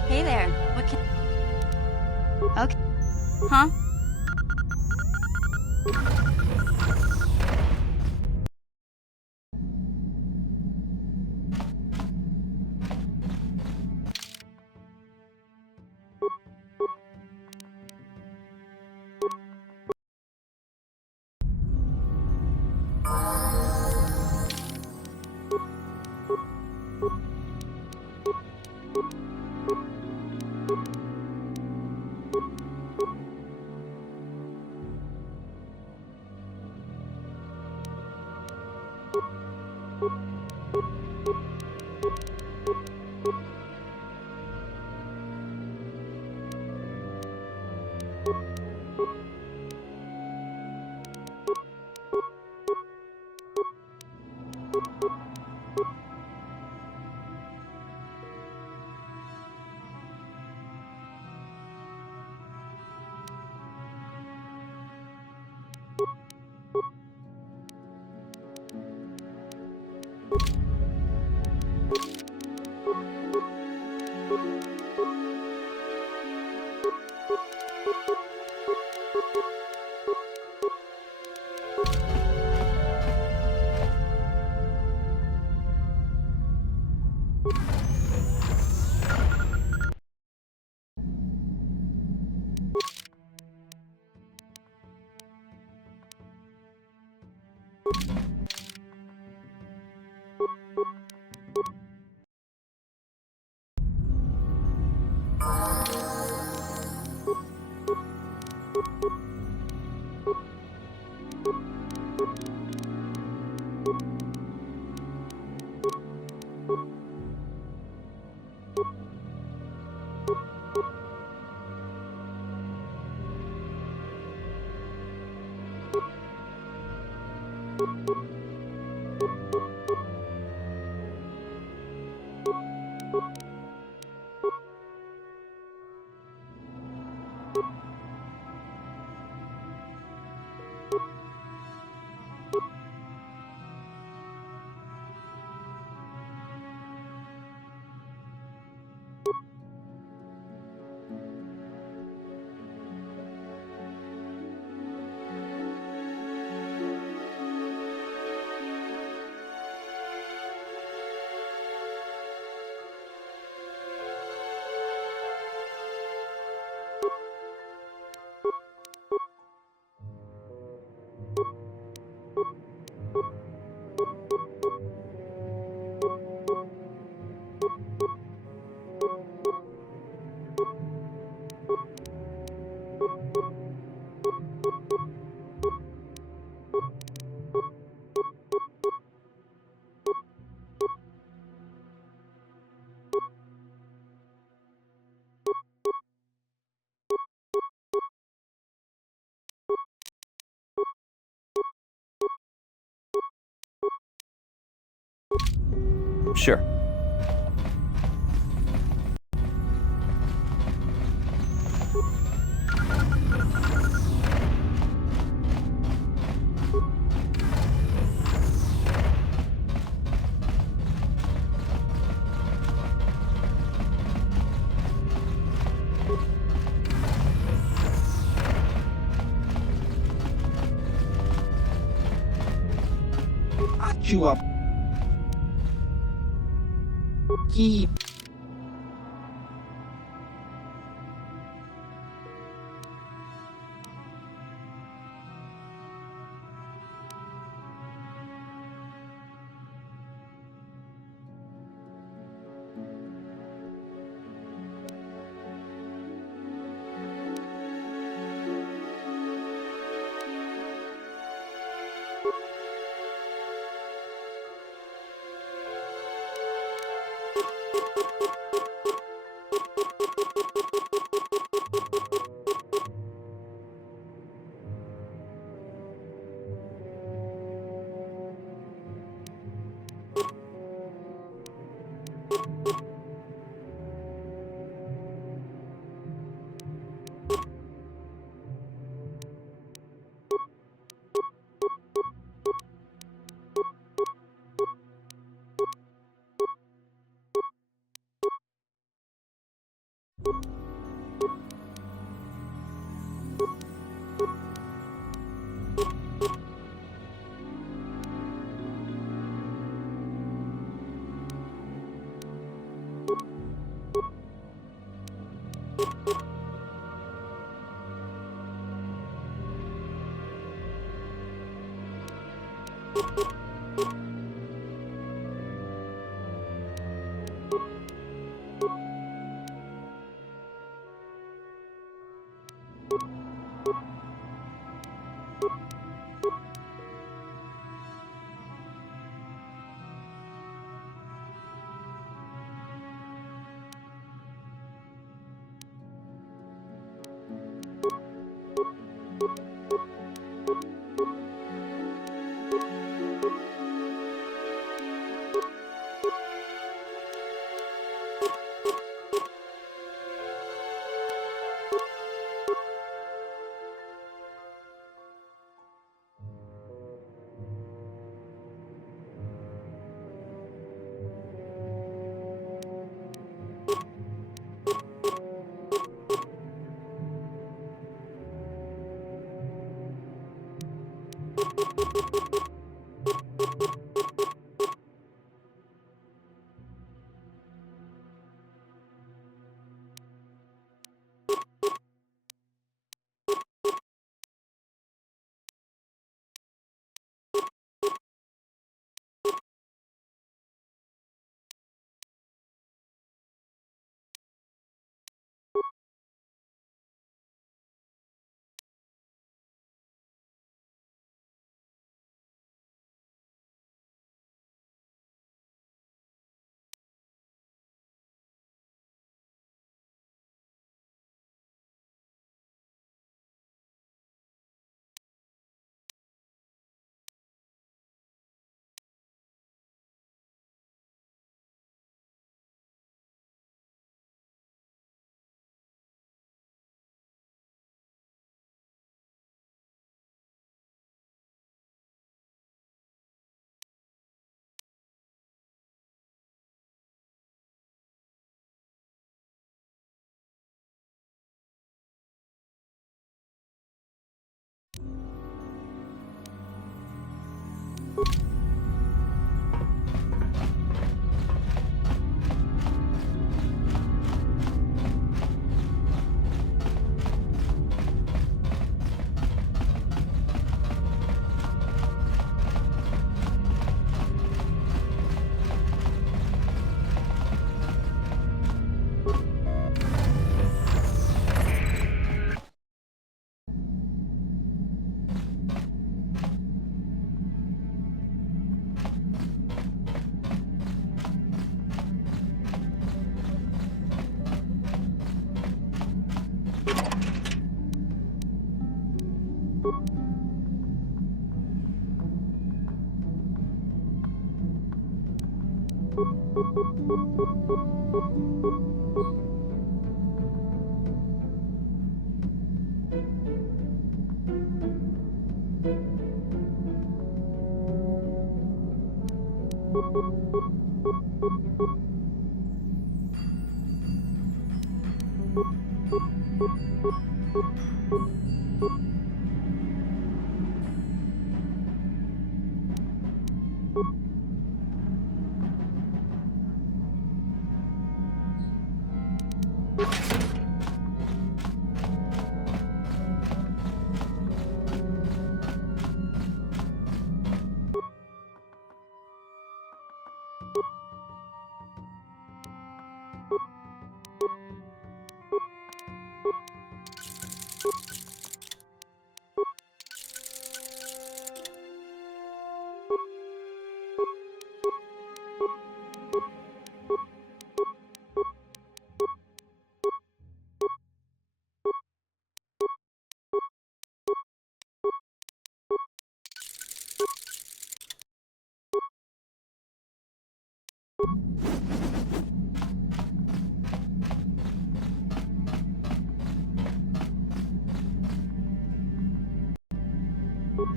Hey there. What can... Okay. Huh? Sure. Achua. Keep.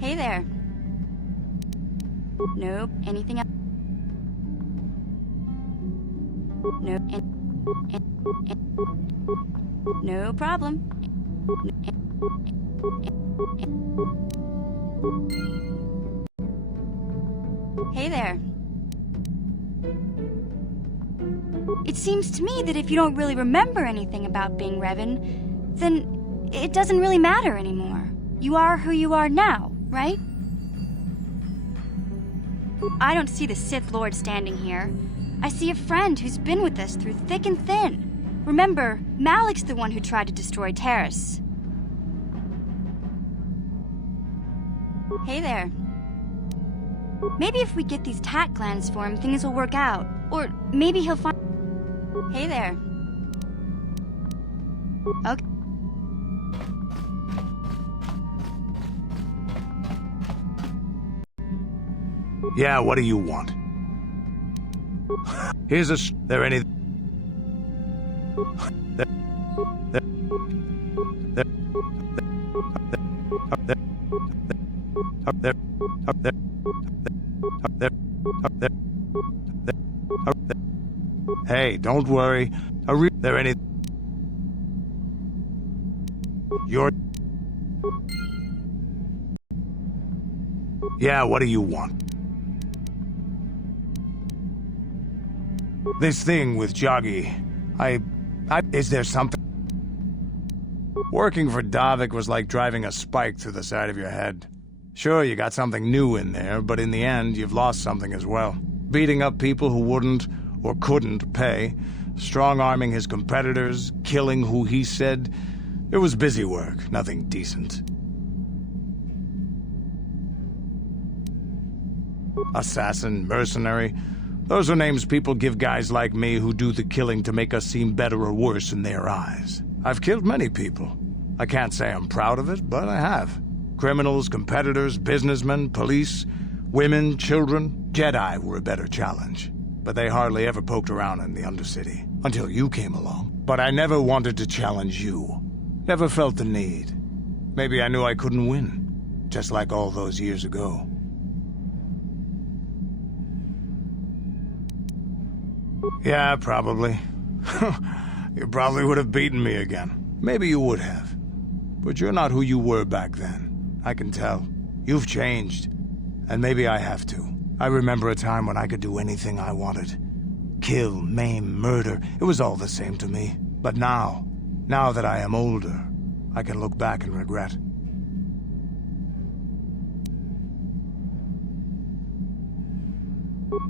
Hey there. Nope. Anything else? Nope. No problem. Hey there. It seems to me that if you don't really remember anything about Bing Revan, then it doesn't really matter anymore. You are who you are now, right? I don't see the Sith Lord standing here. I see a friend who's been with us through thick and thin. Remember, Malik's the one who tried to destroy Terrace. Hey there. Maybe if we get these tack glands for him, things will work out. Or maybe he'll find... Hey there. Okay. Yeah, what do you want? Here's there any... Hey, don't worry. There any... You're... Yeah, what do you want? This thing with Joggy, is there something? Working for Davik was like driving a spike through the side of your head. Sure, you got something new in there, but in the end, you've lost something as well. Beating up people who wouldn't or couldn't pay, strong-arming his competitors, killing who he said. It was busy work, nothing decent. Assassin, mercenary. Those are names people give guys like me who do the killing to make us seem better or worse in their eyes. I've killed many people. I can't say I'm proud of it, but I have. Criminals, competitors, businessmen, police, women, children. Jedi were a better challenge, but they hardly ever poked around in the Undercity, until you came along. But I never wanted to challenge you. Never felt the need. Maybe I knew I couldn't win, just like all those years ago. Yeah, probably. You probably would have beaten me again. Maybe you would have. But you're not who you were back then. I can tell. You've changed. And maybe I have to. I remember a time when I could do anything I wanted. Kill, maim, murder. It was all the same to me. But now that I am older, I can look back and regret.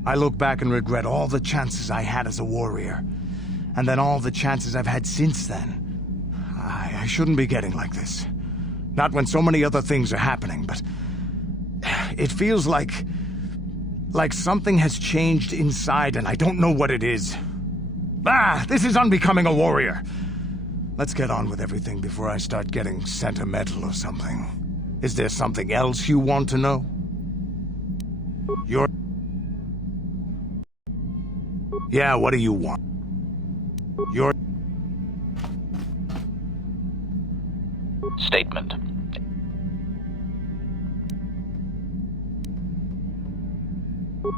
I look back and regret all the chances I had as a warrior. And then all the chances I've had since then. I shouldn't be getting like this. Not when so many other things are happening, but... It feels like something has changed inside and I don't know what it is. This is unbecoming a warrior. Let's get on with everything before I start getting sentimental or something. Is there something else you want to know? Yeah, what do you want? Statement.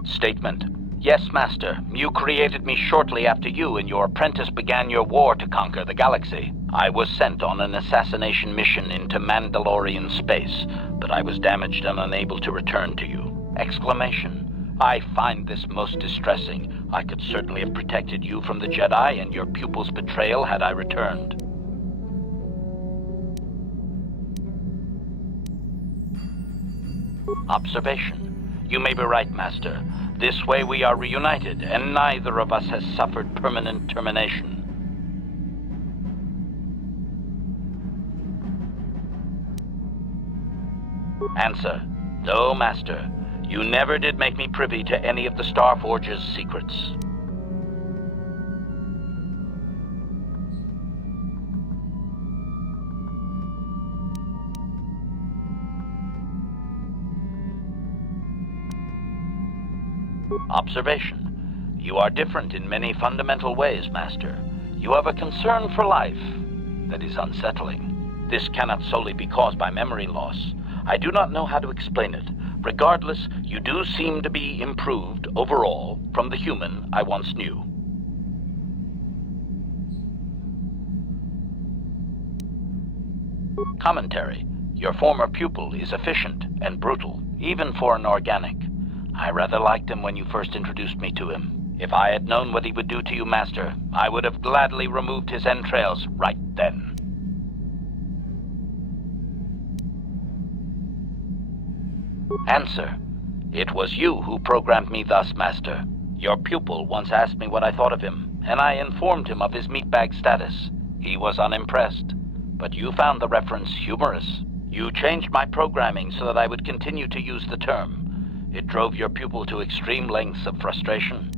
Statement. Yes, Master. You created me shortly after you and your apprentice began your war to conquer the galaxy. I was sent on an assassination mission into Mandalorian space, but I was damaged and unable to return to you. Exclamation. I find this most distressing. I could certainly have protected you from the Jedi and your pupil's betrayal had I returned. Observation. You may be right, Master. This way we are reunited, and neither of us has suffered permanent termination. Answer. No, Master. You never did make me privy to any of the Starforge's secrets. Observation. You are different in many fundamental ways, Master. You have a concern for life that is unsettling. This cannot solely be caused by memory loss. I do not know how to explain it. Regardless, you do seem to be improved overall from the human I once knew. Commentary. Your former pupil is efficient and brutal, even for an organic. I rather liked him when you first introduced me to him. If I had known what he would do to you, Master, I would have gladly removed his entrails right then. Answer. It was you who programmed me thus, Master. Your pupil once asked me what I thought of him, and I informed him of his meatbag status. He was unimpressed, but you found the reference humorous. You changed my programming so that I would continue to use the term. It drove your pupil to extreme lengths of frustration.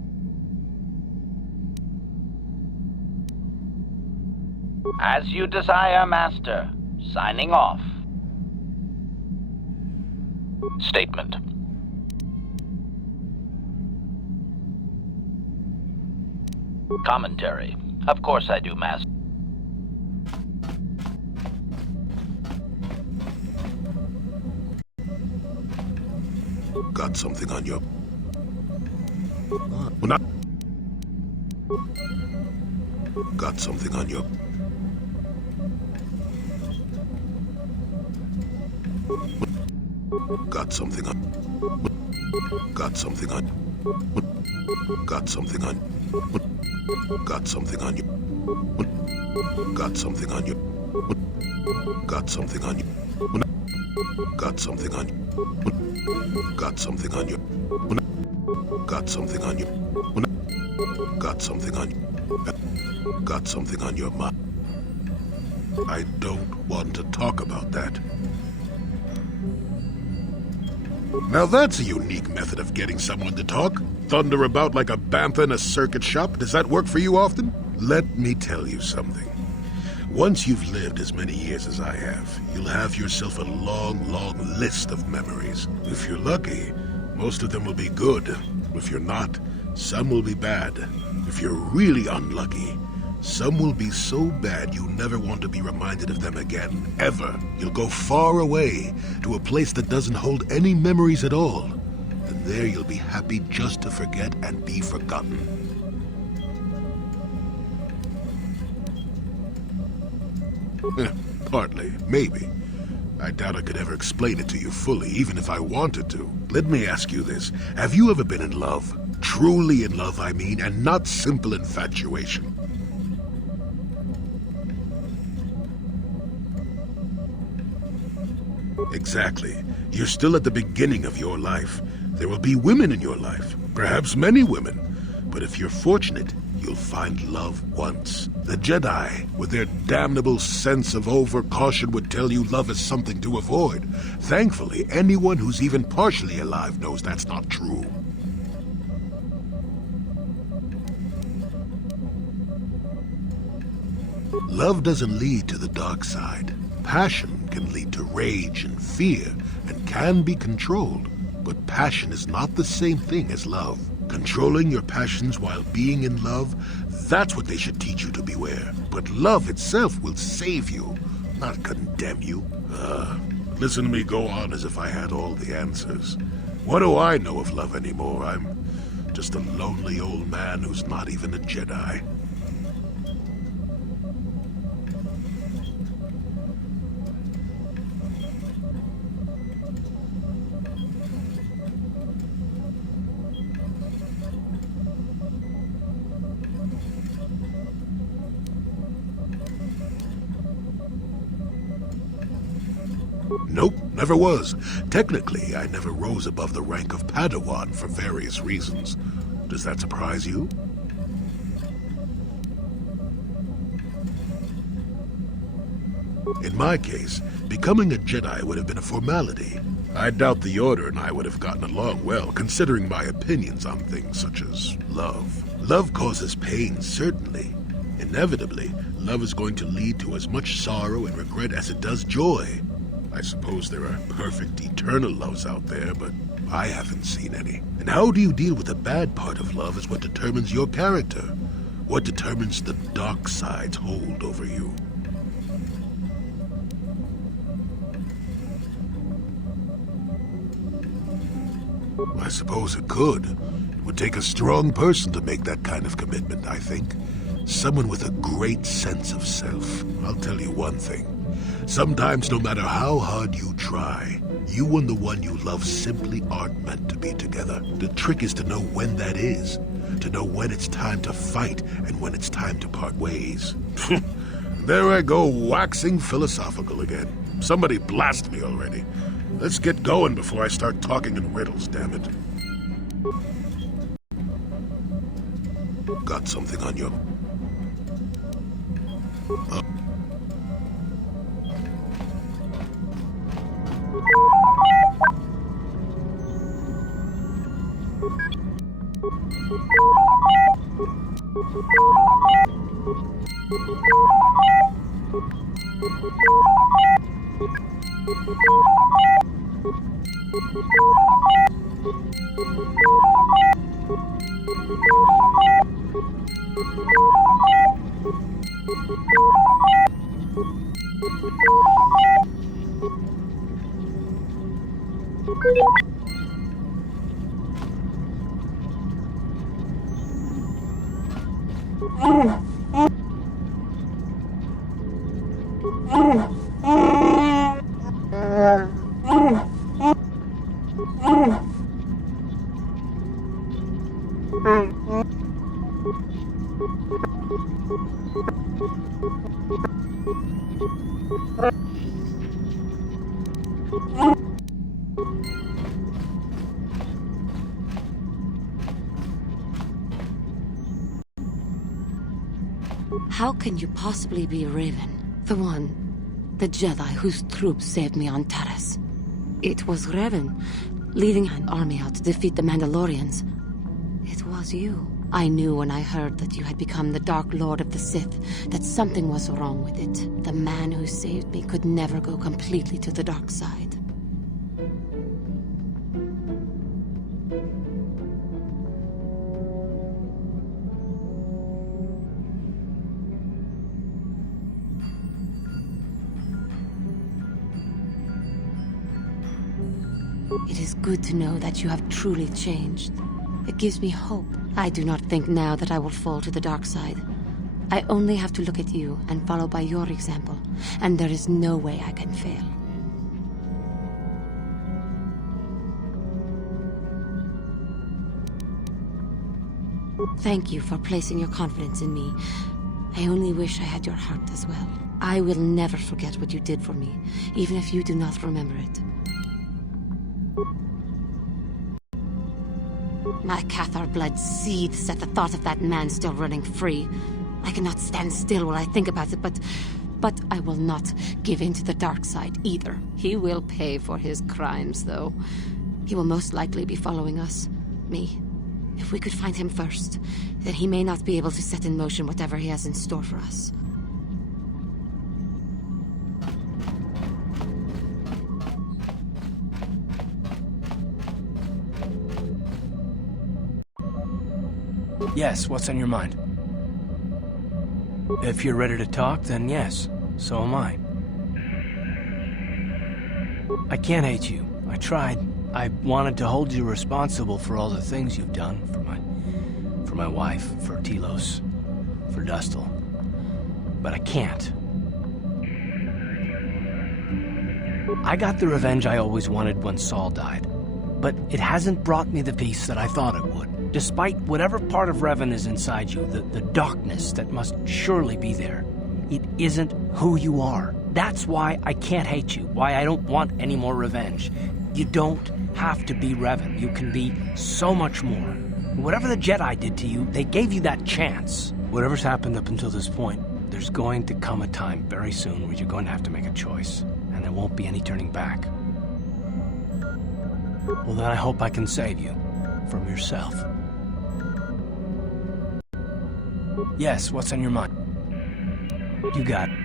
As you desire, Master. Signing off. Statement. Commentary. Of course I do, Master. Got something on your... Well, not... Got something on your... Got something on... Got something on... Got something on... Got something on you. Got something on you. Got something on you. Got something on you. Got something on you. Got something on you. Got something on you. Got something on your mind. I don't want to talk about that. Now that's a unique method of getting someone to talk. Thunder about like a bantha in a circuit shop. Does that work for you often? Let me tell you something. Once you've lived as many years as I have, you'll have yourself a long, long list of memories. If you're lucky, most of them will be good. If you're not, some will be bad. If you're really unlucky, some will be so bad you never want to be reminded of them again, ever. You'll go far away, to a place that doesn't hold any memories at all. And there you'll be happy just to forget and be forgotten. Partly, maybe. I doubt I could ever explain it to you fully, even if I wanted to. Let me ask you this. Have you ever been in love? Truly in love, I mean, and not simple infatuation. Exactly. You're still at the beginning of your life. There will be women in your life, perhaps many women. But if you're fortunate, you'll find love once. The Jedi, with their damnable sense of over-caution, would tell you love is something to avoid. Thankfully, anyone who's even partially alive knows that's not true. Love doesn't lead to the dark side. Passion can lead to rage and fear, and can be controlled. But passion is not the same thing as love. Controlling your passions while being in love, that's what they should teach you to beware. But love itself will save you, not condemn you. Listen to me go on as if I had all the answers. What do I know of love anymore? I'm just a lonely old man who's not even a Jedi. Nope, never was. Technically, I never rose above the rank of Padawan for various reasons. Does that surprise you? In my case, becoming a Jedi would have been a formality. I doubt the Order and I would have gotten along well, considering my opinions on things such as love. Love causes pain, certainly. Inevitably, love is going to lead to as much sorrow and regret as it does joy. I suppose there are perfect eternal loves out there, but I haven't seen any. And how do you deal with the bad part of love is what determines your character. What determines the dark side's hold over you. I suppose it could. It would take a strong person to make that kind of commitment, I think. Someone with a great sense of self. I'll tell you one thing. Sometimes, no matter how hard you try, you and the one you love simply aren't meant to be together. The trick is to know when that is. To know when it's time to fight and when it's time to part ways. There I go, waxing philosophical again. Somebody blast me already. Let's get going before I start talking in riddles, damn it. Got something on you? How can you possibly be Raven? The Jedi whose troops saved me on Taris. It was Raven, leading an army out to defeat the Mandalorians. It was you. I knew when I heard that you had become the Dark Lord of the Sith, that something was wrong with it. The man who saved me could never go completely to the dark side. It is good to know that you have truly changed. It gives me hope. I do not think now that I will fall to the dark side. I only have to look at you and follow by your example, and there is no way I can fail. Thank you for placing your confidence in me. I only wish I had your heart as well. I will never forget what you did for me, even if you do not remember it. My Cathar blood seethes at the thought of that man still running free. I cannot stand still while I think about it, but I will not give in to the dark side either. He will pay for his crimes, though. He will most likely be following us. Me. If we could find him first, then he may not be able to set in motion whatever he has in store for us. Yes, what's on your mind? If you're ready to talk, then yes, so am I. I can't hate you. I tried. I wanted to hold you responsible for all the things you've done, for my wife, for Telos, for Dustil. But I can't. I got the revenge I always wanted when Saul died, but it hasn't brought me the peace that I thought it would. Despite whatever part of Revan is inside you, the darkness that must surely be there, it isn't who you are. That's why I can't hate you, why I don't want any more revenge. You don't have to be Revan. You can be so much more. Whatever the Jedi did to you, they gave you that chance. Whatever's happened up until this point, there's going to come a time very soon where you're going to have to make a choice, and there won't be any turning back. Well, then I hope I can save you from yourself. Yes, what's on your mind? You got it.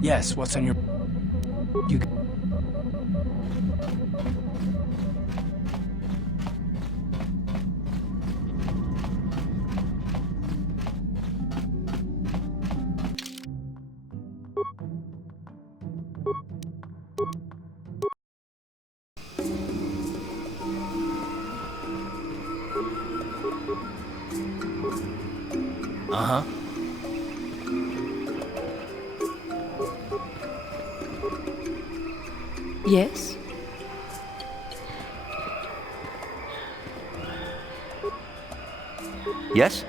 Yes, what's on your... You... Uh-huh. Yes? Yes?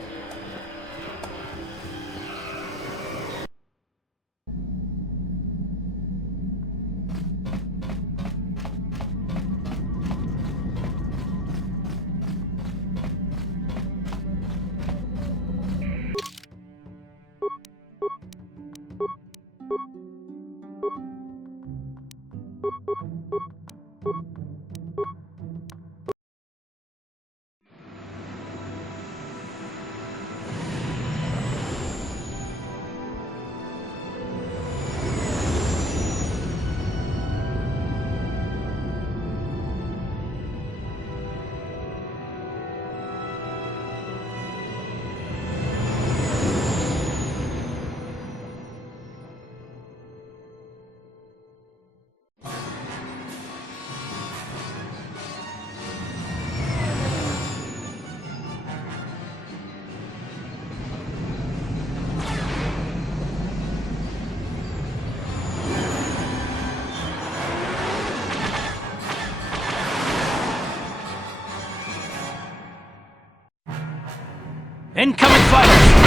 Incoming fighters!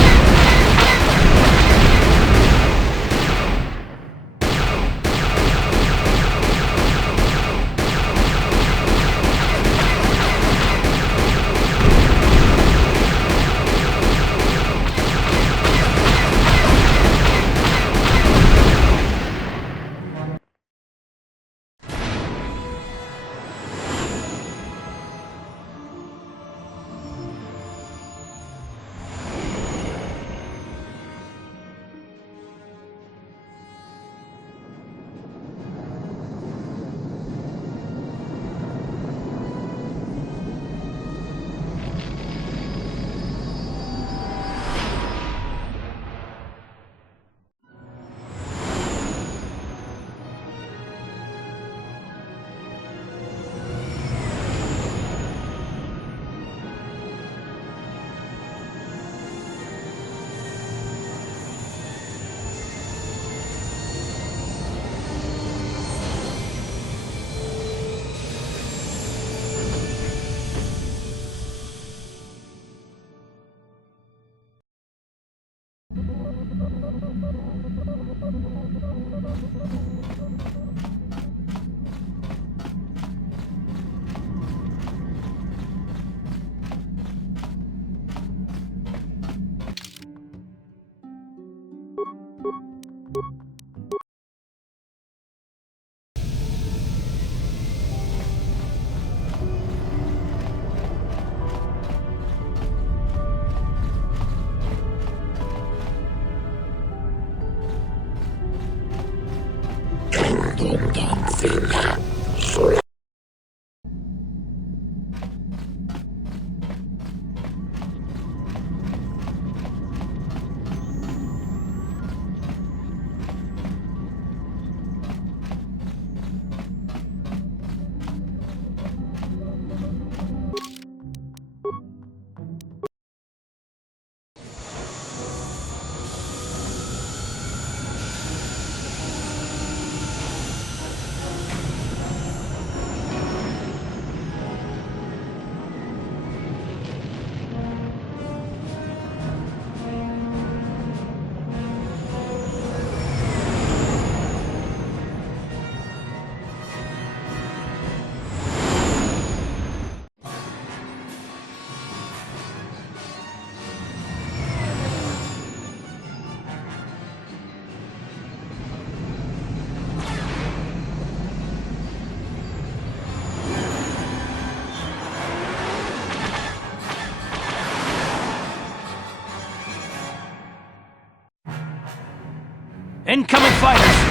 Incoming fighters!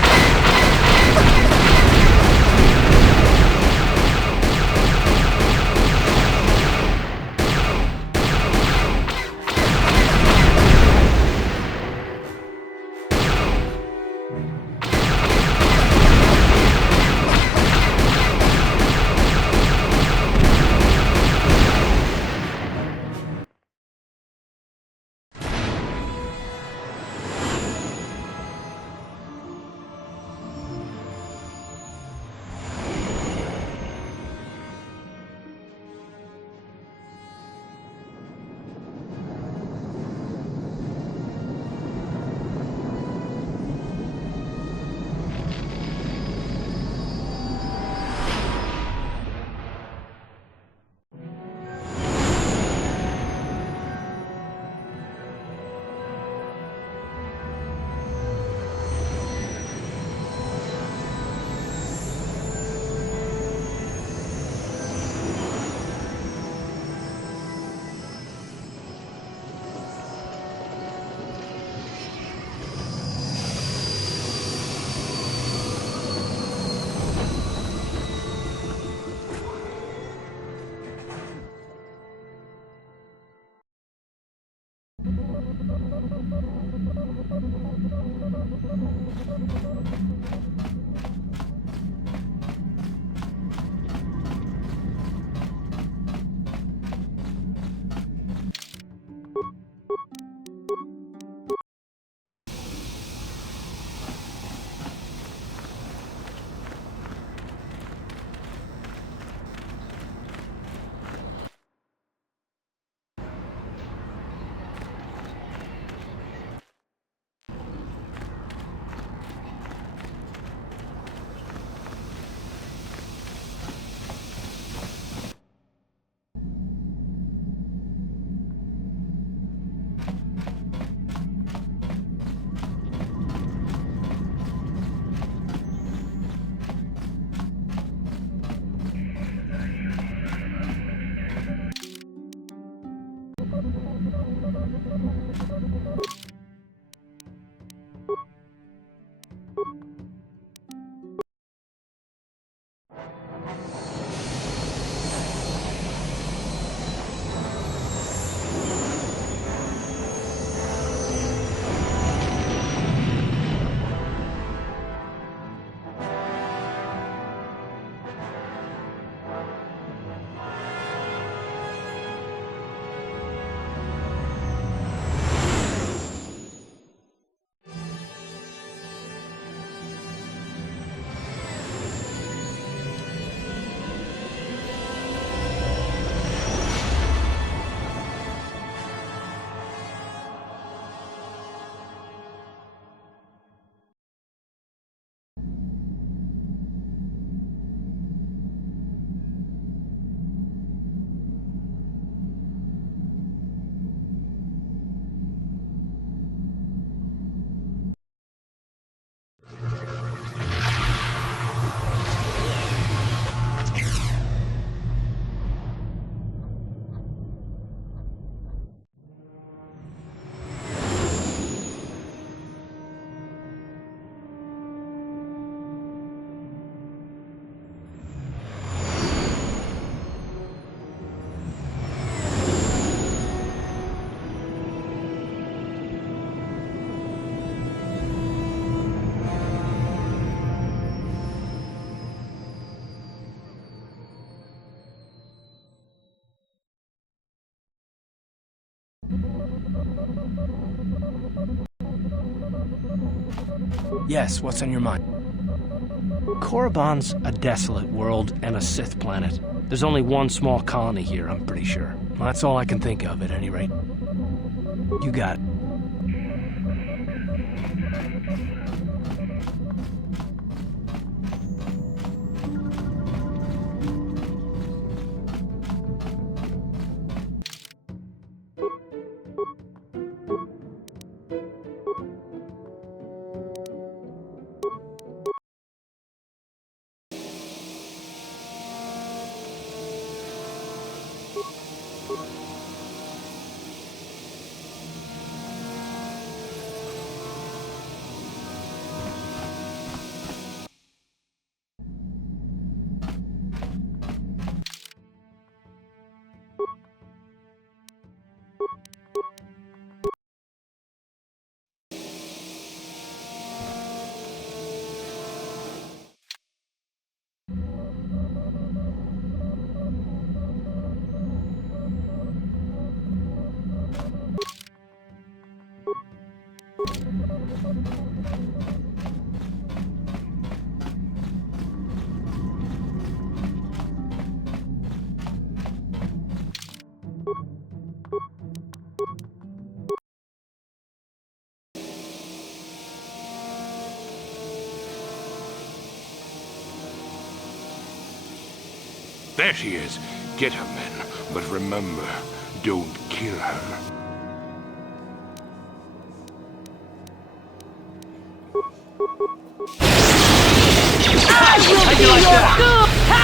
Yes, what's on your mind? Korriban's a desolate world and a Sith planet. There's only one small colony here, I'm pretty sure. Well, that's all I can think of, at any rate. You got it. There she is. Get her, men. But remember, don't kill her. I will be your good! Ha!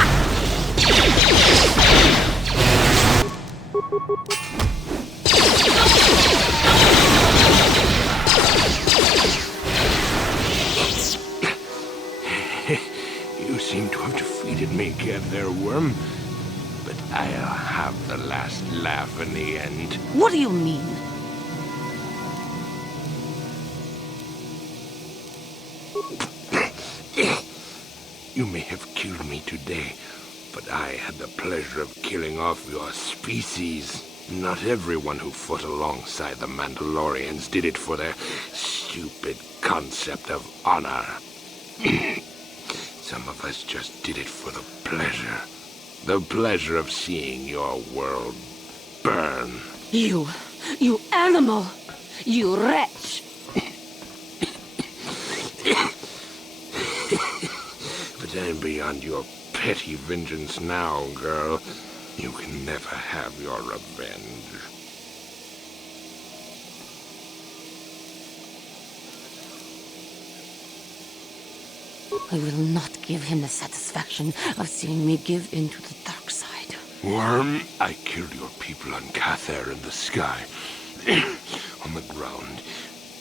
You seem to have defeated me, Get there, worm. But I'll have the last laugh in the end. What do you mean? You may have killed me today, but I had the pleasure of killing off your species. Not everyone who fought alongside the Mandalorians did it for their stupid concept of honor. Some of us just did it for the pleasure. The pleasure of seeing your world burn. You animal! You wretch! But I'm beyond your petty vengeance now, girl. You can never have your revenge. I will not give him the satisfaction of seeing me give in to the dark side. Worm, I killed your people on Cather in the sky. On the ground,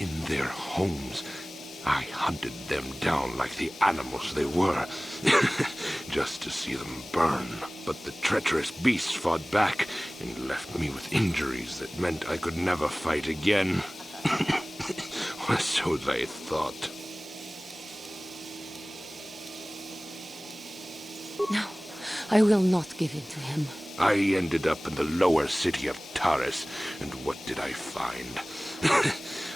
in their homes. I hunted them down like the animals they were, just to see them burn. But the treacherous beasts fought back and left me with injuries that meant I could never fight again. Or so they thought. No, I will not give in to him. I ended up in the lower city of Taris, and what did I find?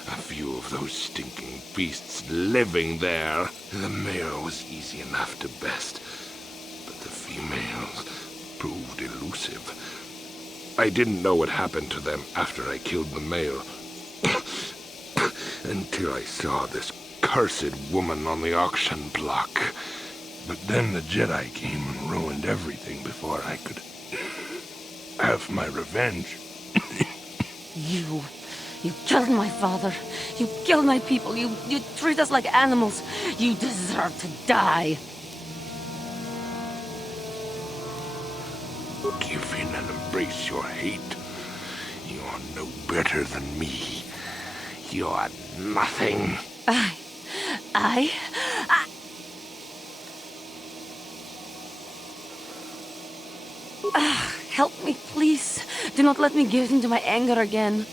A few of those stinking beasts living there. The male was easy enough to best, but the females proved elusive. I didn't know what happened to them after I killed the male. Until I saw this cursed woman on the auction block. But then the Jedi came and ruined everything before I could have my revenge. You killed my father. You killed my people. You treat us like animals. You deserve to die. Give in and embrace your hate. You're no better than me. You're nothing. Help me, please. Do not let me give in to my anger again.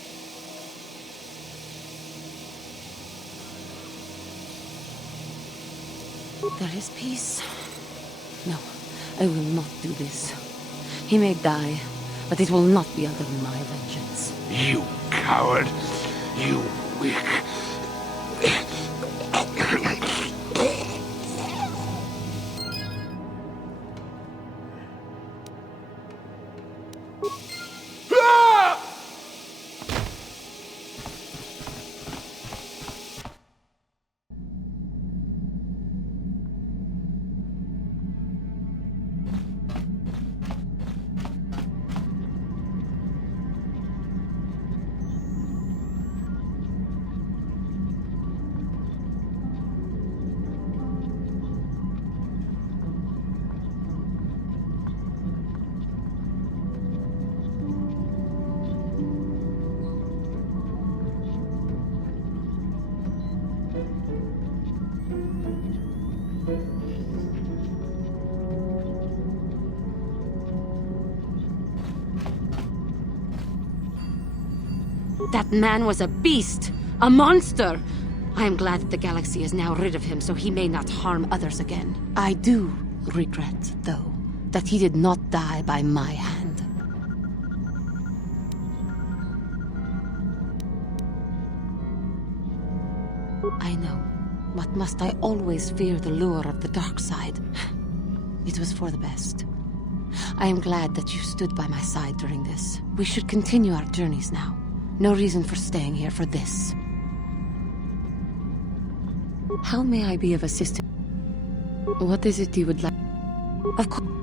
There is peace. No, I will not do this. He may die, but it will not be under my vengeance. You coward! You weak... That man was a beast! A monster! I am glad that the galaxy is now rid of him so he may not harm others again. I do regret, though, that he did not die by my hand. I know. But must I always fear the lure of the dark side? It was for the best. I am glad that you stood by my side during this. We should continue our journeys now. No reason for staying here for this. How may I be of assistance? What is it you would like? Of course.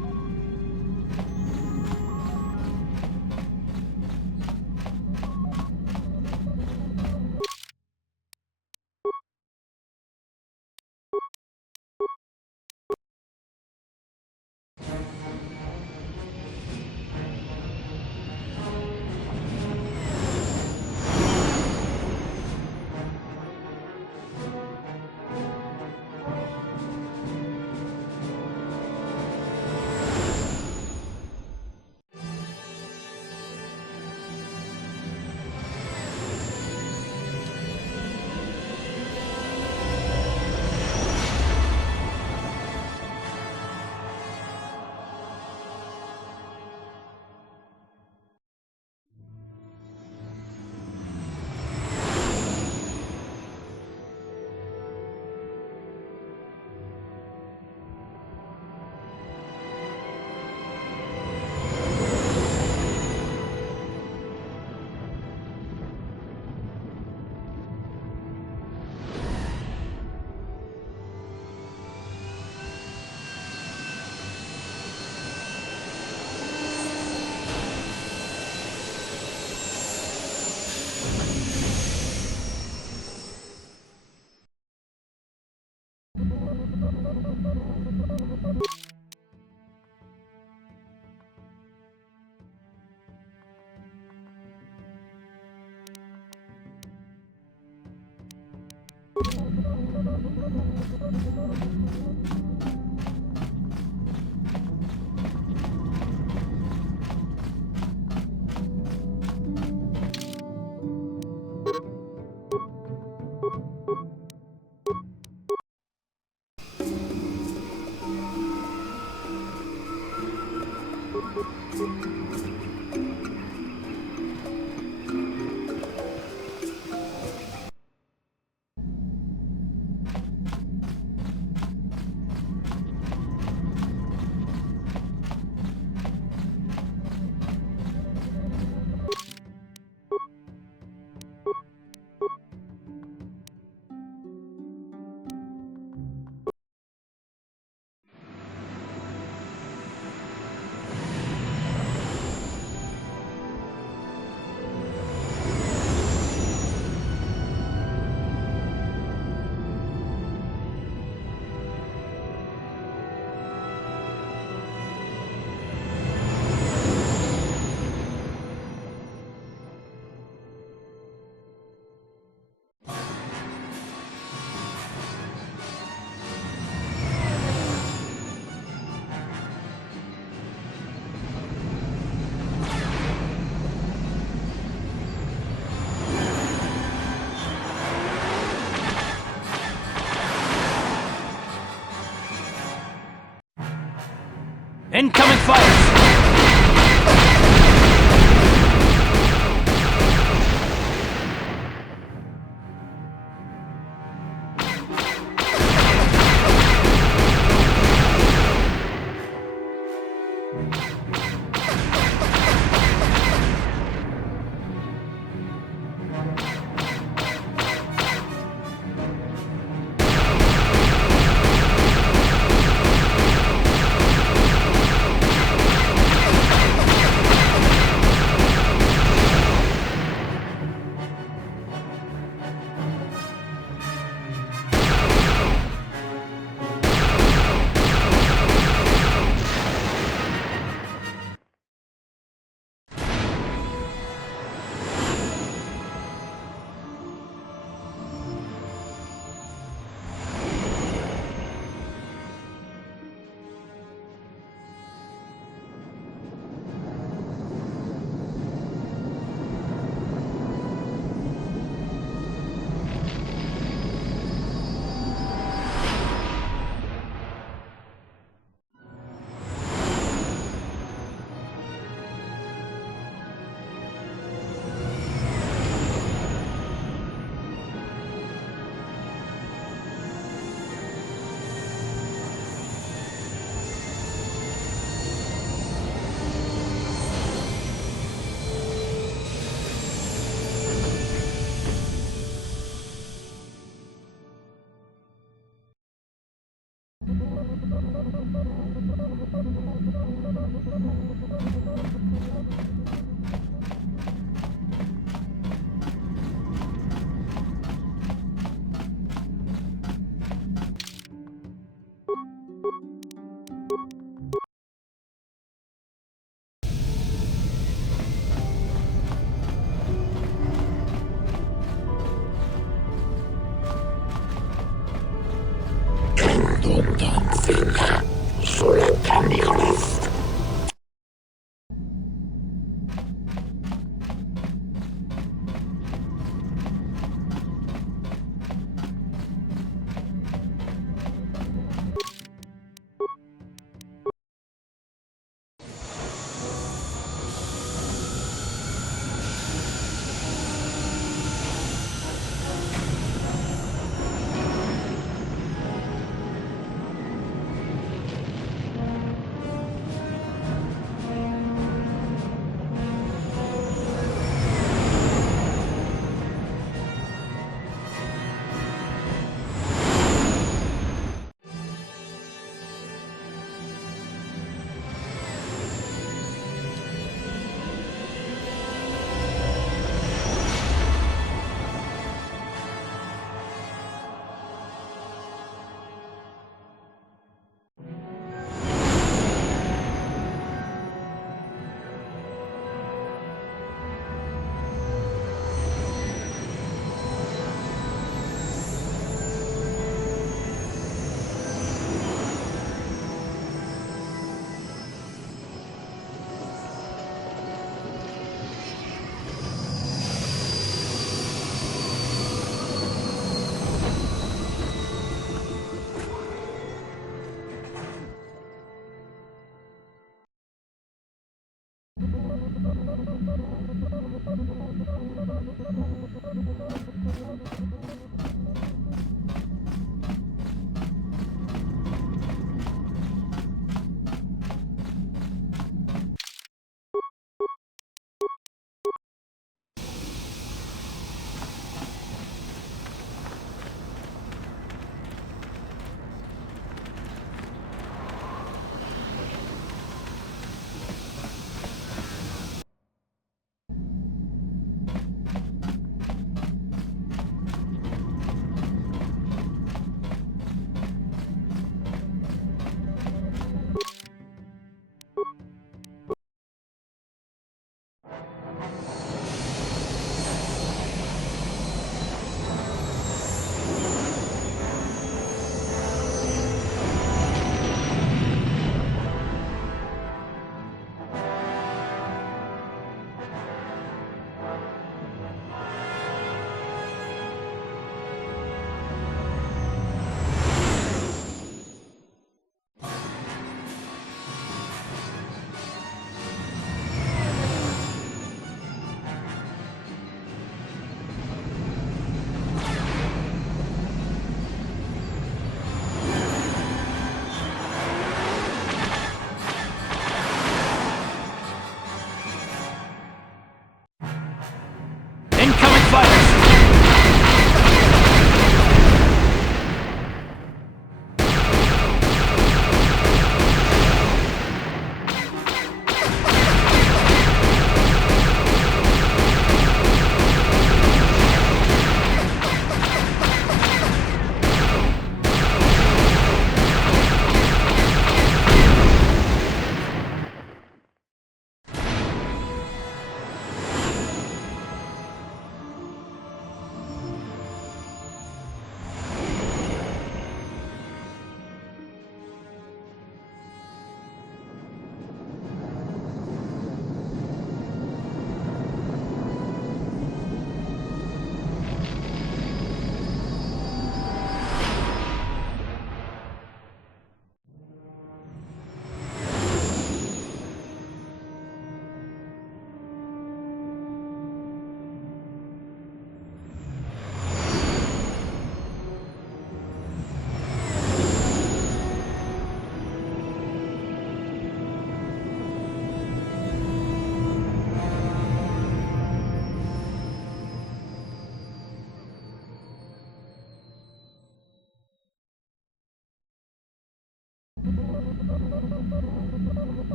Incoming fighters!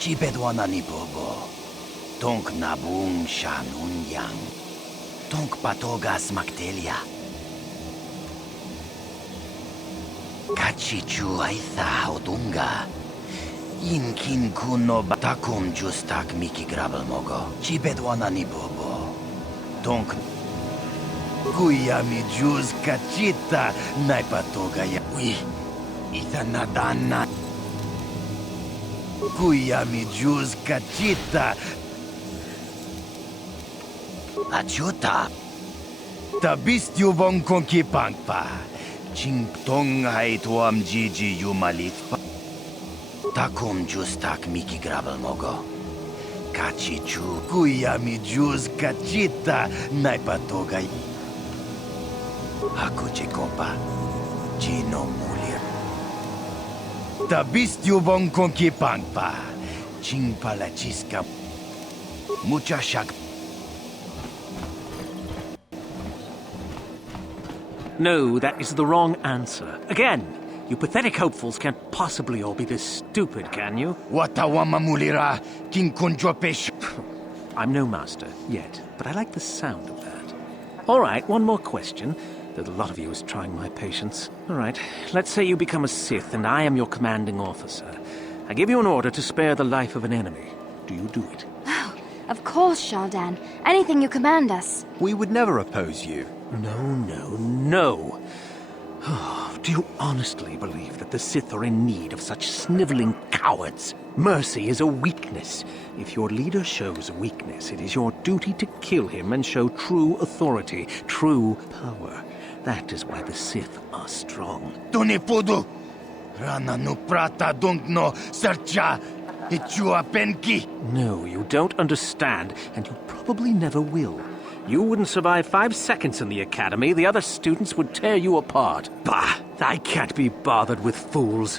Chibedwana ni bobo. Tonk nabung shanun yang. Tonk patogas maktelia. Kachichu aitha odunga. Inkin kuno batakum justak miki grabel mogo. Chibedwana ni bobo. Tonk Kuya mi juz kachita naipatoga ya. Ui, ita nadana. Kuya mi juz kachita. Achuta. Tabistyu bon konki pangpa. Chingtong hai tuam jiji yumalitpa. Takum justak miki grabel mogo. Kachichu. Kuya mi juz kachita naipatoga. Ako kompa. Chino mulir. Tabistyu bon konki pangpa. Chingpalachiska. Mucha shak. No, that is the wrong answer. Again, you pathetic hopefuls can't possibly all be this stupid, can you? Watawama mulira. King kunjopesh. I'm no master, yet, but I like the sound of that. All right, one more question. The lot of you is trying my patience. All right, let's say you become a Sith and I am your commanding officer. I give you an order to spare the life of an enemy. Do you do it? Oh, of course, Shardan. Anything you command us. We would never oppose you. No. Do you honestly believe that the Sith are in need of such sniveling cowards? Mercy is a weakness. If your leader shows a weakness, it is your duty to kill him and show true authority, true power. That is why the Sith are strong. Tunipudu! Rana no prata dungno sercha ichua penki! No, you don't understand, and you probably never will. You wouldn't survive 5 seconds in the academy. The other students would tear you apart. Bah! I can't be bothered with fools.